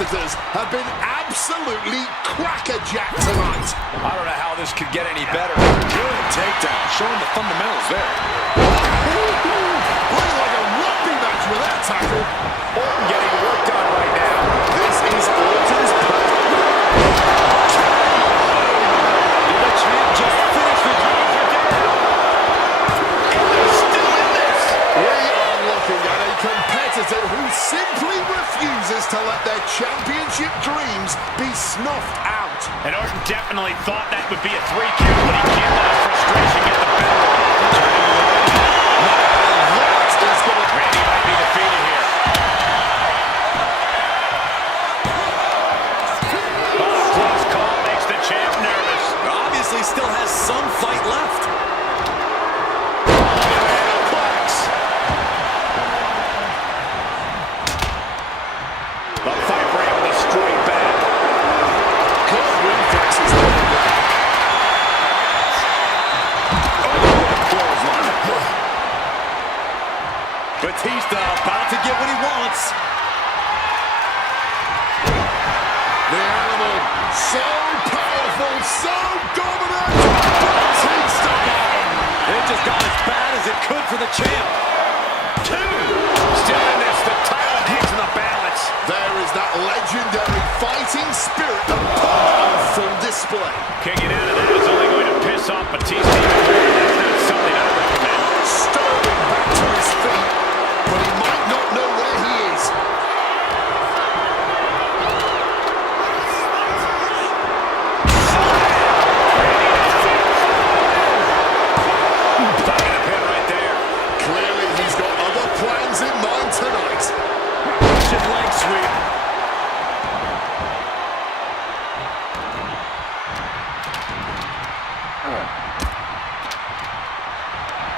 competitors have been absolutely crackerjacked tonight. I don't know how this could get any better. Good takedown, showing the fundamentals there. Playing like a rugby match with that tackle. Orton getting worked on right now. This is Orton's perfect. Did the champ just finish the job for down? And he's still in this. We are looking at a competitor who simply refuses to let their championship dreams be snuffed out. And Orton definitely thought that would be a 3 count, but he can't let his frustration get the better of him. Randy might be defeated here. Oh, close call makes the champ nervous. Obviously still has some fight left. The Viper able to strike back. Good reflexes there. Batista about to get what he wants. The animal, so powerful, so dominant. Batista. It just got as bad as it could for the champ. 2. Still in this. The title hangs in the balance. There is that legendary fighting spirit of Punk on full display. Kicking out of that is only going to piss off Batista even more. That's not something I recommend. Sterling back to his feet, but he might not know where he is. Stuck in the pin right there. Clearly, he's got other plans in mind tonight. Russian leg sweep.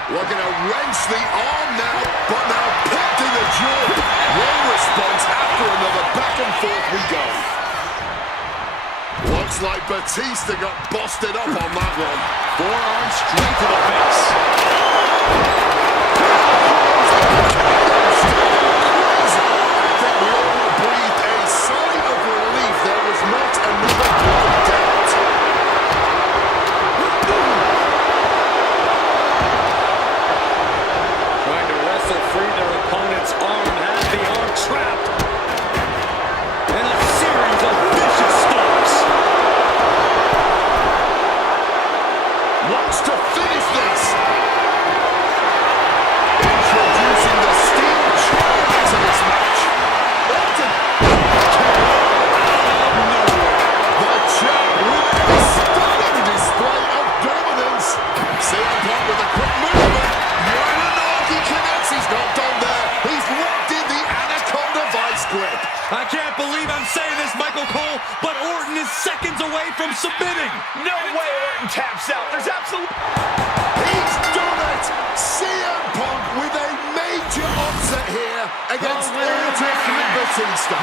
Looking to wrench the arm now, but now picked in the jaw. One response after another, back and forth we go. Looks like Batista got busted up on that one. Forearm straight to the face. I think we all breathed a sigh of relief. There was not another blood doubt. Trying to wrestle free their opponent's arm, has the arm trapped. And a series of vicious stomps. Wants to finish this. Introducing the steel chair into this match. Orton. The champ with a stunning display of dominance. CM Punk with a quick movement. Yoranagi connects. He's not done there. He's locked in the Anaconda vice grip. I can't believe I'm saying this, Michael Cole, but Orton is seconds away from submitting. No way Orton taps out. There's absolutely... He's done it. CM Punk with a major upset here against Orton and Batista.